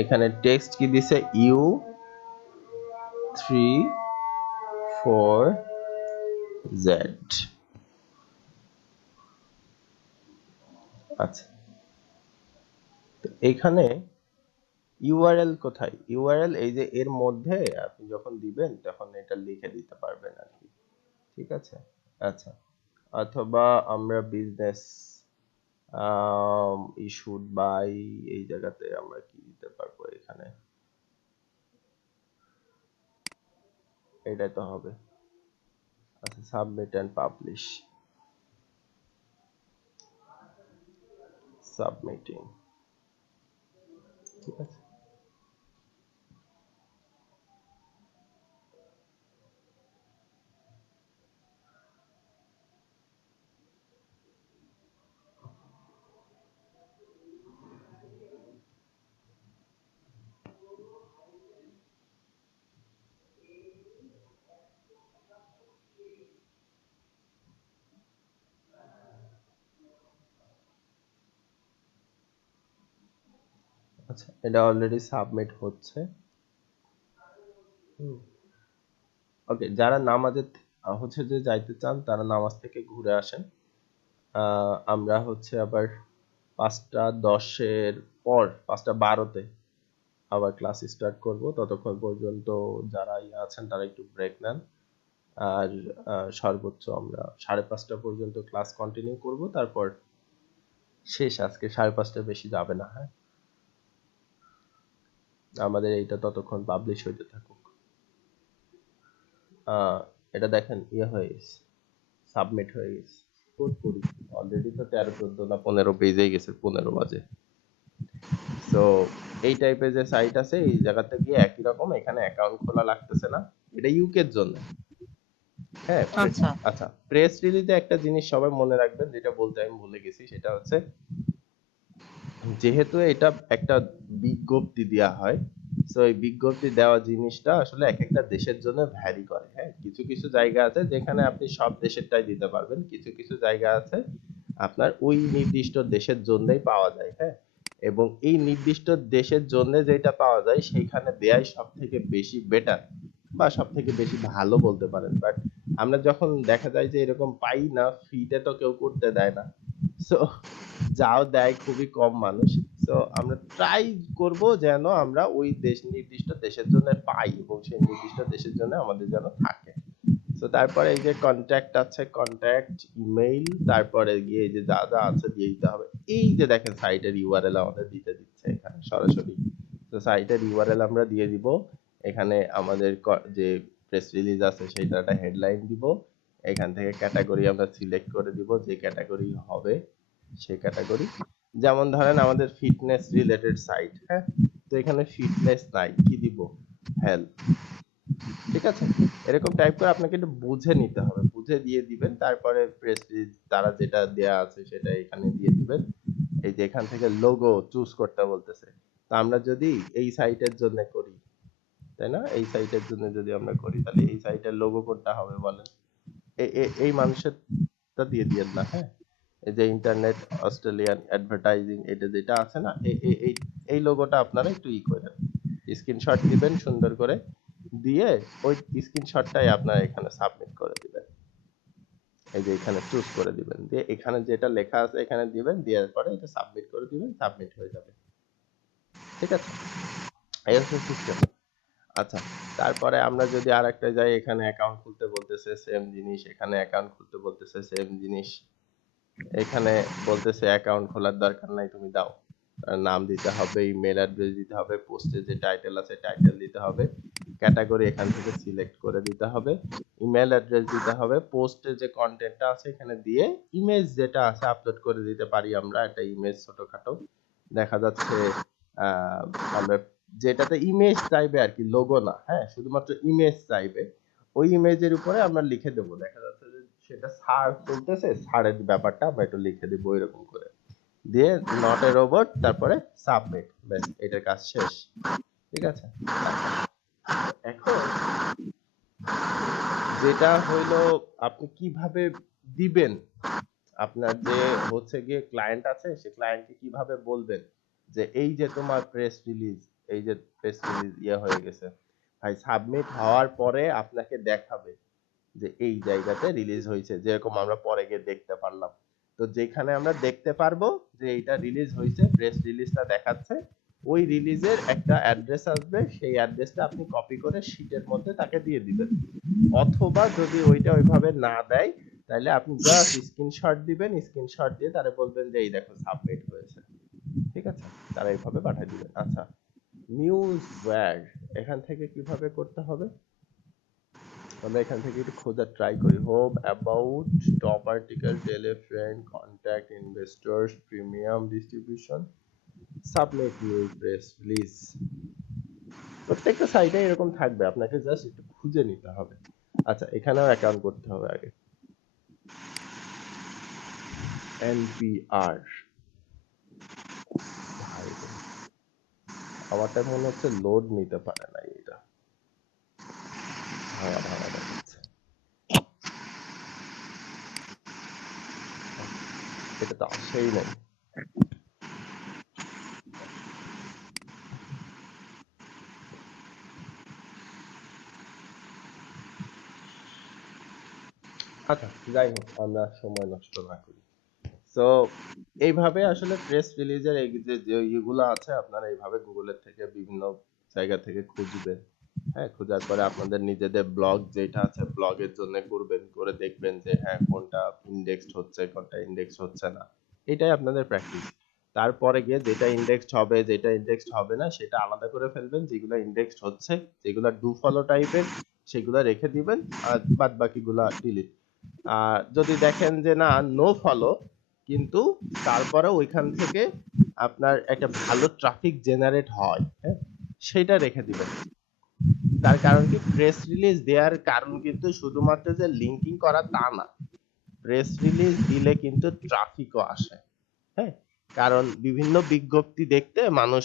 এখানে টেক্সট কি দিছে? U34Z। আচ্ছা, তো এখানে ইউআরএল কোথায়? ইউআরএল এই যে এর মধ্যে আপনি যখন দিবেন তখন এটা লিখে দিতে পারবেন আর কি, ঠিক আছে? আচ্ছা, অথবা আমরা বিজনেস ইস্যুড বাই, এই জায়গাতে আমরা কি দিতে পারবো? এখানে এটাই তো হবে। আচ্ছা, সাবমিট এন্ড পাবলিশ, সাবমিটিং, ঠিক আছে। আচ্ছা, এটা অলরেডি সাবমিট হচ্ছে। ওকে, যারা নামাজে হচ্ছে যে যাইতে চান তারা নামাজ থেকে ঘুরে আসেন। আমরা হচ্ছে আবার 5:10-এর পর 5:12-তে আবার ক্লাস স্টার্ট করব। ততক্ষণ পর্যন্ত যারা আছেন তারা একটু ব্রেক নেন। আর সর্বোচ্চ আমরা 5:30 পর্যন্ত ক্লাস কন্টিনিউ করব, তারপর শেষ। আজকে 5:30 বেশি যাবে না। হ্যাঁ, আমাদের এইটা ততক্ষণ পাবলিশ হইতে থাকুক। এটা দেখেন হয়ে গেছে, সাবমিট হয়ে গেছে। কোড করি অলরেডি তো 13, 14 না 15 পেজেই গেছে, 15 বাজে। সো এই টাইপের যে সাইট আছে এই জায়গাতে গিয়ে একই রকম এখানে অ্যাকাউন্ট খোলা লাগতেছে না, এটা ইউকে এর জন্য। হ্যাঁ, আচ্ছা, প্রেস রিলিজে একটা জিনিস সবাই মনে রাখবেন, যেটা বলতে আমি ভুলে গেছি, সেটা হচ্ছে যেহেতু এটা একটা বিজ্ঞপ্তি দেওয়া হয়, সো এই বিজ্ঞপ্তি দেওয়া জিনিসটা আসলে এক একটা দেশের জন্য ভ্যারি করে। হ্যাঁ, কিছু কিছু জায়গা আছে যেখানে আপনি সব দেশেরটাই দিতে পারবেন, কিছু কিছু জায়গা আছে আপনার ওই নির্দিষ্ট দেশের জন্যই পাওয়া যায়। হ্যাঁ, এবং এই নির্দিষ্ট দেশের জন্য যেটা পাওয়া যায় সেইখানে দেয়াই সব থেকে বেশি বেটার বা সব থেকে বেশি ভালো বলতে পারেন। বাট আমরা যখন দেখা যায় যে এরকম পাই না, ফ্রিতে তো কেউ করতে দেয় না, সো যাও দেয় খুবই কম মানুষ। তো আমরা ট্রাই করব যেন আমরা ওই দেশ নির্দিষ্ট দেশের জন্য পাই এবং সেই নির্দিষ্ট দেশের জন্য আমাদের যেন থাকে। তো তারপরে এই যে কন্ট্যাক্ট আছে, কন্ট্যাক্ট, ইমেইল, তারপরে গিয়ে এই যে যা যা আছে দিয়ে দিতে হবে। এই যে দেখেন সাইটের ইউআরএল আমাদের দিতে দিচ্ছে এখানে সরাসরি। তো সাইটের ইউআরএল আমরা দিয়ে দিব। এখানে আমাদের যে প্রেস রিলিজ আছে সেটা একটা হেডলাইন দিব। এখান থেকে ক্যাটাগরি আমরা সিলেক্ট করে দিব, যে ক্যাটাগরি হবে সেই ক্যাটাগরি। যেমন ধরেন আমাদের ফিটনেস রিলেটেড সাইট। হ্যাঁ, তো এখানে ফিটনেস নাই, কি দিব? হেলথ। ঠিক আছে, এরকম টাইপ করে আপনাকে একটু বুঝে নিতে হবে, বুঝে দিয়ে দিবেন। তারপরে প্রেস রিলিজ তারা যেটা দেয়া আছে সেটা এখানে দিয়ে দিবেন। এই যে এখান থেকে লোগো চুজ করতে বলতেছে, তো আমরা যদি এই সাইটের জন্য করি, তাই না, এই সাইটের জন্য যদি আমরা করি তাহলে এই সাইটের লোগো কোনটা হবে বলেন? এই মানুষেরটা দিয়ে দিয়েন না। হ্যাঁ, এই যে ইন্টারনেট অস্ট্রেলিয়ান অ্যাডভার্টাইজিং এটা যেটা আছে না, এই লোগোটা আপনারা একটু করেন, স্ক্রিনশট দিবেন সুন্দর করে, দিয়ে ওই স্ক্রিনশটটাই আপনারা এখানে সাবমিট করে দিবেন। এই যে এখানে চুজ করে দিবেন, দিয়ে এখানে যেটা লেখা আছে এখানে দিবেন, দেওয়ার পরে এটা সাবমিট করে দিবেন, সাবমিট হয়ে যাবে। ঠিক আছে, এই হচ্ছে সিস্টেম। আচ্ছা, তারপরে আমরা যদি আরেকটা যাই, এখানে অ্যাকাউন্ট খুলতে বলতেছে সেম জিনিস, এখানে অ্যাকাউন্ট খুলতে বলতেছে সেম জিনিস, এখানে বলতেছে অ্যাকাউন্ট খোলার দরকার নাই, তুমি দাও, নাম দিতে হবে, ইমেল অ্যাড্রেস দিতে হবে, পোস্টে যে টাইটেল আছে টাইটেল দিতে হবে, ক্যাটাগরি এখান থেকে সিলেক্ট করে দিতে হবে, ইমেল অ্যাড্রেস দিতে হবে, পোস্টে যে কন্টেন্টটা আছে এখানে দিয়ে ইমেজ যেটা আছে আপলোড করে দিতে পারি আমরা, একটা ইমেজ ছোটখাটো দেখা যাচ্ছে, আমরা যেটাতে ইমেজ চাইবে আর কি, লোগো না, হ্যাঁ শুধুমাত্র ইমেজ চাইবে, ওই ইমেজের উপরে আমরা লিখে দেবো, দেখা যাচ্ছে যে সেটা সার চলতেছে, সারের ব্যাপারটা আমরা একটু লিখে দেবো এরকম করে, দিয়ে নট এ রোবট, তারপরে সাবমিট, ব্যাস এটার কাজ শেষ। ঠিক আছে, এখন যেটা হইলো আপনি কিভাবে দিবেন, আপনার যে হচ্ছে গিয়ে ক্লায়েন্ট আছে সে ক্লায়েন্টকে কিভাবে বলবেন যে এই যে তোমার প্রেস রিলিজ, এই যে প্রেস রিলিজ হয়ে গেছে ভাই, সাবমিট হওয়ার পরে আপনাকে দেখাবে যে এই জায়গাতে রিলিজ হয়েছে, যেরকম আমরা পরে গিয়ে দেখতে পারলাম। তো যেখানে আমরা দেখতে পারবো যে এইটা রিলিজ হয়েছে, প্রেস রিলিজটা দেখাচ্ছে, ওই রিলিজের একটা অ্যাড্রেস আসবে, সেই অ্যাড্রেসটা আপনি কপি করে শীটের মধ্যে তাকে দিয়ে দিবেন, অথবা যদি ওইটা ওইভাবে না দেয় তাহলে আপনি জাস্ট স্ক্রিনশট দিবেন, স্ক্রিনশট দিয়ে তারে বলবেন যে এই দেখো সাবমিট হয়েছে। ঠিক আছে, তারা এইভাবে পাঠিয়ে দিবেন। আচ্ছা, নিউজ ওয়্যার এখান থেকে কিভাবে করতে হবে, আমরা এখান থেকে একটু খোঁজার ট্রাই করি, home, about, top article, tell a friend, contact, investors, premium distribution, submit news press release. প্রত্যেকটা সাইটে এরকম থাকবে, আপনাকে জাস্ট একটু খুঁজে নিতে হবে। আচ্ছা, এখানেও অ্যাকাউন্ট করতে হবে আগে, এনপিআর, আমারটা মনে হচ্ছে লোড নিতে পারে না, এটা ভাঙা ভাঙা দেখাচ্ছে, এটা তো আসেই নাই। আচ্ছা, যাই হোক, আমরা সময় নষ্ট না করি। তো এইভাবে আসলে প্রেস রিলিজের এই যে ইয়েগুলো আছে আপনারা এইভাবে গুগলের থেকে বিভিন্ন জায়গা থেকে খুঁজবেন, হ্যাঁ খোঁজার পরে আপনাদের নিজেদের ব্লগ যেটা আছে ব্লগের জন্য করবেন, করে দেখবেন যে হ্যাঁ কোনটা ইন্ডেক্সড হচ্ছে কোনটা ইন্ডেক্স হচ্ছে না, এটাই আপনাদের প্র্যাকটিস। তারপরে গিয়ে যেটা ইন্ডেক্সড হবে যেটা ইন্ডেক্সড হবে না সেটা আলাদা করে ফেলবেন, যেগুলো ইন্ডেক্সড হচ্ছে যেগুলো ডু ফলো টাইপের সেগুলো রেখে দিবেন, আর বাদ বাকিগুলা ডিলিট। যদি দেখেন যে না নো ফলো, কিন্তু তারপরে ওইখান থেকে আপনার একটা ভালো ট্রাফিক জেনারেট হয়, হ্যাঁ সেটা রেখে দিবেন। তার কারণ কি, প্রেস রিলিজ দেওয়ার কারণ কিন্তু শুধুমাত্র যে লিঙ্কিং করা তা না, প্রেস রিলিজ দিলে কিন্তু ট্রাফিকও আসে, হ্যাঁ কারণ বিভিন্ন বিজ্ঞপ্তি দেখতে মানুষ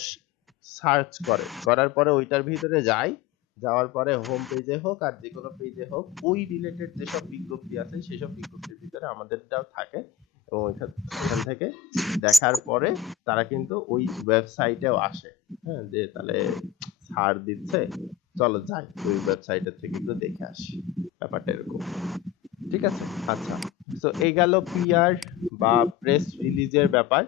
সার্চ করে, করার পরে ওইটার ভিতরে যায়, যাওয়ার পরে হোম পেজে হোক আর যে কোনো পেজে হোক ওই রিলেটেড যেসব বিজ্ঞপ্তি আছে সেসব বিজ্ঞপ্তির ভিতরে আমাদেরটাও থাকে, এবং ওইখান থেকে দেখার পরে তারা কিন্তু ওই ওয়েবসাইটেও আসে, হ্যাঁ যে তাহলে ছাড় দিচ্ছে, চলো যাই ওই ওয়েবসাইটের থেকে একটু দেখে আসি, ব্যাপারটা এরকম। ঠিক আছে, আচ্ছা, তো এই গেল পিআর বা প্রেস রিলিজের ব্যাপার।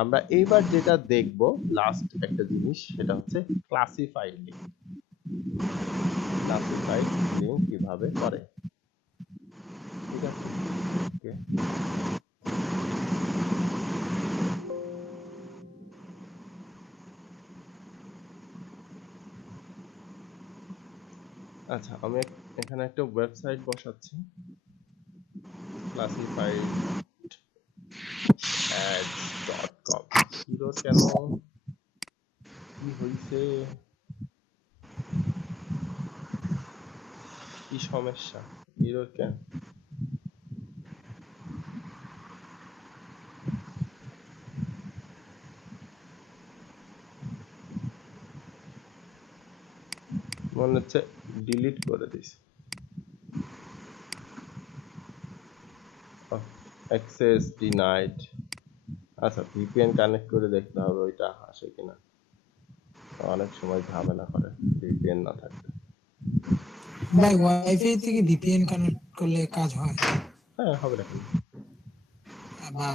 আমরা এইবার যেটা দেখব লাস্ট একটা জিনিস, সেটা হচ্ছে ক্লাসিফাইড লিংক। ক্লাসিফাইড লিংক কিভাবে করে, ঠিক আছে, ওকে। আচ্ছা, আমি এখানে একটা ওয়েবসাইট বসাচ্ছি, classifiedads.com। হিরোর কেন কি হইছে, কি সমস্যা হিরোর কেন, মনে হচ্ছে ডিলিট করে দিস। Access denied. আচ্ছা ভিপিএন কানেক্ট করে দেখতে হবে ওইটা আসে কিনা, অনেক সময় ঝামেলা করে ভিপিএন না থাকলে। ভাই ওয়াইফাই থেকে ভিপিএন কানেক্ট করলে কাজ হয়? হ্যাঁ হবে না কেন? বা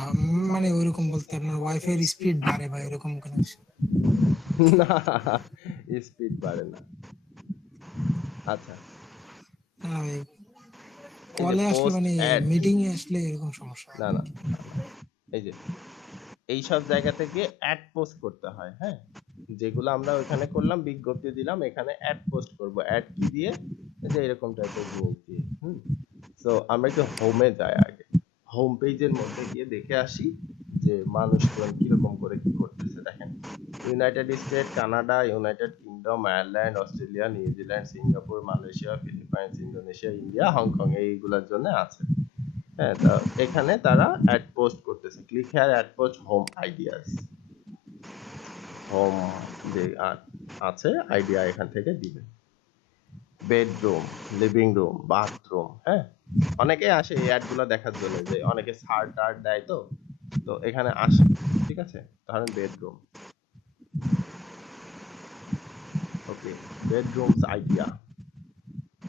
মানে ওইরকম বলতে আপনার ওয়াইফাই এর স্পিড বাড়ে বা এরকম কানেকশন? না স্পিড বাড়ে না। আচ্ছা না ভাই, এই যে কলে আসলে পোস্ট মানে অ্যাড, মিটিং এ আসলে এরকম সমস্যা হয়। না না এই যে এই সব জায়গা থেকে অ্যাড পোস্ট করতে হয়। হ্যাঁ, যেগুলো আমরা ওইখানে করলাম বিজ্ঞপ্তি দিলাম, এখানে অ্যাড পোস্ট করব। অ্যাড কি দিয়ে? এই যে এরকম টাইপের জিনিস দিয়ে। তো আমরা একটু হোমে যাই আগে, হোম পেজের মধ্যে গিয়ে দেখে আসি যে মানুষজন কিরকম করে কি করতেছে। দেখেন United State, Canada, United Kingdom, Ireland, Australia, New Zealand, Singapore, Malaysia, Philippines, Indonesia, India, Hong Kong এইগুলোর জন্য আছে। হ্যাঁ, তা এখানে তারা অ্যাড পোস্ট করতেছে। Click here ad post home ideas. Home যে আছে আইডিয়া এখান থেকে দিবে। Bedroom, living room, bathroom. হ্যাঁ, অনেকে আসে এই অ্যাড গুলো দেখার জন্য, যে অনেকে সার টার দেয়, তো তো এখানে আসে। ঠিক আছে, ধরেন বেডরুম, ওকে, বেডরুমস আইডিয়া,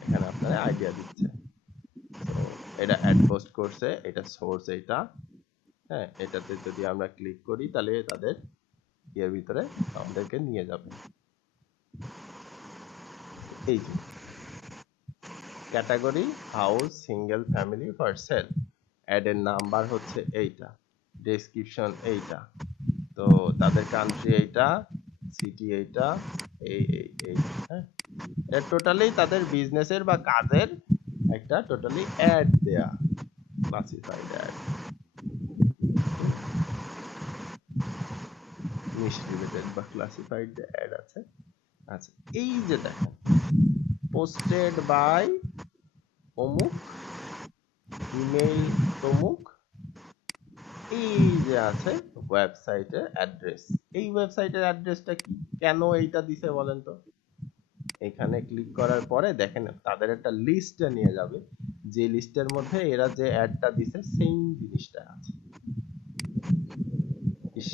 এখানে আপনারা আইডিয়া দিচ্ছে। তো এটা অ্যাড পোস্ট করছে, এটা সোর্স এটা। হ্যাঁ, এটাতে যদি আমরা ক্লিক করি তাহলে তাদের এর ভিতরে আমাদেরকে নিয়ে যাবে। এই যে category house, single family for sale, অ্যাডের নাম্বার হচ্ছে এইটা, ডেসক্রিপশন এইটা, তো তাদের কান্ট্রি এইটা, সিটি এইটা, এই হ্যাঁ, এটা টোটালি তাদের বিজনেসের বা কাজের একটা টোটালি অ্যাড দেয়া, ক্লাসিফাইড অ্যাড, নিশ রিলেটেড বা ক্লাসিফাইড যে অ্যাড আছে। আচ্ছা এই যে দেখেন পোস্টেড বাই অমুক, ইমেইল তমুক, এই যে আছে ওয়েবসাইটের অ্যাড্রেস। এই ওয়েবসাইটের অ্যাড্রেসটা কি, কেন এইটা দিছে বলেন তো? এখানে ক্লিক করার পরে দেখেন তাদের একটা লিস্টে নিয়ে যাবে, যে লিস্টের মধ্যে এরা যে অ্যাডটা দিছে সেম জিনিসটা আছে। ইস,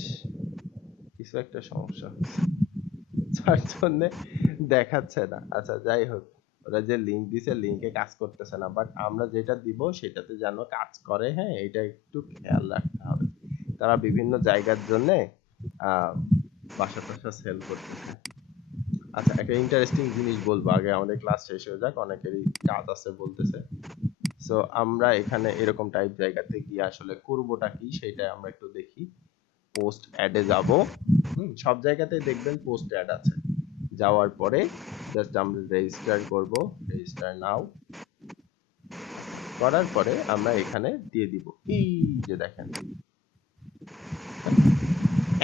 কিছু একটা সমস্যা হচ্ছে যার জন্য দেখাচ্ছে না। আচ্ছা যাই হোক, ওরা যে লিংক দিছে লিংকে কাজ করতেছে না, বাট আমরা যেটা দিব সেটাতে যেন কাজ করে। হ্যাঁ, এটা একটু খেয়াল রাখতে হবে। তারা বিভিন্ন জায়গার জন্য বাসা টাসা সেল করতেছে। আচ্ছা একটা ইন্টারেস্টিং জিনিস বলবো আগে আমাদের ক্লাস শেষ হয়ে যাক, অনেকেরই কাজ আছে বলতেছে। সো আমরা এখানে এরকম টাইপ জায়গাতে গিয়ে আসলে করবোটা কি সেটা আমরা একটু দেখি। পোস্ট অ্যাডে যাব, সব জায়গাতেই দেখবেন পোস্ট অ্যাড আছে। যাওয়ার পরে জাস্ট আমরা রেজিস্টার করব, রেজিস্টার নাও করার পরে আমরা এখানে দিয়ে দিব। এই যে দেখেন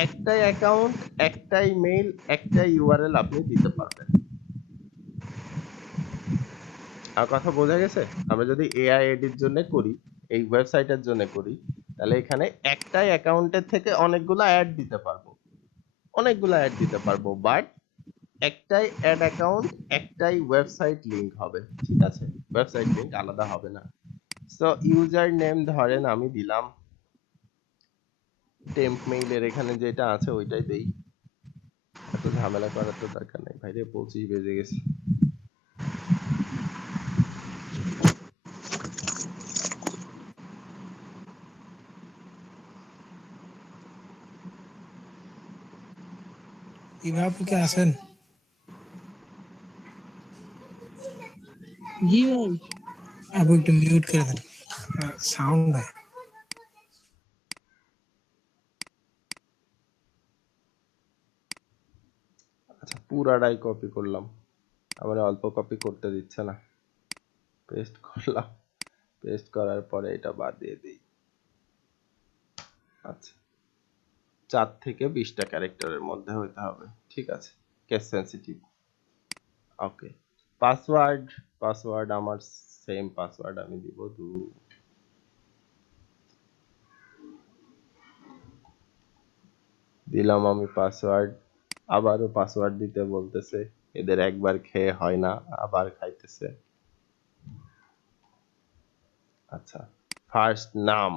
একটাই অ্যাকাউন্ট, একটাই মেইল, একটাই ইউআরএল আপনি দিতে পারবেন। আর কথা বোঝা গেছে? আমরা যদি এআই এডির জন্য করি, এই ওয়েবসাইটের জন্য করি, তাহলে এখানে একটাই অ্যাকাউন্টের থেকে অনেকগুলো অ্যাড দিতে পারবো, অনেকগুলো অ্যাড দিতে পারবো, বাট একটাই অ্যাড অ্যাকাউন্ট, একটাই ওয়েবসাইট লিংক হবে। ঠিক আছে, ওয়েবসাইট লিংক আলাদা হবে না। সো ইউজার নেম ধরেন আমি দিলাম টেম্প মেইলের, এখানে যেটা আছে ওইটাই দেই। এত ঝামেলা করার তো দরকার নেই ভাই রে, 25 বেজে গেছে। কিভাবে আপনি কি আছেন? জি ভাই। আপু একটু মিউট করে দেন, সাউন্ড হয়। আচ্ছা পুরাটাই কপি করলাম, আমার অল্প কপি করতে দিচ্ছে না। পেস্ট করলাম, পেস্ট করার পরে এটা বাদ দিয়ে দিই। আচ্ছা 4 থেকে 20টা ক্যারেক্টারের মধ্যে হইতে হবে। ঠিক আছে, কেস সেনসিটিভ। ওকে, পাসওয়ার্ড, পাসওয়ার্ড আমার সেম পাসওয়ার্ড আমি দিব। দিলাম আমি পাসওয়ার্ড, আবারও পাসওয়ার্ড দিতে বলতেছে। এদের একবার খেয়ে হয় না, আবার খাইতেছে। আচ্ছা ফার্স্ট নাম,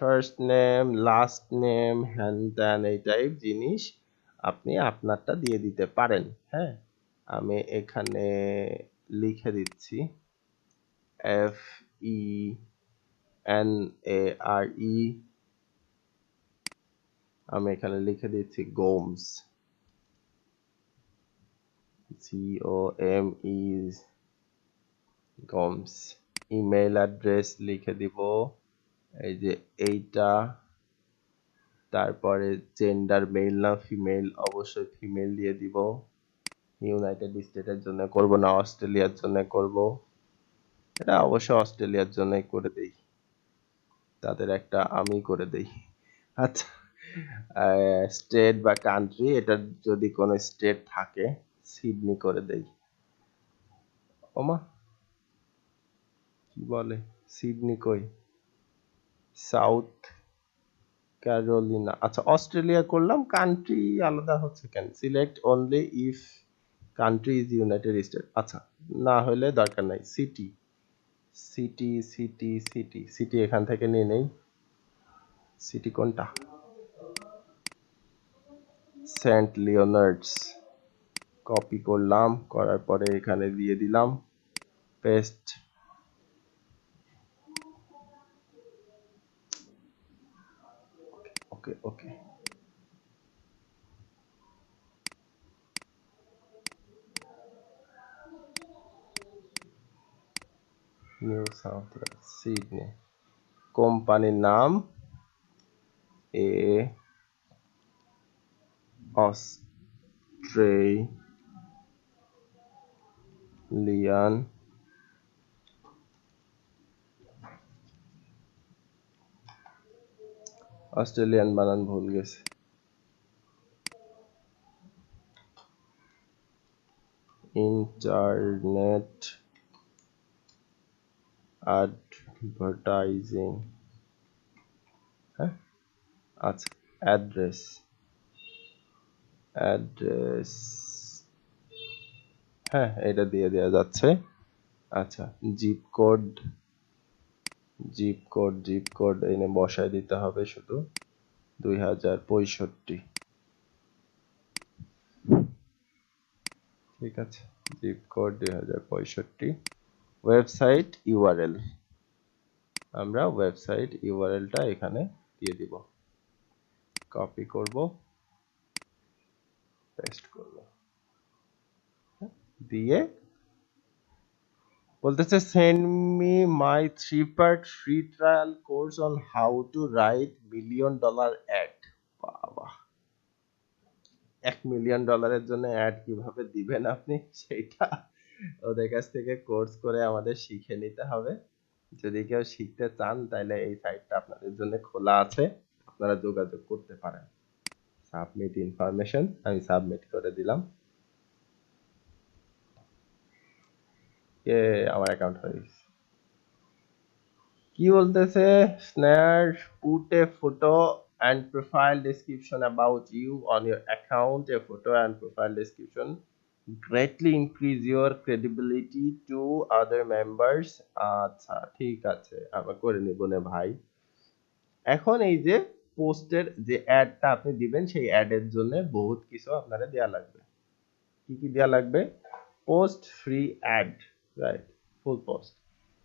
ফার্স্ট নেম, লাস্ট নেম, হ্যান ত্যান এই টাইপ জিনিস আপনি আপনারটা দিয়ে দিতে পারেন। হ্যাঁ, আমি এখানে লিখে দিচ্ছি FENARE, আমি এখানে লিখে দিচ্ছি Gomes, GOME, Gomes. Email address লিখে দিব এই যে এইটা, তারপরে জেন্ডার মেল না ফিমেল, অবশ্যই ফিমেল দিয়ে দিব। ইউনাইটেড স্টেটের জন্য করব না অস্ট্রেলিয়ার জন্য করব, এটা অবশ্যই অস্ট্রেলিয়ার জন্যই করে দেই, তাদের একটা আমি করে দেই। আচ্ছা, স্টেট বা কান্ট্রি, এটা যদি কোনো স্টেট থাকে সিডনি করে দেই। ওমা কি বলে, সিডনি কই, সাউথ ক্যারোলিনা। আচ্ছা, অস্ট্রেলিয়া করলাম, কান্ট্রি আলাদা হচ্ছে কেন? Select only if country is United state. আচ্ছা, না হলে দরকার নাই। City city city city city এখান থেকে নিয়ে নেই। সিটি কোনটা? Saint Leonard's. কপি করলাম, করার পরে এখানে দিয়ে দিলাম, পেস্ট। ওকে ওকে, নিউ সাউথ ওয়েলস, সিডনি। কোম্পানির নাম এ অস্ট্রেলিয়ান অস্ট্রেলিয়ান বানান ভুল গেছে, ইন্টারনেট অ্যাডভার্টাইজিং। হ্যাঁ, আচ্ছা, অ্যাড্রেস অ্যাড্রেস হ্যাঁ, এটা দিয়ে দেওয়া যাচ্ছে। আচ্ছা, zip code zip code zip code এনে বসায় দিতে হবে শুধু 2065। ঠিক আছে, জিপ কোড 2065। ওয়েবসাইট ইউআরএল, আমরা ওয়েবসাইট ইউআরএলটা এখানে দিয়ে দিব, কপি করব, পেস্ট করব, দিয়ে বলতেছে send me my 3-part free trial course on how to write $1 million ad. বাবা, $1 million জন্য অ্যাড কিভাবে দিবেন আপনি, সেটা ওদের কাছ থেকে কোর্স করে আমাদের শিখে নিতে হবে। যদি কেউ শিখতে চান তাহলে এই সাইটটা আপনাদের জন্য খোলা আছে, আপনারা যোগাযোগ করতে পারেন। সাবমিট ইনফরমেশন, আমি সাবমিট করে দিলাম। আমার অ্যাকাউন্ট হয়ে গেছে। কি বলতেছে, স্ন্যার put a photo and profile description about you on your account. A photo and profile description greatly increase your credibility to other members. আচ্ছা ঠিক আছে, আমরা করে নিব না ভাই। এখন এই যে পোস্টের যে অ্যাডটা আপনি দিবেন, সেই অ্যাডের জন্য বহুত কিছু আপনারা দেয়া লাগবে। কি কি দেয়া লাগবে? পোস্ট ফ্রি অ্যাড, রাইট, ফুল পোস্ট।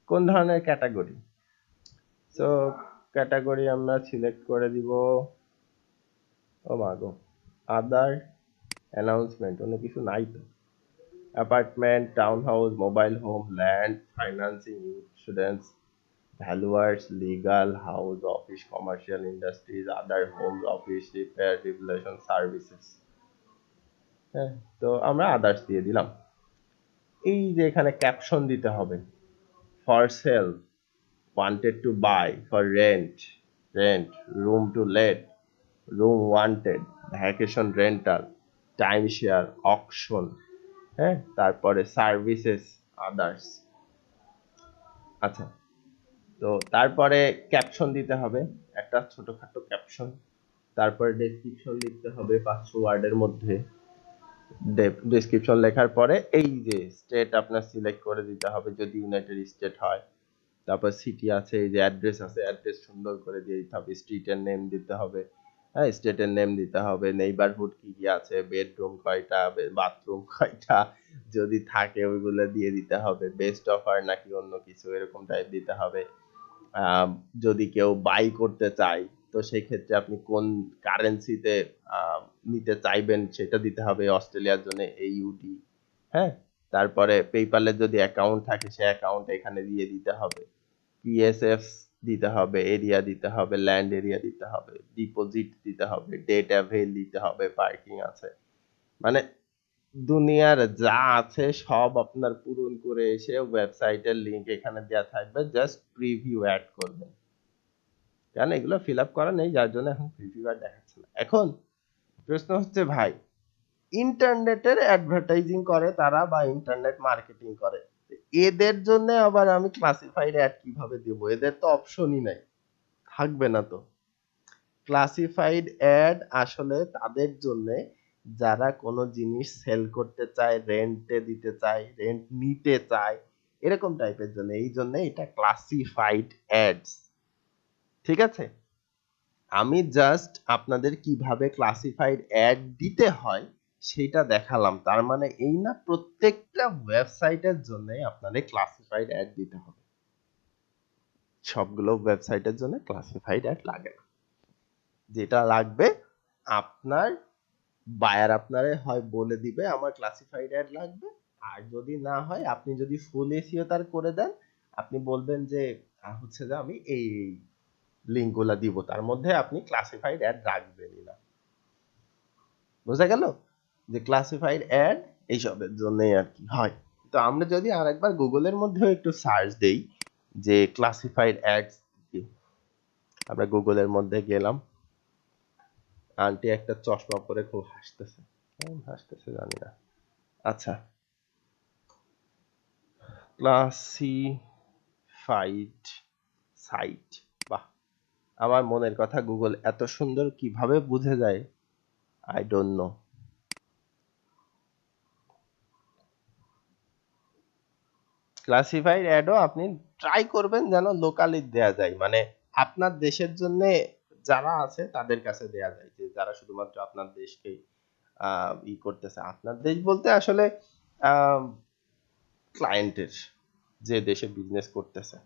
কোন ধরনের ক্যাটাগরি? সো ক্যাটাগরি আমরা সিলেক্ট করে দিব, ও মাগো, আদার অ্যানাউন্সমেন্ট, অন্য কিছু নাই তো। Apartment, town house, mobile home, land, financing, students, valuers, legal, house, office, commercial, industries, other homes, office, repair, revolution, services. হ্যাঁ, তো আমরা আদার্স দিয়ে দিলাম। এই যে এখানে ক্যাপশন দিতে হবে, for sale, wanted to buy, for rent, room to let, room wanted, vacation rental, time share, auction, হ্যাঁ, তারপরে সার্ভিসেস, আদার্স। আচ্ছা, তো তারপরে ক্যাপশন দিতে হবে, একটা ছোটখাটো ক্যাপশন। তারপরে ডেসক্রিপশন লিখতে হবে 500 ওয়ার্ডের মধ্যে। ডেসক্রিপশন লেখার পরে এই যে স্টেট আপনার সিলেক্ট করে দিতে হবে, যদি ইউনাইটেড স্টেট হয়। তারপর সিটি আছে, এই যে অ্যাড্রেস আছে, অ্যাড্রেস সুন্দর করে দিয়ে দিতে হবে, স্ট্রিটের নেম দিতে হবে, হ্যাঁ স্টেটের নেম দিতে হবে, নেইবারহুড কি কি আছে, বেডরুম কয়টা, বাথরুম কয়টা, যদি থাকে ওইগুলো দিয়ে দিতে হবে, বেস্ট অফার নাকি অন্য কিছু এরকম টাইপ দিতে হবে। যদি কেউ বাই করতে চায় তো সেই ক্ষেত্রে আপনি কোন কারেন্সিতে নিতে চাইবেন সেটা দিতে হবে, অস্ট্রেলিয়ার জন্য AUD, হ্যাঁ। তারপরে পেপ্যালের যদি অ্যাকাউন্ট থাকে সে অ্যাকাউন্ট এখানে দিয়ে দিতে হবে, PSF দিতে হবে, এরিয়া দিতে হবে, ল্যান্ড এরিয়া দিতে হবে, ডিপোজিট দিতে হবে, ডেট অ্যাভেল দিতে হবে, পার্কিং আছে, মানে দুনিয়ার যা আছে সব আপনার পূরণ করে এসে ওয়েবসাইটের লিংক এখানে দেওয়া থাকবে, জাস্ট প্রিভিউ অ্যাড করবেন। কেন এগুলো ফিল আপ করা নেই যার জন্য এখন প্রিভিউ অ্যাড দেখাচ্ছে না। এখন প্রশ্ন হচ্ছে ভাই, ইন্টারনেটের অ্যাডভার্টাইজিং করে তারা বা ইন্টারনেট মার্কেটিং করে, এদের জন্য আবার আমি ক্লাসিফাইড অ্যাড কিভাবে দেব? এদের তো অপশনই নাই, থাকবে না তো। ক্লাসিফাইড অ্যাড আসলে তাদের জন্য যারা কোনো জিনিস সেল করতে চায়, রেন্টে দিতে চায়, রেন্ট নিতে চায়, এরকম টাইপের জন্য, এই জন্য এটা ক্লাসিফাইড অ্যাডস। ঠিক আছে, আমি জাস্ট আপনাদের কিভাবে ক্লাসিফাইড অ্যাড দিতে হয় সেটা দেখালাম, তার মানে এই না প্রত্যেকটা ওয়েবসাইটের জন্য আপনাদের ক্লাসিফাইড অ্যাড দিতে হবে, সবগুলো ওয়েবসাইটের জন্য ক্লাসিফাইড অ্যাড লাগে না। যেটা লাগবে আপনার বায়ার আপনারে হয় বলে দিবে আমার ক্লাসিফাইড অ্যাড লাগবে, আর যদি না হয় আপনি যদি ফুল এসইও তার করে দেন, আপনি বলবেন যে হচ্ছে যে আমি এই লিঙ্কগুলা দিব, তার মধ্যে আপনি ক্লাসিফাইড অ্যাড রাখবেনই না। বোঝা গেল যে ক্লাসিফাইড অ্যাড এইসবের জন্যই আর কি হয়। তো আমরা যদি আরেকবার গুগলের মধ্যেও একটু সার্চ দেই যে ক্লাসিফাইড অ্যাডস কি, আমরা গুগলের মধ্যে গেলাম, আন্টি একটা চশমা পরে খুব হাসতেছে, কেমন হাসতেছে জানি না। আচ্ছা, ক্লাসিফাইড সাইট, বাহ, আমার মনের কথা গুগল এত সুন্দর কিভাবে বুঝে যায়, আই ডোন্ট নো। ক্লাসিফাইড অ্যাডও আপনি ট্রাই করবেন যেন লোকালি দেয়া যায়, মানে আপনার দেশের জন্য যারা আছে তাদের কাছে দেয়া যায়, যে যারা শুধুমাত্র আপনার দেশকে করতেছে, আপনার দেশ বলতে আসলে ক্লায়েন্টের যে দেশে বিজনেস করতেছে।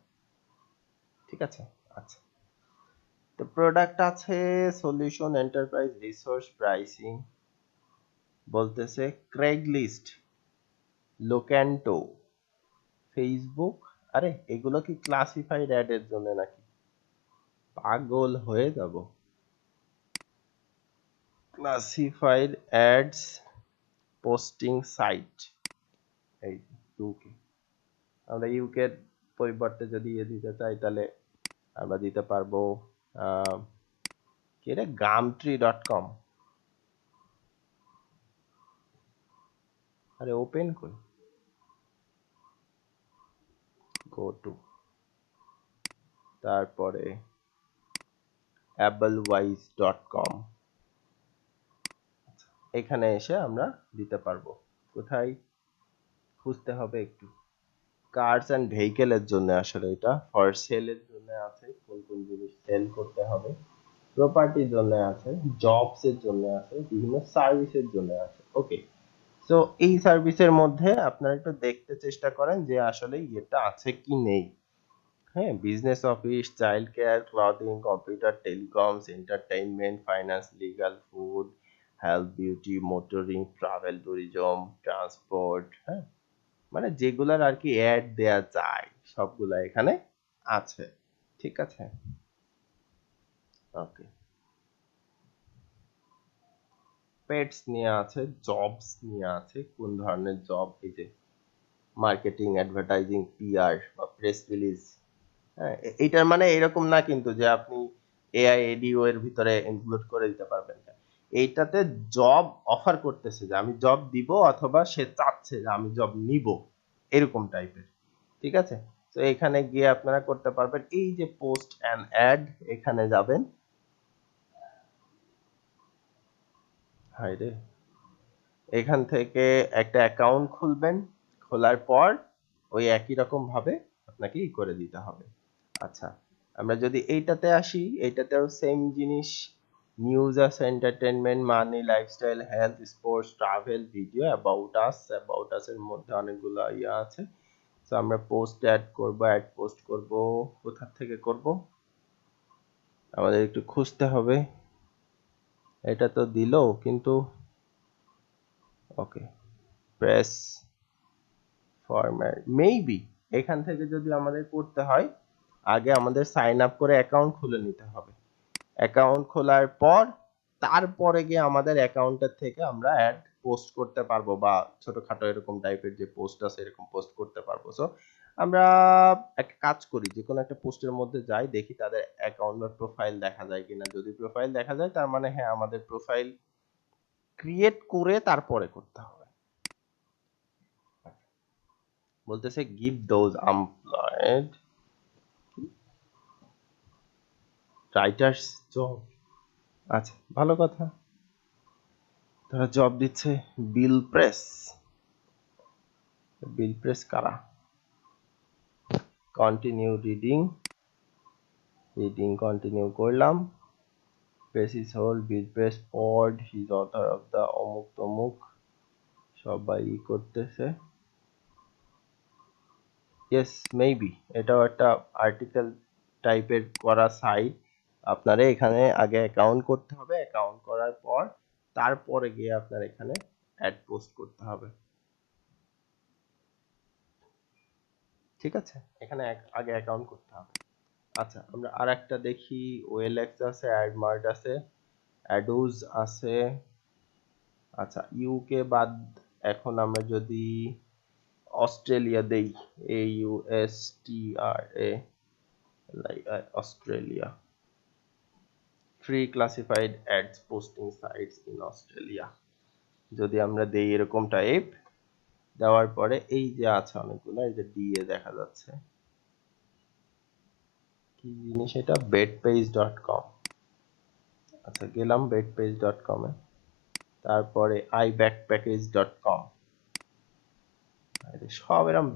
ঠিক আছে, আচ্ছা, তো প্রোডাক্ট আছে, সলিউশন, এন্টারপ্রাইজ, রিসোর্স, প্রাইসিং, বলতেছে ক্রেগলিস্ট, লোক্যান্টো, ফেসবুক। আরে এগুলো কি ক্লাসিফাইড অ্যাড এর জন্য নাকি? পাগল হয়ে যাব। ক্লাসিফাইড অ্যাডস পোস্টিং সাইট, এই ইউকে, আমরা ইউকে এর পরিবর্তে যদি দিতে চাই তাহলে আমরা দিতে পারবো কি রে, gumtree.com। আরে ওপেন করি, গো টু, তারপরে applewise.com, এখানে এসে আমরা দিতে পারবো। কোথায় খুঁজতে হবে একটু, কার্স এন্ড ভেহিকেলের জন্য, আসলে এটা ফর সেলের জন্য আছে, কোন কোন জিনিস সেল করতে হবে, প্রপার্টির জন্য আছে, জবস এর জন্য আছে, বিভিন্ন সার্ভিসের জন্য আছে। ওকে, সো এই সার্ভিসের মধ্যে আপনারা একটু দেখতে চেষ্টা করেন যে আসলে এটা আছে কি নেই। হ্যাঁ, business office, child care, clothing, computer, telecoms, entertainment, finance, legal, food, health, beauty, motoring, travel, tourism, transport, হ্যাঁ, মানে যেগুলার আর কি অ্যাড দেয়া যায় সবগুলা এখানে আছে। ঠিক আছে, ওকে, পেটস নিয়ে আছে, জবস নিয়ে আছে, কোন ধরনের জব, এই যে মার্কেটিং, অ্যাডভার্টাইজিং, PR বা প্রেস রিলিজ। হ্যাঁ, এইটার মানে এরকম না কিন্তু যে আপনি AI ADO এর ভিতরে ইনক্লুড করে দিতে পারবেন না, এইটাতে জব অফার করতেছে যে আমি জব দিব, অথবা সে চাচ্ছে যে আমি জব নিব, এরকম টাইপের। ঠিক আছে, তো এখানে গিয়ে আপনারা করতে পারবেন, এই যে পোস্ট অ্যান্ড অ্যাড, এখানে যাবেন, হাই রে, এখান থেকে একটা অ্যাকাউন্ট খুলবেন, খোলার পর ওই একই রকম ভাবে আপনাকেই করে দিতে হবে। আচ্ছা, আমরা যদি এইটাতে আসি, এইটাতেও সেম জিনিস, নিউজ আছে, entertainment, money, lifestyle, health, sports, travel, video, about us এর মধ্যে অনেকগুলো ইয়ে আছে। তো আমরা পোস্ট অ্যাড করব, কোথা থেকে করব আমাদের একটু খুঁজতে হবে। এটা তো দিলো, কিন্তু ওকে, প্রেস ফরম্যাট, মেবি এখান থেকে যদি আমাদের করতে হয়, আগে আমাদের সাইন আপ করে অ্যাকাউন্ট খুলে নিতে হবে। অ্যাকাউন্ট খোলার পর তারপরে গিয়ে আমাদের অ্যাকাউন্টের থেকে আমরা অ্যাড পোস্ট করতে পারবো, বা ছোটখাটো এরকম টাইপের যে পোস্ট আছে এরকম পোস্ট করতে পারবো। সো আমরা একটা কাজ করি, যে কোনো একটা পোস্টের মধ্যে যাই, দেখি তাদের অ্যাকাউন্ট বা প্রোফাইল দেখা যায় কিনা। যদি প্রোফাইল দেখা যায়, তার মানে হ্যাঁ, আমাদের প্রোফাইল ক্রিয়েট করে তারপরে করতে হবে। বলতেছে give those employed writers job. আচ্ছা, ভালো কথা, তারা জব দিচ্ছে। বিল প্রেস কারা? কন্টিনিউ রিডিং কন্টিনিউ করলাম। Press is hold Bill Press pod his author of the অমুক তমুক, সবাই করতেছে। ইয়েস, মেবি এটাও একটা আর্টিকেল টাইপের করা সাইট। আপনারা এখানে আগে অ্যাকাউন্ট করতে হবে, অ্যাকাউন্ট করার পর তারপরে গিয়ে আপনার এখানে অ্যাড পোস্ট করতে হবে। ঠিক আছে, এখানে আগে অ্যাকাউন্ট করতে হবে। আচ্ছা, আমরা আরেকটা দেখি, ওএলএক্স আছে, অ্যাডমার্ট আছে, অ্যাডোজ আছে। আচ্ছা, ইউকে বাদ এখন আমরা যদি অস্ট্রেলিয়া দেই, AUSTRA, Australia, free classified ads posting sites in Australia, যদি আমরা দেই এরকম টাইপ, দেওয়ার পরে এই যে আছে অনেকগুলো, এই যে ডিএ দেখা যাচ্ছে, কি জিনিস এটা, bedpage.com। আচ্ছা, গেলাম bedpage.com এ, তারপরে ibackpackage.com। সব এরকম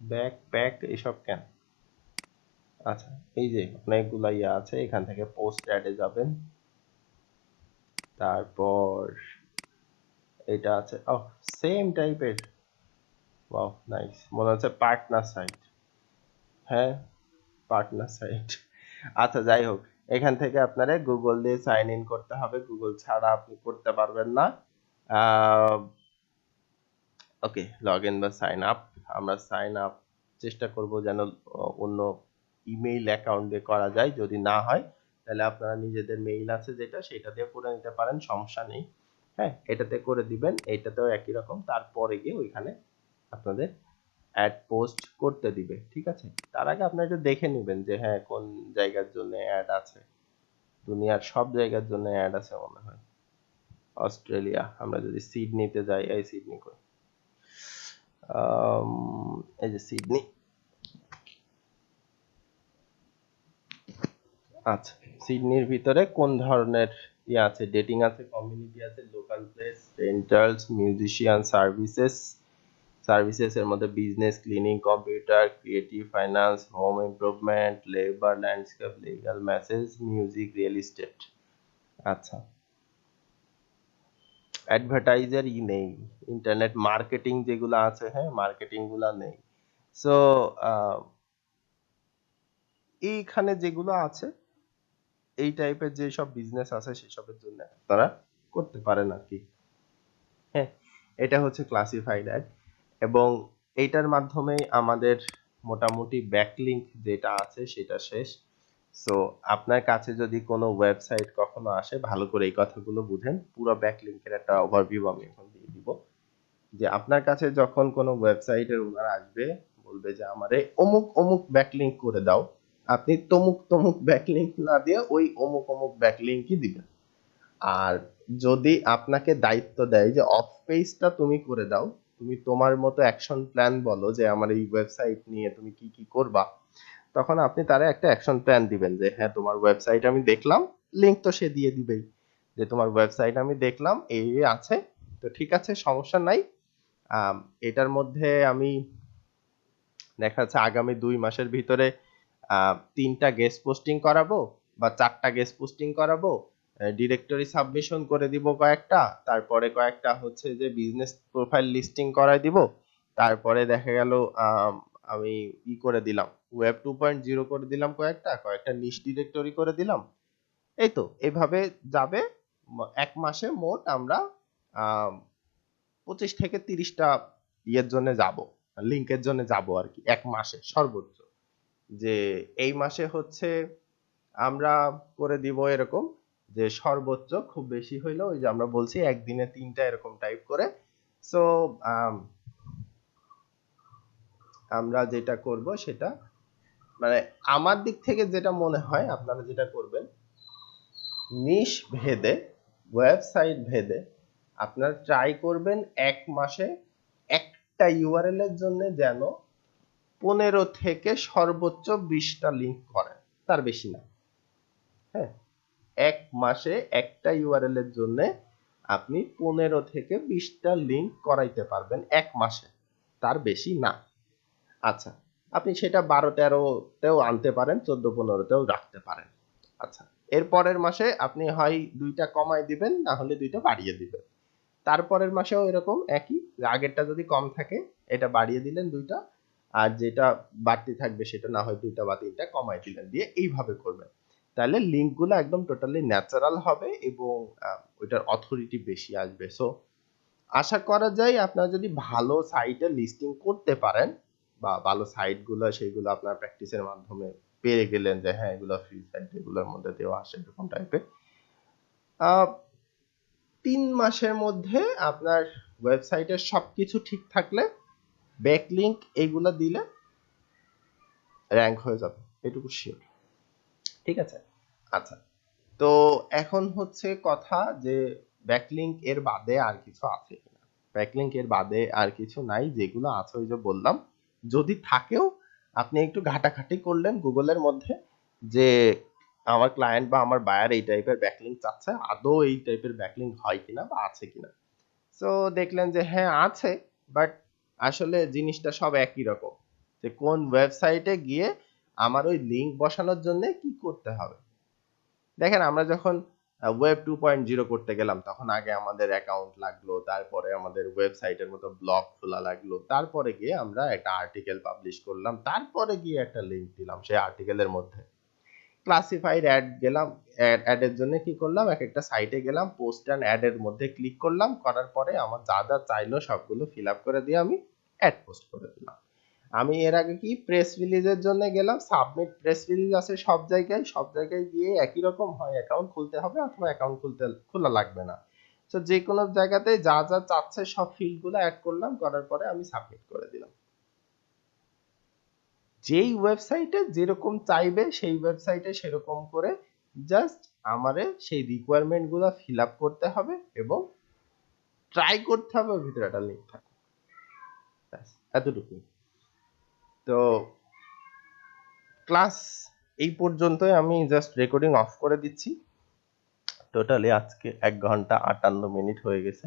ব্যাকপ্যাক এসব কেন? আচ্ছা, এই যে অনেকগুলা ইয়ে আছে, এখান থেকে পোস্ট অ্যাডে যাবেন। তারপর এটা আছে, সেম টাইপের, ওয়াও নাইস, মনে হচ্ছে পার্টনার সাইট। হ্যাঁ, পার্টনার সাইট। আচ্ছা, যাই হোক, এখান থেকে আপনারা গুগল দিয়ে সাইন ইন করতে হবে, গুগল ছাড়া আপনি করতে পারবেন না। ওকে, লগ ইন বা সাইন আপ। আমরা সাইন আপ চেষ্টা করব যেন অন্য ইমেইল অ্যাকাউন্ট দিয়ে করা যায়। যদি না হয়, তাহলে আপনারা নিজেদের মেইল আছে যেটা, সেটা দিয়ে করে নিতে পারেন, সমস্যা নেই। হ্যাঁ, এটাতে করে দিবেন, এইটাতেও একই রকম। তারপরে গিয়ে ওইখানে আপনাদের অ্যাড পোস্ট করতে দিবে। ঠিক আছে, তার আগে আপনারা একটু দেখে নেবেন যে হ্যাঁ, কোন জায়গার জন্য অ্যাড আছে। দুনিয়ার সব জায়গার জন্য অ্যাড আছে মনে হয়। অস্ট্রেলিয়া, আমরা যদি সিডনিতে যাই, এই সিডনি কই, এই যে সিডনি। আচ্ছা, সিডনির ভিতরে কোন ধরনের ইয়ে আছে? ডেটিং আছে, কমিউনিটি আছে, local place, rentals, musician, services এর মধ্যে business, cleaning, computer, creative, finance, home improvement, labour, landscape, legal, message, music, real estate. আচ্ছা, অ্যাডভার্টাইজার নেই, ইন্টারনেট মার্কেটিং যেগুলো আছে, হ্যাঁ, মার্কেটিং গুলা নেই। সো এইখানে যেগুলো আছে, এই টাইপের যে সব বিজনেস আছে সেসবের জন্য আপনারা করতে পারেন আর কি। হ্যাঁ, এটা হচ্ছে ক্লাসিফাইড অ্যাড, এবং এইটার মাধ্যমে আমাদের মোটামুটি ব্যাকলিংক যেটা আছে সেটা শেষ। সো আপনার কাছে যদি কোনো ওয়েবসাইট কখনো আসে, ভালো করে এই কথাগুলো বুঝেন, পুরো ব্যাকলিংকের একটা ওভারভিউ আমি এখন দিয়ে দিব। যে আপনার কাছে যখন কোনো ওয়েবসাইটের ওনার আসবে, বলবে যে আমারে অমুক অমুক ব্যাকলিংক করে দাও, আপনি তমুক তমুক ব্যাকলিংক না দিয়ে ওই অমুক অমুক ব্যাকলিংকই দিবেন। আর যদি আপনাকে দায়িত্ব দেয় যে অফ পেজটা তুমি করে দাও, তুমি তোমার মতো অ্যাকশন প্ল্যান বলো যে আমার এই ওয়েবসাইট নিয়ে তুমি কি কি করবা, তখন আপনি তারে একটা অ্যাকশন প্ল্যান দিবেন যে হ্যাঁ, তোমার ওয়েবসাইট আমি দেখলাম, লিংক তো সে দিয়ে দিবেই, যে তোমার ওয়েবসাইট আমি দেখলাম, এই আছে, তো ঠিক আছে, সমস্যা নাই। এটার মধ্যে আমি দেখা যাচ্ছে আগামী 2 মাসের ভিতরে 3টা গেস্ট পোস্টিং করাবো বা 4টা গেস্ট পোস্টিং করাবো, ডিরেক্টরি সাবমিশন করে দিব কয়েকটা, তারপরে কয়েকটা হচ্ছে যে বিজনেস প্রোফাইল লিস্টিং করাই দিব, তারপরে দেখা গেল আমি করে দিলাম ওয়েব 2.0 করে দিলাম, কয়েকটা নিশ ডিরেক্টরি করে দিলাম। এই তো এইভাবে যাবে। এক মাসে মোট আমরা 25 থেকে 30টা ইয়ের জন্য যাব, লিংকের জন্য যাব আর কি, এক মাসে সর্বোচ্চ। যে এই মাসে হচ্ছে আমরা করে দিব এরকম যে সর্বোচ্চ খুব বেশি হইলো ওই যে আমরা বলছি একদিনে 3টা এরকম টাইপ করে। সো আমরা যেটা করব সেটা মানে আমার দিক থেকে যেটা মনে হয় আপনারা যেটা করবেন, নিশ ভেদে ওয়েবসাইট ভেদে আপনারা ট্রাই করবেন এক মাসে একটা ইউআরএল এর জন্য যেন 15 থেকে সর্বোচ্চ 20টা লিংক করেন, তার বেশি না। হ্যাঁ, এক মাসে একটা ইউআরএল এর জন্য আপনি 15 থেকে 20টা লিংক করাইতে পারবেন এক মাসে, তার বেশি না। আচ্ছা, আপনি সেটা 12-13তেও আনতে পারেন, 14-15তেও রাখতে পারেন। আচ্ছা, এর পরের মাসে আপনি হয় 2টা কমাই দিবেন, না হলে 2টা বাড়িয়ে দিবেন। তারপরের মাসেও এরকম একই, আগেরটা যদি কম থাকে এটা বাড়িয়ে দিলেন 2টা, আর যেটা বাড়তি থাকবে সেটা না হয় 2টা বা 3টা কমাই দিলেন, দিয়ে এইভাবে করবেন। তাহলে লিংকগুলো একদম টোটালি ন্যাচারাল হবে এবং ওইটার অথরিটি বেশি আসবে। সো আশা করা যায় আপনারা যদি ভালো সাইটে লিস্টিং করতে পারেন বা ভালো সাইটগুলো সেইগুলো আপনার প্র্যাকটিসের মাধ্যমে পেয়ে গেলেন যে হ্যাঁ এগুলো ফ্রি সাইট, এগুলোর মধ্যে দেওয়া আসে এরকম টাইপের, 3 মাসের মধ্যে আপনার ওয়েবসাইটের সবকিছু ঠিক থাকলে ব্যাকলিংক এইগুলো দিলে র‍্যাঙ্ক হয়ে যাবে, এটুকু শিওর। ঠিক আছে? আচ্ছা, তো এখন হচ্ছে কথা যে ব্যাকলিংক এর বাদে আর কিছু আছে কিনা। ব্যাকলিংক এর বাদে আর কিছু নাই, যেগুলো আছে ওই যে বললাম। যদি থাকেও আপনি একটু ঘাটাঘাটি করলেন গুগলের মধ্যে যে আমার ক্লায়েন্ট বা আমার বায়ার এই টাইপের ব্যাকলিংক চাচ্ছে, আদৌ এই টাইপের ব্যাকলিংক হয় কিনা বা আছে কিনা। সো দেখলেন যে হ্যাঁ আছে, বাট আসলে জিনিসটা সব একই রকম, যে কোন ওয়েবসাইটে গিয়ে আমার ওই লিংক বসানোর জন্য কি করতে হবে। দেখেন আমরা যখন ওয়েব 2.0 করতে গেলাম তখন আগে আমাদের অ্যাকাউন্ট লাগলো, তারপরে আমাদের ওয়েবসাইটের মতো ব্লগ খোলা লাগলো, তারপরে গিয়ে আমরা একটা আর্টিকেল পাবলিশ করলাম, তারপরে গিয়ে একটা লিংক দিলাম সেই আর্টিকেলের মধ্যে। ক্লাসিফাইড অ্যাড গেলাম, অ্যাডের জন্য কি করলাম, এক একটা সাইটে গেলাম, পোস্ট অ্যান্ড অ্যাডের মধ্যে ক্লিক করলাম, করার পরে আমার যা যা চাইলো সবগুলো ফিল আপ করে দিয়ে আমি অ্যাড পোস্ট করে দিলাম। আমি এর আগে কি প্রেস রিলিজের জন্য গেলাম, সাবমিট প্রেস রিলিজ আছে সব জায়গায় গিয়ে একই রকম হয়, অ্যাকাউন্ট খুলতে হবে অথবা অ্যাকাউন্ট খোলা লাগবে না। তো যে কোনো জায়গাতে যা যা চাচ্ছে সব ফিল্ডগুলো অ্যাড করলাম, করার পরে আমি সাবমিট করে দিলাম। যেই ওয়েবসাইটে যেরকম চাইবে সেই ওয়েবসাইটে সেরকম করে জাস্ট আমারে সেই রিকোয়ারমেন্ট গুলো ফিল আপ করতে হবে এবং ট্রাই করতে হবে ওর ভিতরে একটা লিংক থাকে, এতটুকু। তো ক্লাস এই পর্যন্তই, আমি জাস্ট রেকর্ডিং অফ করে দিচ্ছি। টোটালি আজকে 1 ঘন্টা 58 মিনিট হয়ে গেছে।